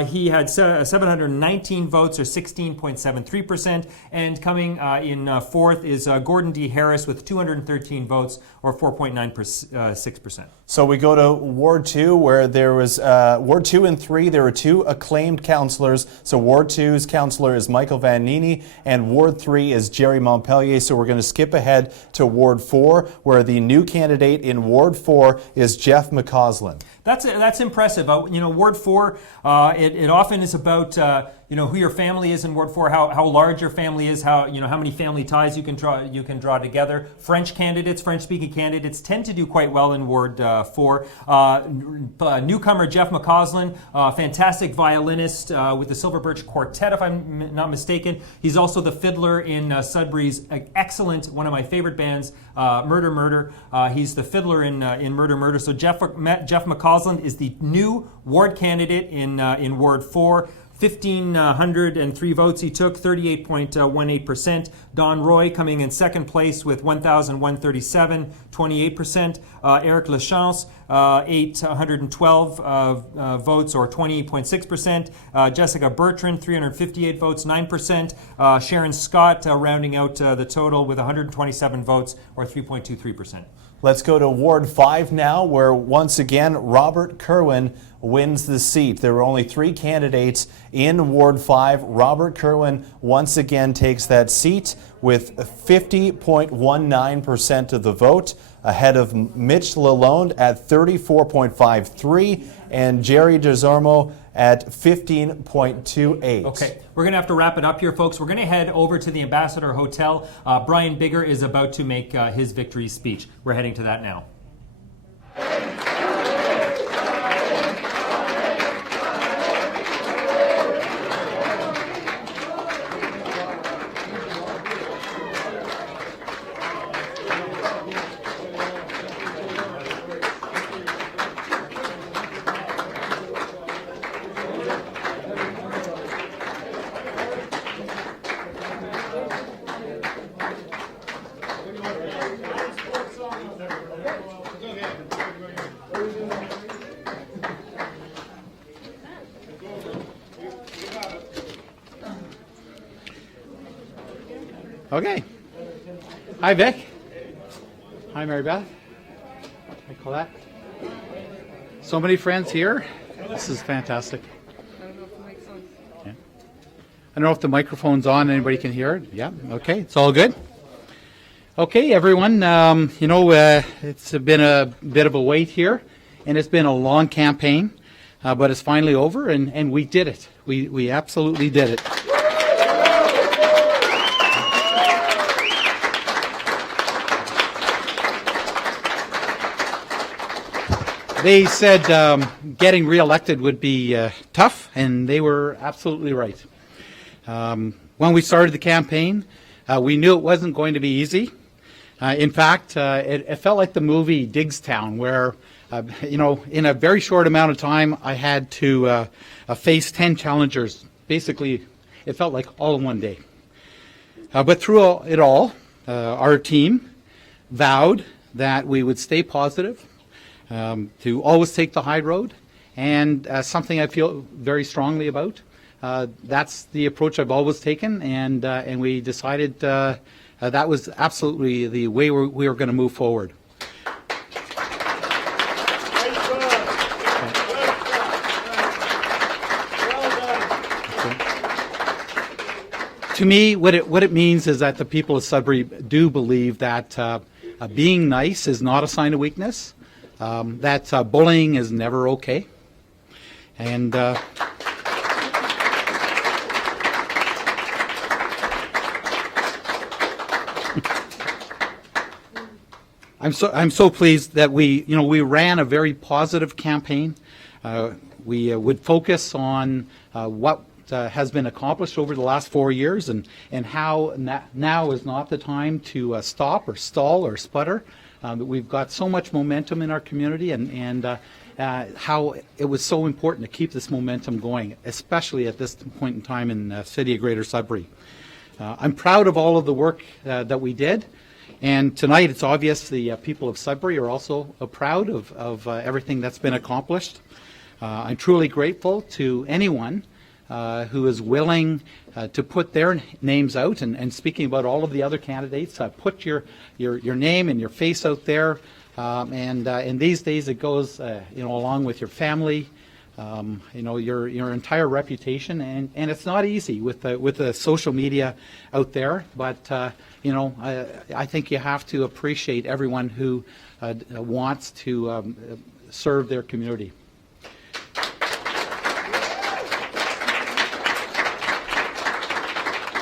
He had 719 votes, or 16.73%. And coming in fourth is Gordon D. Harris with 213 votes, or 4.96%. So we go to Ward 2, where there was Ward 2 and 3. There were two acclaimed councillors. So Ward 2's councillor is Michael Van Nini, and Ward 3 is Jerry Montpellier. So we're going to skip ahead to Ward 4, where the new candidate in Ward 4 is Jeff McCausland. That's impressive. Ward 4, it often is about who your family is in Ward 4, how large your family is, how many family ties you can draw together. French-speaking candidates tend to do quite well in Ward 4. Newcomer Jeff McCausland, fantastic violinist with the Silver Birch Quartet, if I'm not mistaken. He's also the fiddler in Sudbury's excellent, one of my favorite bands, Murder Murder. He's the fiddler in Murder Murder. So Jeff McCausland is the new ward candidate in Ward 4. 1,503 votes he took, 38.18%. Don Roy coming in second place with 1,137, 28%. Eric Lachance, 812 votes, or 20.6%. Jessica Bertrand, 358 votes, 9%. Sharon Scott rounding out the total with 127 votes, or 3.23%. Let's go to Ward 5 now, where once again Robert Kerwin wins the seat. There were only 3 candidates in Ward 5. Robert Kerwin once again takes that seat with 50.19% of the vote, ahead of Mitch Lalonde at 34.53 and Jerry DeZormo at 15.28. Okay, we're going to have to wrap it up here, folks. We're going to head over to the Ambassador Hotel. Brian Bigger is about to make his victory speech. We're heading to that now. Okay. Hi, Vic. Hi, Mary Beth. Hi, Colette. So many friends here. This is fantastic. Yeah. I don't know if the microphone's on. Anybody can hear it? Yeah. Okay. It's all good. Okay, everyone. It's been a bit of a wait here, and it's been a long campaign, but it's finally over, and we did it. We absolutely did it. They said getting reelected would be tough, and they were absolutely right. When we started the campaign, we knew it wasn't going to be easy. In fact, it felt like the movie Diggstown, where, in a very short amount of time, I had to face 10 challengers. Basically, it felt like all in one day. But through it all, our team vowed that we would stay positive, to always take the high road, and something I feel very strongly about. That's the approach I've always taken, and we decided that was absolutely the way we were going to move forward. To me, what it means is that the people of Sudbury do believe that being nice is not a sign of weakness. That bullying is never okay, and I'm so pleased that we ran a very positive campaign. We would focus on what has been accomplished over the last 4 years, and how now is not the time to stop or stall or sputter. We've got so much momentum in our community, and how it was so important to keep this momentum going, especially at this point in time in the city of Greater Sudbury. I'm proud of all of the work that we did, and tonight it's obvious the people of Sudbury are also proud of everything that's been accomplished. I'm truly grateful to anyone who is willing to put their names out, and speaking about all of the other candidates, put your name and your face out there, and in these days it goes along with your family, your entire reputation, and it's not easy with the social media out there, but I think you have to appreciate everyone who wants to serve their community.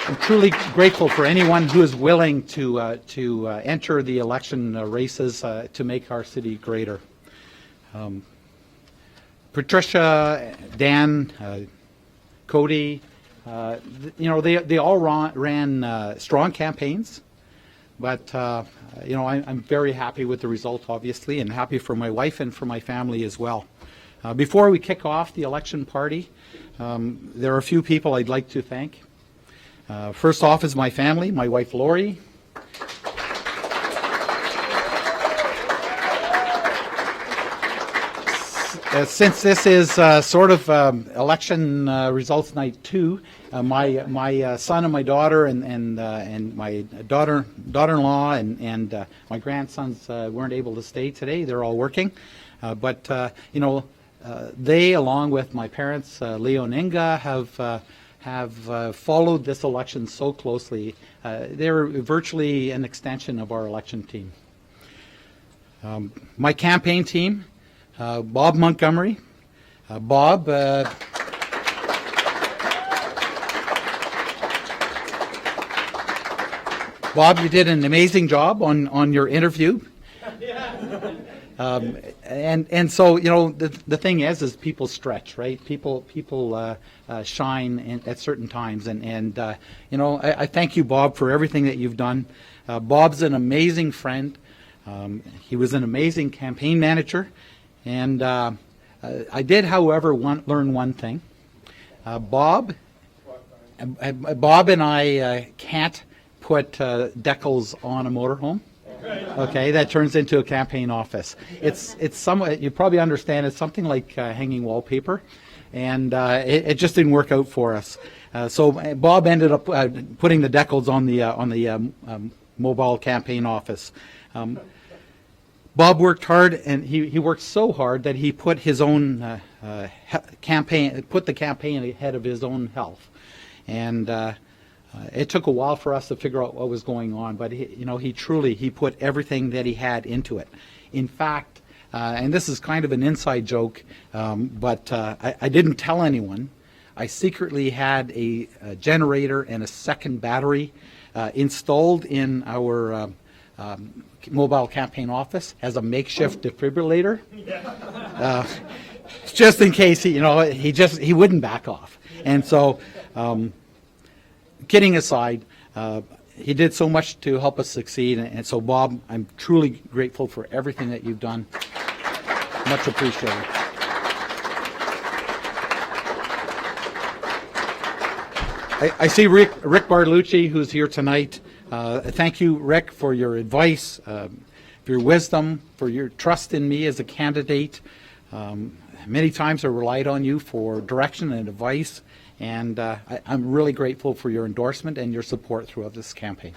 I'm truly grateful for anyone who is willing to enter the election races to make our city greater. Patricia, Dan, Cody, they all ran strong campaigns, but I'm very happy with the result, obviously, and happy for my wife and for my family as well. Before we kick off the election party, there are a few people I'd like to thank. First off is my family, my wife Lori. Since this is sort of election results night 2, my son and my daughter and my daughter-in-law and my grandsons weren't able to stay today. They're all working, but they, along with my parents, Leo and Inga, have followed this election so closely. They're virtually an extension of our election team. My campaign team. Bob Montgomery. Bob, you did an amazing job on your interview. And so, the thing is people stretch, right? People shine at certain times. And I thank you, Bob, for everything that you've done. Bob's an amazing friend. He was an amazing campaign manager. And I did, however, learn one thing. Bob and I can't put decals on a motorhome. Okay, that turns into a campaign office. It's somewhat, you probably understand, it's something like hanging wallpaper, and it just didn't work out for us. So Bob ended up putting the decals on the mobile campaign office. Bob worked hard, and he worked so hard that he put his own campaign ahead of his own health. And it took a while for us to figure out what was going on, but he put everything that he had into it. In fact, and this is kind of an inside joke, but I didn't tell anyone. I secretly had a generator and a second battery installed in our mobile campaign office as a makeshift defibrillator, just in case he wouldn't back off. And so, kidding aside, he did so much to help us succeed. And so, Bob, I'm truly grateful for everything that you've done. Much appreciated. I see Rick Bartolucci, who's here tonight. Thank you, Rick, for your advice, for your wisdom, for your trust in me as a candidate. Many times I relied on you for direction and advice, and I'm really grateful for your endorsement and your support throughout this campaign.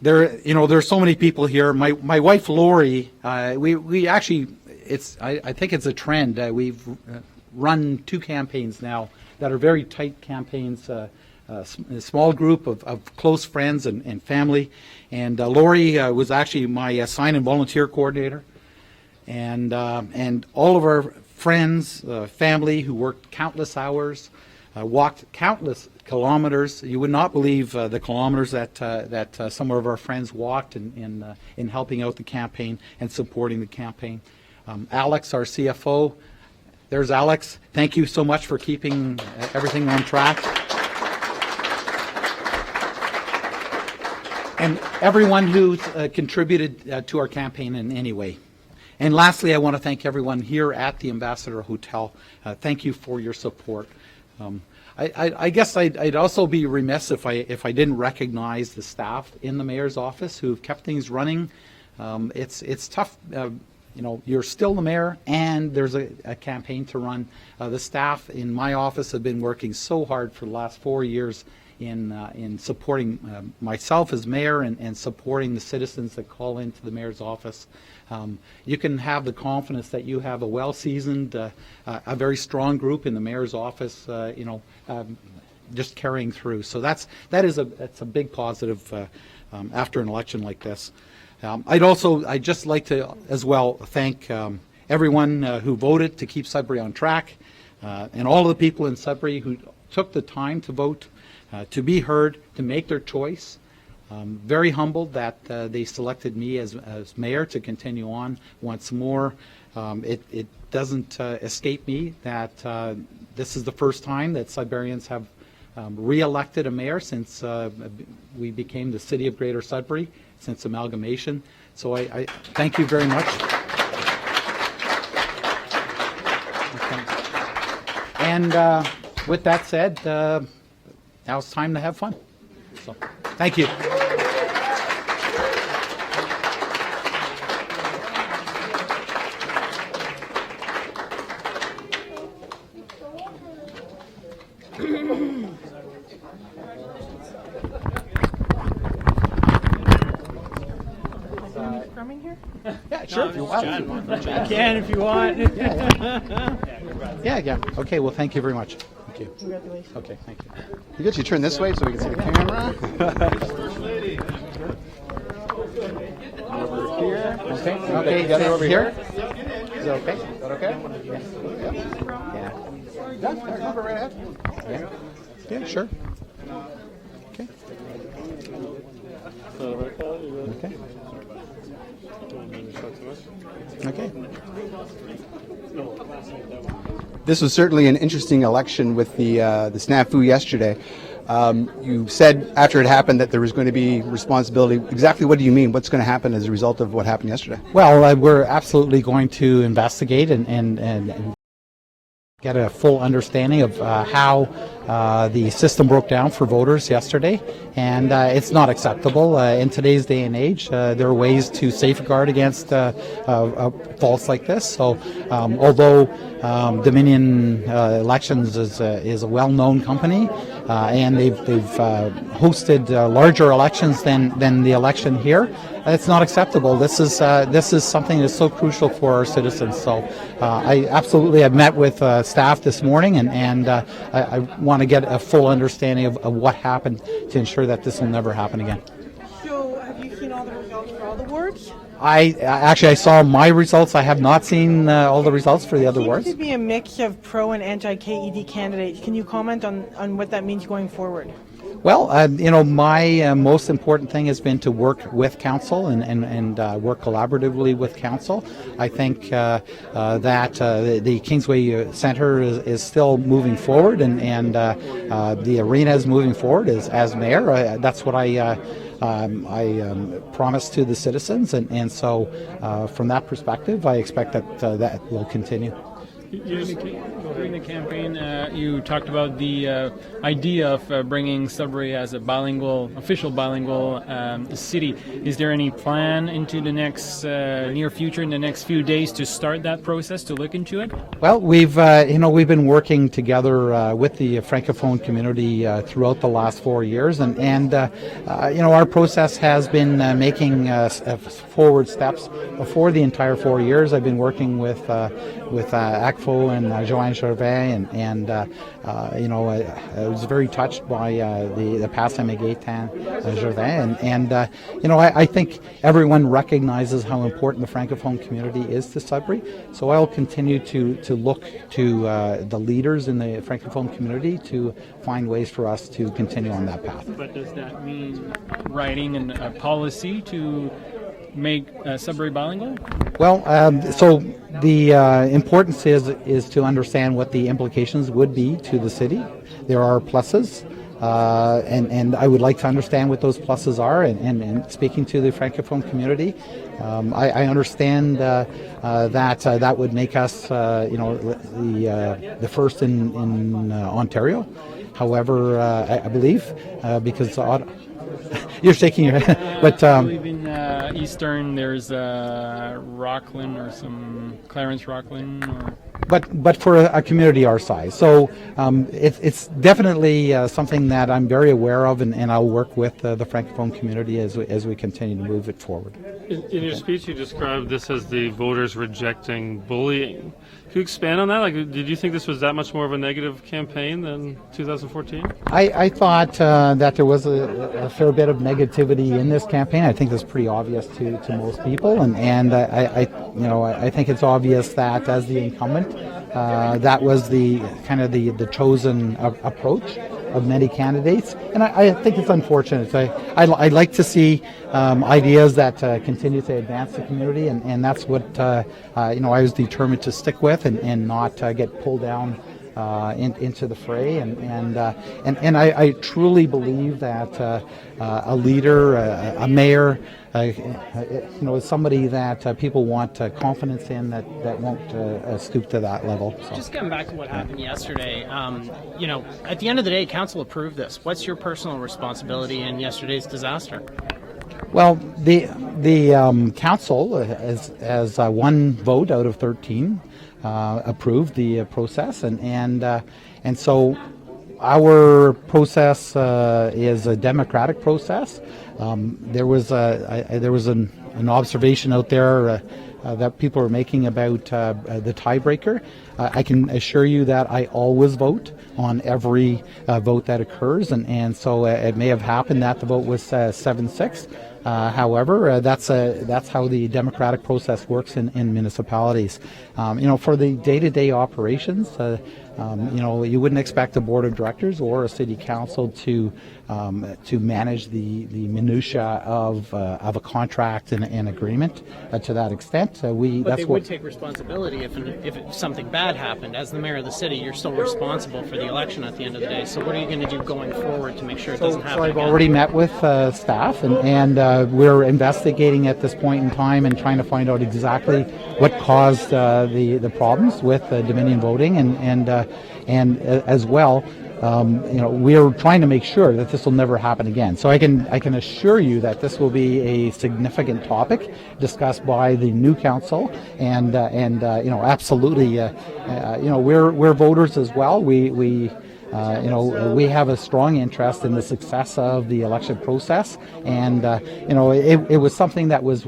There's so many people here. My wife Lori, we actually, I think it's a trend. We've run 2 campaigns now that are very tight campaigns, a small group of close friends and family. And Lori was actually my sign and volunteer coordinator. And all of our friends, family who worked countless hours, walked countless kilometers. You would not believe the kilometers that some of our friends walked in helping out the campaign and supporting the campaign. Alex, our CFO, there's Alex. Thank you so much for keeping everything on track. And everyone who contributed to our campaign in any way. And lastly, I want to thank everyone here at the Ambassador Hotel. Thank you for your support. I guess I'd also be remiss if I didn't recognize the staff in the mayor's office who've kept things running. It's tough. You're still the mayor, and there's a campaign to run. The staff in my office have been working so hard for the last 4 years in supporting myself as mayor and supporting the citizens that call into the mayor's office. You can have the confidence that you have a well-seasoned, a very strong group in the mayor's office, just carrying through. So that's a big positive after an election like this. I'd just like to as well thank everyone who voted to keep Sudbury on track, and all of the people in Sudbury who took the time to vote, to be heard, to make their choice. Very humbled that they selected me as mayor to continue on once more. It doesn't escape me that this is the first time that Sudburyans have re-elected a mayor since we became the City of Greater Sudbury, since Amalgamation. So I thank you very much. And with that said, now it's time to have fun. So, thank you. Yeah, sure. If you want. I can if you want. Yeah. Okay, well, thank you very much. Thank you. Congratulations. Okay, thank you. You get you turn this way so we can see the camera. Over here. Okay, the other over here. Is that okay? Is that okay? Yeah. Yeah, go right ahead. Yeah, sure. Okay. Okay. Okay. This was certainly an interesting election with the snafu yesterday. You said after it happened that there was going to be responsibility. Exactly what do you mean? What's going to happen as a result of what happened yesterday? Well, we're absolutely going to investigate and get a full understanding of how the system broke down for voters yesterday, and it's not acceptable in today's day and age. There are ways to safeguard against faults like this. So, although Dominion Elections is a well-known company, and they've hosted larger elections than the election here, it's not acceptable. This is something that's so crucial for our citizens. So I absolutely have met with staff this morning, and I want to get a full understanding of what happened to ensure that this will never happen again. So, have you seen all the results for all the wards? I saw my results. I have not seen all the results for the other wards. It seems to be a mix of pro and anti-KED candidates. Can you comment on what that means going forward? Well, my most important thing has been to work with council and work collaboratively with council. I think that the Kingsway Centre is still moving forward, and the arena is moving forward as mayor. That's what I promised to the citizens, and so from that perspective, I expect that will continue. During the campaign, you talked about the idea of bringing Sudbury as a official bilingual city. Is there any plan into the next near future, in the next few days, to start that process, to look into it? Well, we've been working together with the Francophone community throughout the last 4 years, and our process has been making forward steps for the entire 4 years. I've been working with ACFO and Joanne Gervais, and I was very touched by the Passame Gaetan Gervais, and I think everyone recognizes how important the Francophone community is to Sudbury. So I'll continue to look to the leaders in the Francophone community to find ways for us to continue on that path. But does that mean writing a policy to make Sudbury bilingual? Well, so the importance is to understand what the implications would be to the city. There are pluses, and I would like to understand what those pluses are. And speaking to the Francophone community, I understand that would make us, the first in Ontario. However, I believe because you're shaking your head, but I believe in Eastern there's Rockland or some Clarence Rockland. But for a community our size, so it's definitely something that I'm very aware of, and I'll work with the Francophone community as we continue to move it forward. In your speech, you described this as the voters rejecting bullying. Can you expand on that? Like, did you think this was that much more of a negative campaign than 2014? I thought that there was a fair bit of negativity in this campaign. I think that's pretty obvious to most people, and I think it's obvious that as the incumbent, that was the kind of the chosen approach of many candidates, and I think it's unfortunate. I'd like to see ideas that continue to advance the community, and that's what I was determined to stick with, and not get pulled down into the fray, and I truly believe that a leader, a mayor, is somebody that people want confidence in, that won't stoop to that level. So. Just getting back to what happened yesterday, at the end of the day, council approved this. What's your personal responsibility in yesterday's disaster? Well, the council, as one vote out of 13, approved the process, and so our process is a democratic process. There was an observation out there that people are making about the tiebreaker. I can assure you that I always vote on every vote that occurs, and so it may have happened that the vote was 7-6. However, that's how the democratic process works in municipalities. For the day-to-day operations, you wouldn't expect a board of directors or a city council to manage the minutia of a contract and an agreement to that extent. But they would take responsibility if something bad happened. As the mayor of the city, you're still responsible for the election at the end of the day. So what are you going to do going forward to make sure it doesn't happen So I've again? already met with staff, and we're investigating at this point in time and trying to find out exactly what caused the problems with Dominion voting, and as well. We're trying to make sure that this will never happen again. So I can assure you that this will be a significant topic discussed by the new council, and absolutely, we're voters as well. We have a strong interest in the success of the election process, and it was something that was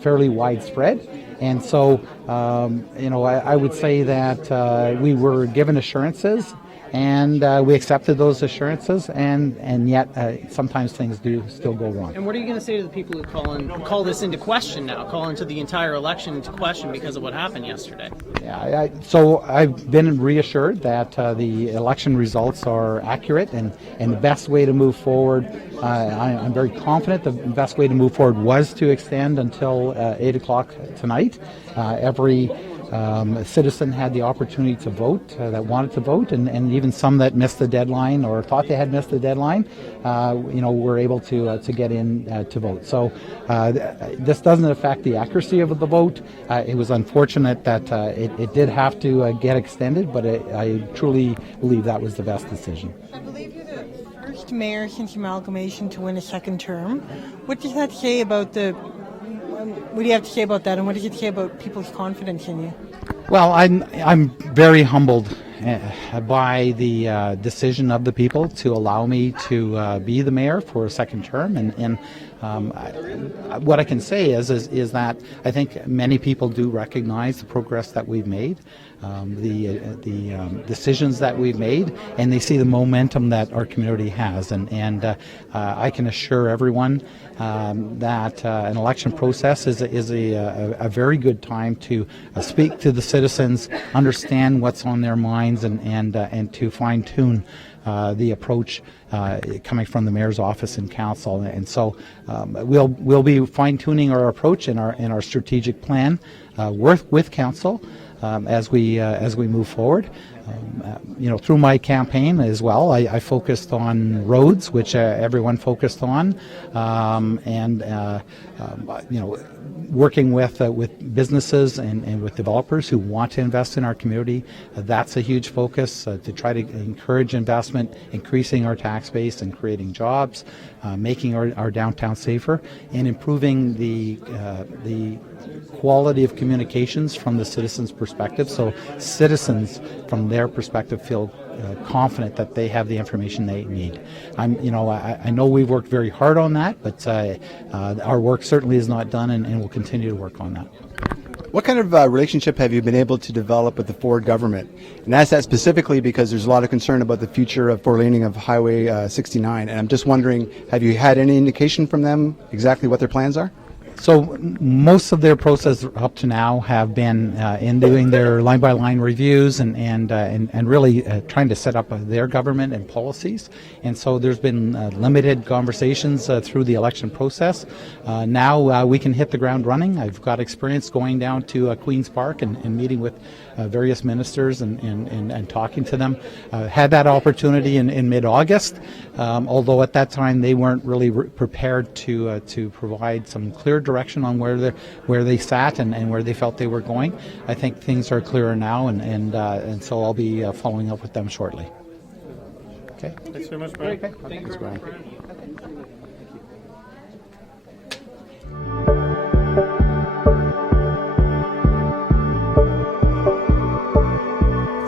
fairly widespread. And so, I would say that we were given assurances, and we accepted those assurances, and yet sometimes things do still go wrong. And what are you going to say to the people who call this into question now, call into the entire election into question because of what happened yesterday? Yeah, so I've been reassured that the election results are accurate, and the best way to move forward, I'm very confident the best way to move forward was to extend until 8 o'clock tonight. Every citizen had the opportunity to vote that wanted to vote, and even some that missed the deadline or thought they had missed the deadline, were able to get in to vote. So this doesn't affect the accuracy of the vote. It was unfortunate that it did have to get extended, but I truly believe that was the best decision. I believe you're the first mayor since Amalgamation to win a second term. What does that say about what do you have to say about that, and what does it say about people's confidence in you? Well, I'm very humbled by the decision of the people to allow me to be the mayor for a second term, and what I can say is that I think many people do recognize the progress that we've made, the decisions that we've made, and they see the momentum that our community has, and I can assure everyone that an election process is a very good time to speak to the citizens, understand what's on their minds, and to fine tune the approach coming from the mayor's office and council. And so we'll be fine tuning our approach in our strategic plan with council as we move forward. Through my campaign as well, I focused on roads, which everyone focused on, working with businesses and with developers who want to invest in our community. That's a huge focus to try to encourage investment, increasing our tax base and creating jobs, making our downtown safer, and improving the quality of communications from the citizens' perspective, so citizens from their perspective feel confident that they have the information they need. I know we've worked very hard on that, but our work certainly is not done, and we'll continue to work on that. What kind of relationship have you been able to develop with the Ford government? And I ask that specifically because there's a lot of concern about the future of four-laning of Highway 69, and I'm just wondering, have you had any indication from them exactly what their plans are? So most of their process up to now have been in doing their line-by-line reviews and really trying to set up their government and policies. And so there's been limited conversations through the election process. Now we can hit the ground running. I've got experience going down to Queen's Park and meeting with various ministers and talking to them. Had that opportunity in mid-August, although at that time they weren't really prepared to provide some clear direction on where they sat and where they felt they were going. I think things are clearer now, and so I'll be following up with them shortly. Okay. Thanks very much, Brian. Okay. Thanks, Brian.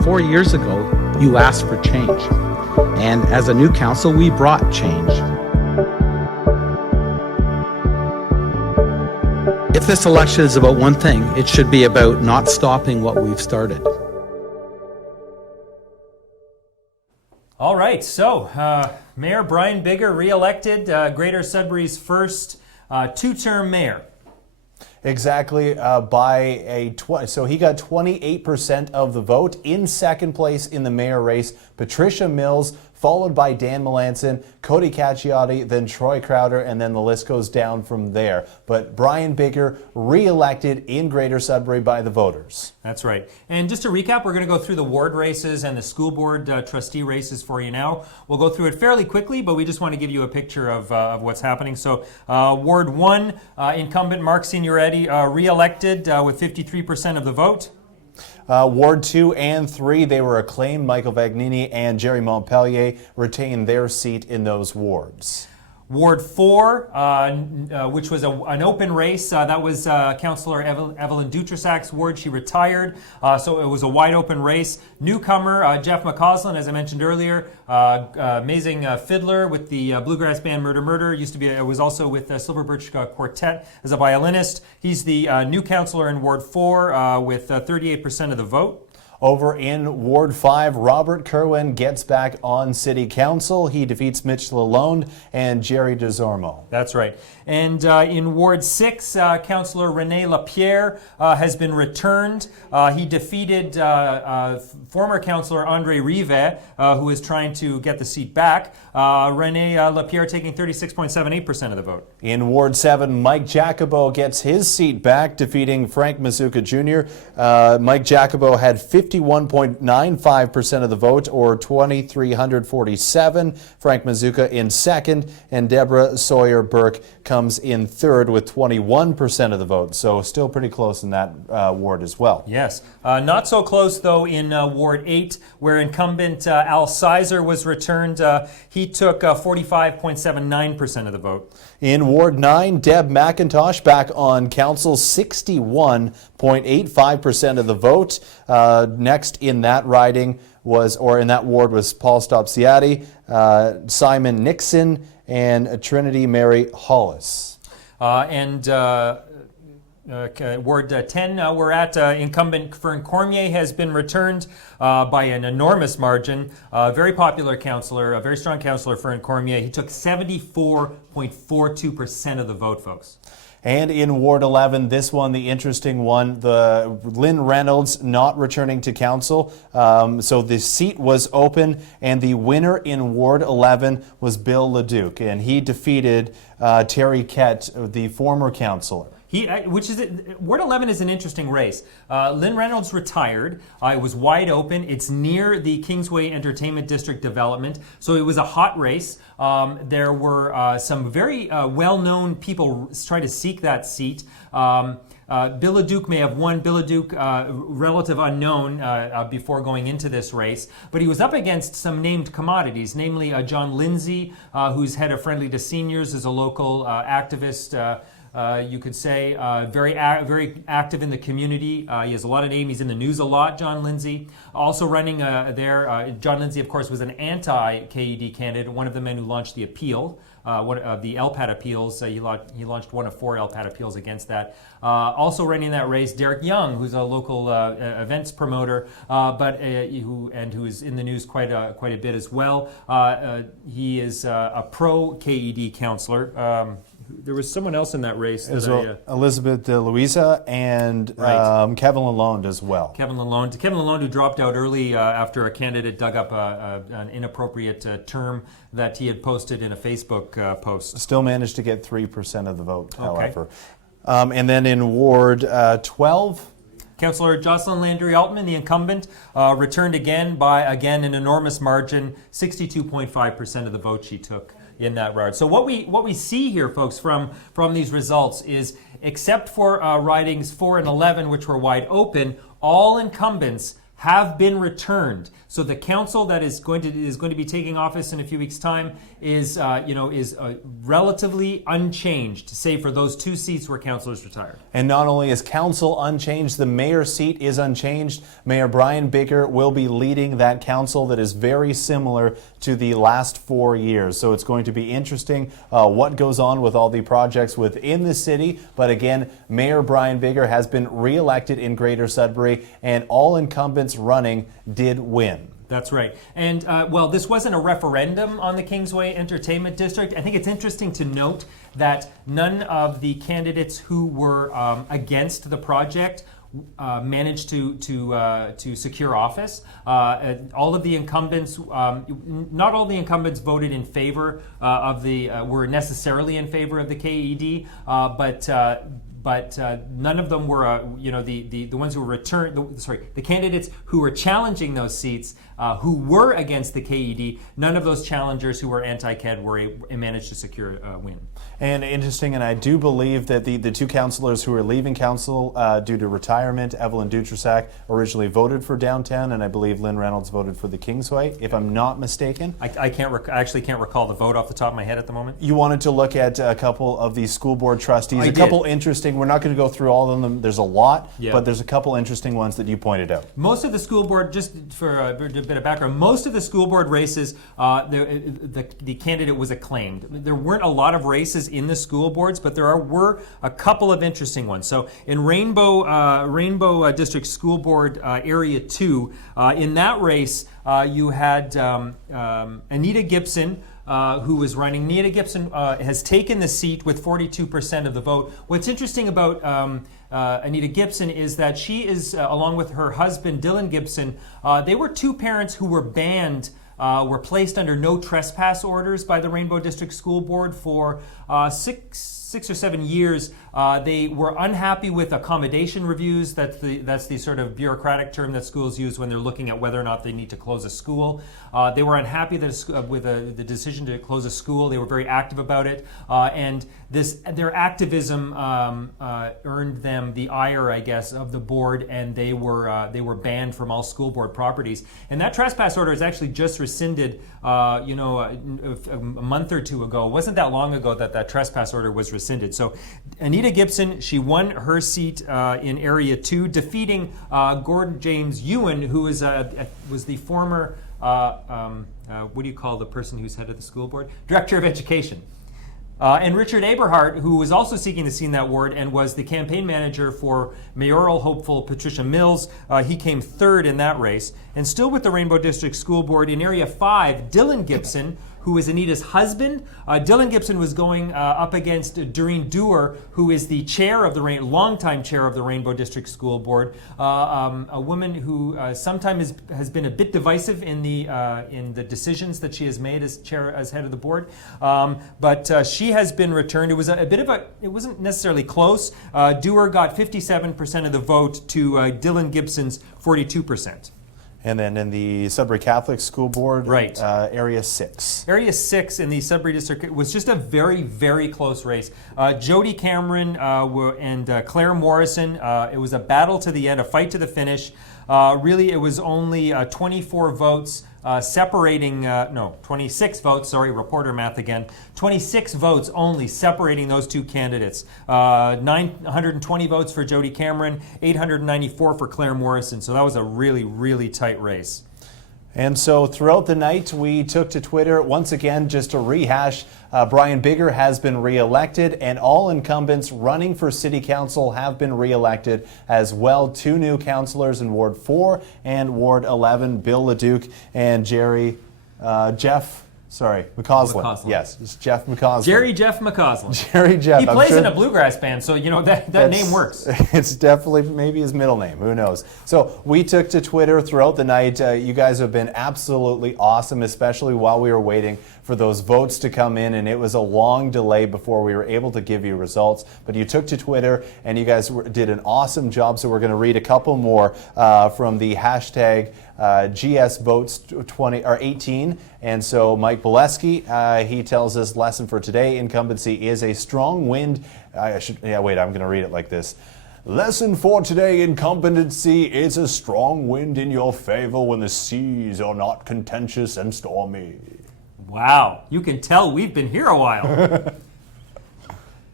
4 years ago, you asked for change. And as a new council, we brought change. If this election is about one thing, it should be about not stopping what we've started. All right, so Mayor Brian Bigger re-elected, Greater Sudbury's first two-term mayor. Exactly, so he got 28% of the vote. In second place in the mayor race, Patricia Mills, followed by Dan Melanson, Cody Cacciati, then Troy Crowder, and then the list goes down from there. But Brian Bigger re-elected in Greater Sudbury by the voters. That's right. And just to recap, we're going to go through the ward races and the school board trustee races for you now. We'll go through it fairly quickly, but we just want to give you a picture of what's happening. So Ward 1, incumbent Mark Signoretti re-elected with 53% of the vote. Ward 2 and 3, they were acclaimed. Michael Vagnini and Jerry Montpellier retained their seat in those wards. Ward 4, which was an open race, that was Councillor Evelyn Dutrasak's ward. She retired, so it was a wide open race. Newcomer Jeff McCausland, as I mentioned earlier, amazing fiddler with the bluegrass band Murder Murder. Was also with Silver Birch Quartet as a violinist. He's the new councillor in Ward 4 with 38% of the vote. Over in Ward 5, Robert Kerwin gets back on City Council. He defeats Mitch Lalonde and Jerry DeZormo. That's right. And in Ward 6, Councillor René Lapierre has been returned. He defeated former Councillor Andre Rivet, who is trying to get the seat back. René Lapierre taking 36.78% of the vote. In Ward 7, Mike Jacobo gets his seat back, defeating Frank Mazuka Jr. Mike Jacobo had 51.95% of the vote, or 2,347. Frank Mazuka in second, and Deborah Sawyer Burke comes in third with 21% of the vote. So still pretty close in that ward as well. Yes. Not so close, though, in Ward 8, where incumbent Al Sizer was returned. He took 45.79% of the vote. In Ward 9, Deb McIntosh back on council, 61.85% of the vote. Next in that riding in that ward was Paul Stopsiati, Simon Nixon, and Trinity Mary Hollis. Ward 10, we're at incumbent Fern Cormier has been returned by an enormous margin. Very popular councillor, a very strong councillor, Fern Cormier. He took 74.42% of the vote, folks. And in Ward 11, this one, the interesting one, the Lynn Reynolds not returning to council. So the seat was open, and the winner in Ward 11 was Bill Leduc, and he defeated Terry Kett, the former councillor. Ward 11 is an interesting race. Lynn Reynolds retired. It was wide open. It's near the Kingsway Entertainment District development, so it was a hot race. There were some very well-known people trying to seek that seat. Bill Leduc may have won. Bill Leduc, relative unknown before going into this race, but he was up against some named commodities, namely John Lindsay, who's head of Friendly to Seniors, is a local activist. You could say very active in the community. He has a lot of name. He's in the news a lot, John Lindsay. Also running there, John Lindsay, of course, was an anti-KED candidate, one of the men who launched the appeal, one of the LPAT appeals. He launched one of 4 LPAT appeals against that. Also running that race, Derek Young, who's a local events promoter, who is in the news quite a bit as well. He is a pro-KED councillor. There was someone else in that race. Elizabeth De Luisa and Kevin Lalonde as well. Kevin Lalonde, who dropped out early after a candidate dug up an inappropriate term that he had posted in a Facebook post. Still managed to get 3% of the vote, however. And then in Ward 12, Councillor Jocelyn Landry-Altman, the incumbent, returned again by, an enormous margin, 62.5% of the vote she took in that round. So what we see here, folks, from these results is, except for ridings 4 and 11, which were wide open, all incumbents have been returned. So the council that is going to be taking office in a few weeks' time is relatively unchanged, save for those 2 seats where councillors retired. And not only is council unchanged, the mayor's seat is unchanged. Mayor Brian Bigger will be leading that council that is very similar to the last 4 years. So it's going to be interesting what goes on with all the projects within the city. But again, Mayor Brian Bigger has been re-elected in Greater Sudbury, and all incumbents running did win. That's right. And, this wasn't a referendum on the Kingsway Entertainment District. I think it's interesting to note that none of the candidates who were against the project managed to secure office. All of the incumbents, not all the incumbents voted in favor were necessarily in favor of the KED, but none of them were, the ones who were the candidates who were challenging those seats, who were against the KED, none of those challengers who were anti-KED managed to secure a win. And interesting, and I do believe that the 2 councillors who are leaving council due to retirement, Evelyn Dutrasac originally voted for downtown, and I believe Lynn Reynolds voted for the Kingsway, if I'm not mistaken. I actually can't recall the vote off the top of my head at the moment. You wanted to look at a couple of the school board trustees, I a couple did. interesting, we're not going to go through all of them, there's a lot, Yeah. but there's a couple interesting ones that you pointed out. Most of the school board, just for a bit of background, most of the school board races, the candidate was acclaimed. There weren't a lot of races in the school boards, but there were a couple of interesting ones. So in Rainbow District School Board Area 2, in that race, you had Anita Gibson, who was running. Anita Gibson has taken the seat with 42% of the vote. What's interesting about Anita Gibson is that she is, along with her husband, Dylan Gibson, they were 2 parents who were banned, were placed under no trespass orders by the Rainbow District School Board for 6 or 7 years. They were unhappy with accommodation reviews. That's the sort of bureaucratic term that schools use when they're looking at whether or not they need to close a school. They were unhappy with the decision to close a school. They were very active about it, and their activism earned them the ire, I guess, of the board, and they were banned from all school board properties. And that trespass order is actually just rescinded. A month or 2 ago. It wasn't that long ago that trespass order was rescinded. So Anita Gibson, she won her seat in Area 2, defeating Gordon James Ewan, who was the former, what do you call the person who's head of the school board? Director of Education. And Richard Aberhart, who was also seeking the seat in that ward and was the campaign manager for mayoral hopeful Patricia Mills, he came 3rd in that race. And still with the Rainbow District School Board, in Area 5, Dylan Gibson, who is Anita's husband. Dylan Gibson was going up against Doreen Dewar, who is the longtime chair of the Rainbow District School Board, a woman who sometimes has been a bit divisive in the decisions that she has made as head of the board. But she has been returned. It was it wasn't necessarily close. Dewar got 57% of the vote to Dylan Gibson's 42%. And then in the Sudbury Catholic School Board, right. Area 6. Area 6 in the Sudbury District was just a very, very close race. Jody Cameron and Claire Morrison, it was a battle to the end, a fight to the finish. Really, it was only 24 votes separating, 26 votes, sorry, reporter math again. 26 votes only separating those 2 candidates. 920 votes for Jody Cameron, 894 for Claire Morrison. So that was a really, really tight race. And so throughout the night, we took to Twitter once again just to rehash. Brian Bigger has been re-elected, and all incumbents running for City Council have been re-elected as well. 2 new councillors in Ward 4 and Ward 11, Bill Leduc and Jeff Sorry, McCausland. McCausland. Yes, it's Jeff McCausland. Jerry Jeff McCausland. Jerry Jeff. He I'm plays sure in a bluegrass band, so you know that name works. It's definitely maybe his middle name. Who knows? So we took to Twitter throughout the night. You guys have been absolutely awesome, especially while we were waiting for those votes to come in, and it was a long delay before we were able to give you results. But you took to Twitter, and you guys did an awesome job. So we're going to read a couple more from the hashtag GS votes 20 or 18. And so Mike Boleski, he tells us lesson for today: incumbency is a strong wind. I'm going to read it like this. Lesson for today: incumbency is a strong wind in your favor when the seas are not contentious and stormy. Wow, you can tell we've been here a while.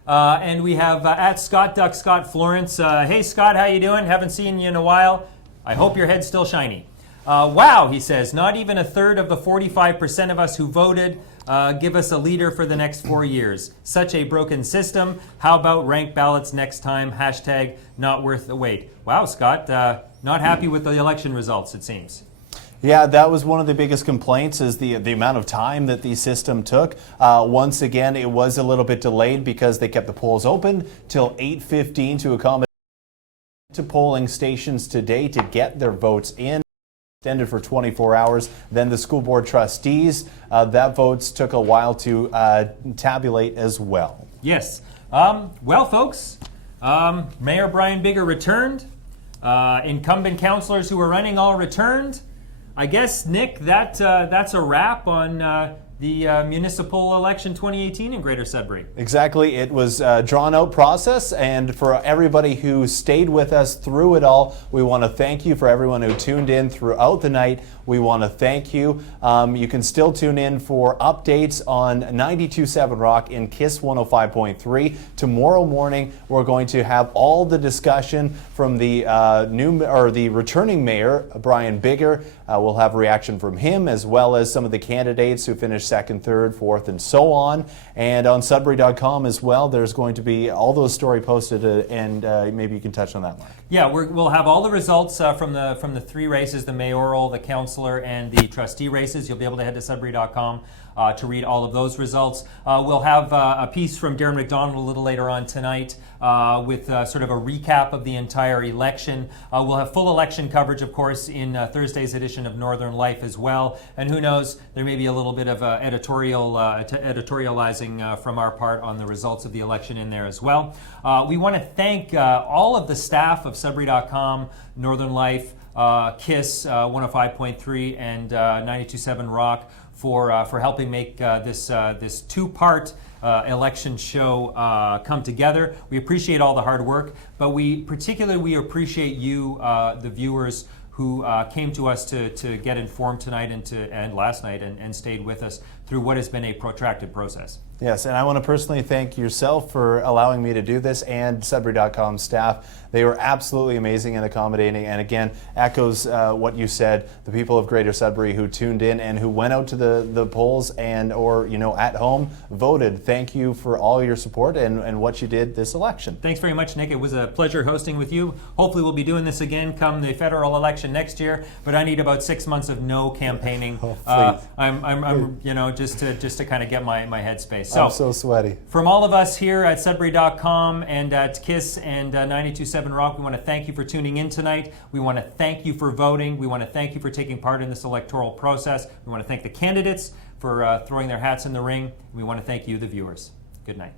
And we have at Scott Duck Scott Florence. Hey Scott, how you doing? Haven't seen you in a while. I hope your head's still shiny. Wow, he says, not even a third of the 45% of us who voted give us a leader for the next 4 years. Such a broken system. How about ranked ballots next time? Hashtag not worth the wait. Wow, Scott, not happy with the election results, it seems. Yeah, that was one of the biggest complaints, is the amount of time that the system took. Once again, it was a little bit delayed because they kept the polls open till 8:15 to accommodate to polling stations today to get their votes in. Extended for 24 hours. Then the school board trustees, that votes took a while to tabulate as well. Yes. Well, folks, Mayor Brian Bigger returned. Incumbent councillors who were running all returned. I guess, Nick, that's a wrap on the municipal election 2018 in Greater Sudbury. Exactly. It was a drawn-out process, and for everybody who stayed with us through it all, we want to thank you. For everyone who tuned in throughout the night, we want to thank you. You can still tune in for updates on 92.7 Rock in KISS 105.3. Tomorrow morning, we're going to have all the discussion from the the returning mayor, Brian Bigger. We'll have reaction from him, as well as some of the candidates who finished second, third, fourth, and so on. And on Sudbury.com as well, there's going to be all those stories posted, and maybe you can touch on that, Mark. Yeah, we'll have all the results from the three races: the mayoral, the councillor, and the trustee races. You'll be able to head to Sudbury.com to read all of those results. We'll have a piece from Darren McDonald a little later on tonight with sort of a recap of the entire election. We'll have full election coverage, of course, in Thursday's edition of Northern Life as well. And who knows, there may be a little bit of editorializing from our part on the results of the election in there as well. We want to thank all of the staff of Sudbury.com, Northern Life, KISS 105.3 and 92.7 Rock for helping make this two-part election show come together. We appreciate all the hard work, but we appreciate you, the viewers, who came to us to get informed tonight and last night and stayed with us through what has been a protracted process. Yes, and I want to personally thank yourself for allowing me to do this, and Sudbury.com staff. They were absolutely amazing and accommodating, and again, echoes what you said. The people of Greater Sudbury who tuned in and who went out to the polls or at home voted. Thank you for all your support and what you did this election. Thanks very much, Nick. It was a pleasure hosting with you. Hopefully we'll be doing this again come the federal election next year, but I need about 6 months of no campaigning. I'm just to kind of get my headspace. I'm so sweaty. From all of us here at Sudbury.com and at KISS and 92.7 Rock, we want to thank you for tuning in tonight. We want to thank you for voting. We want to thank you for taking part in this electoral process. We want to thank the candidates for throwing their hats in the ring. We want to thank you, the viewers. Good night.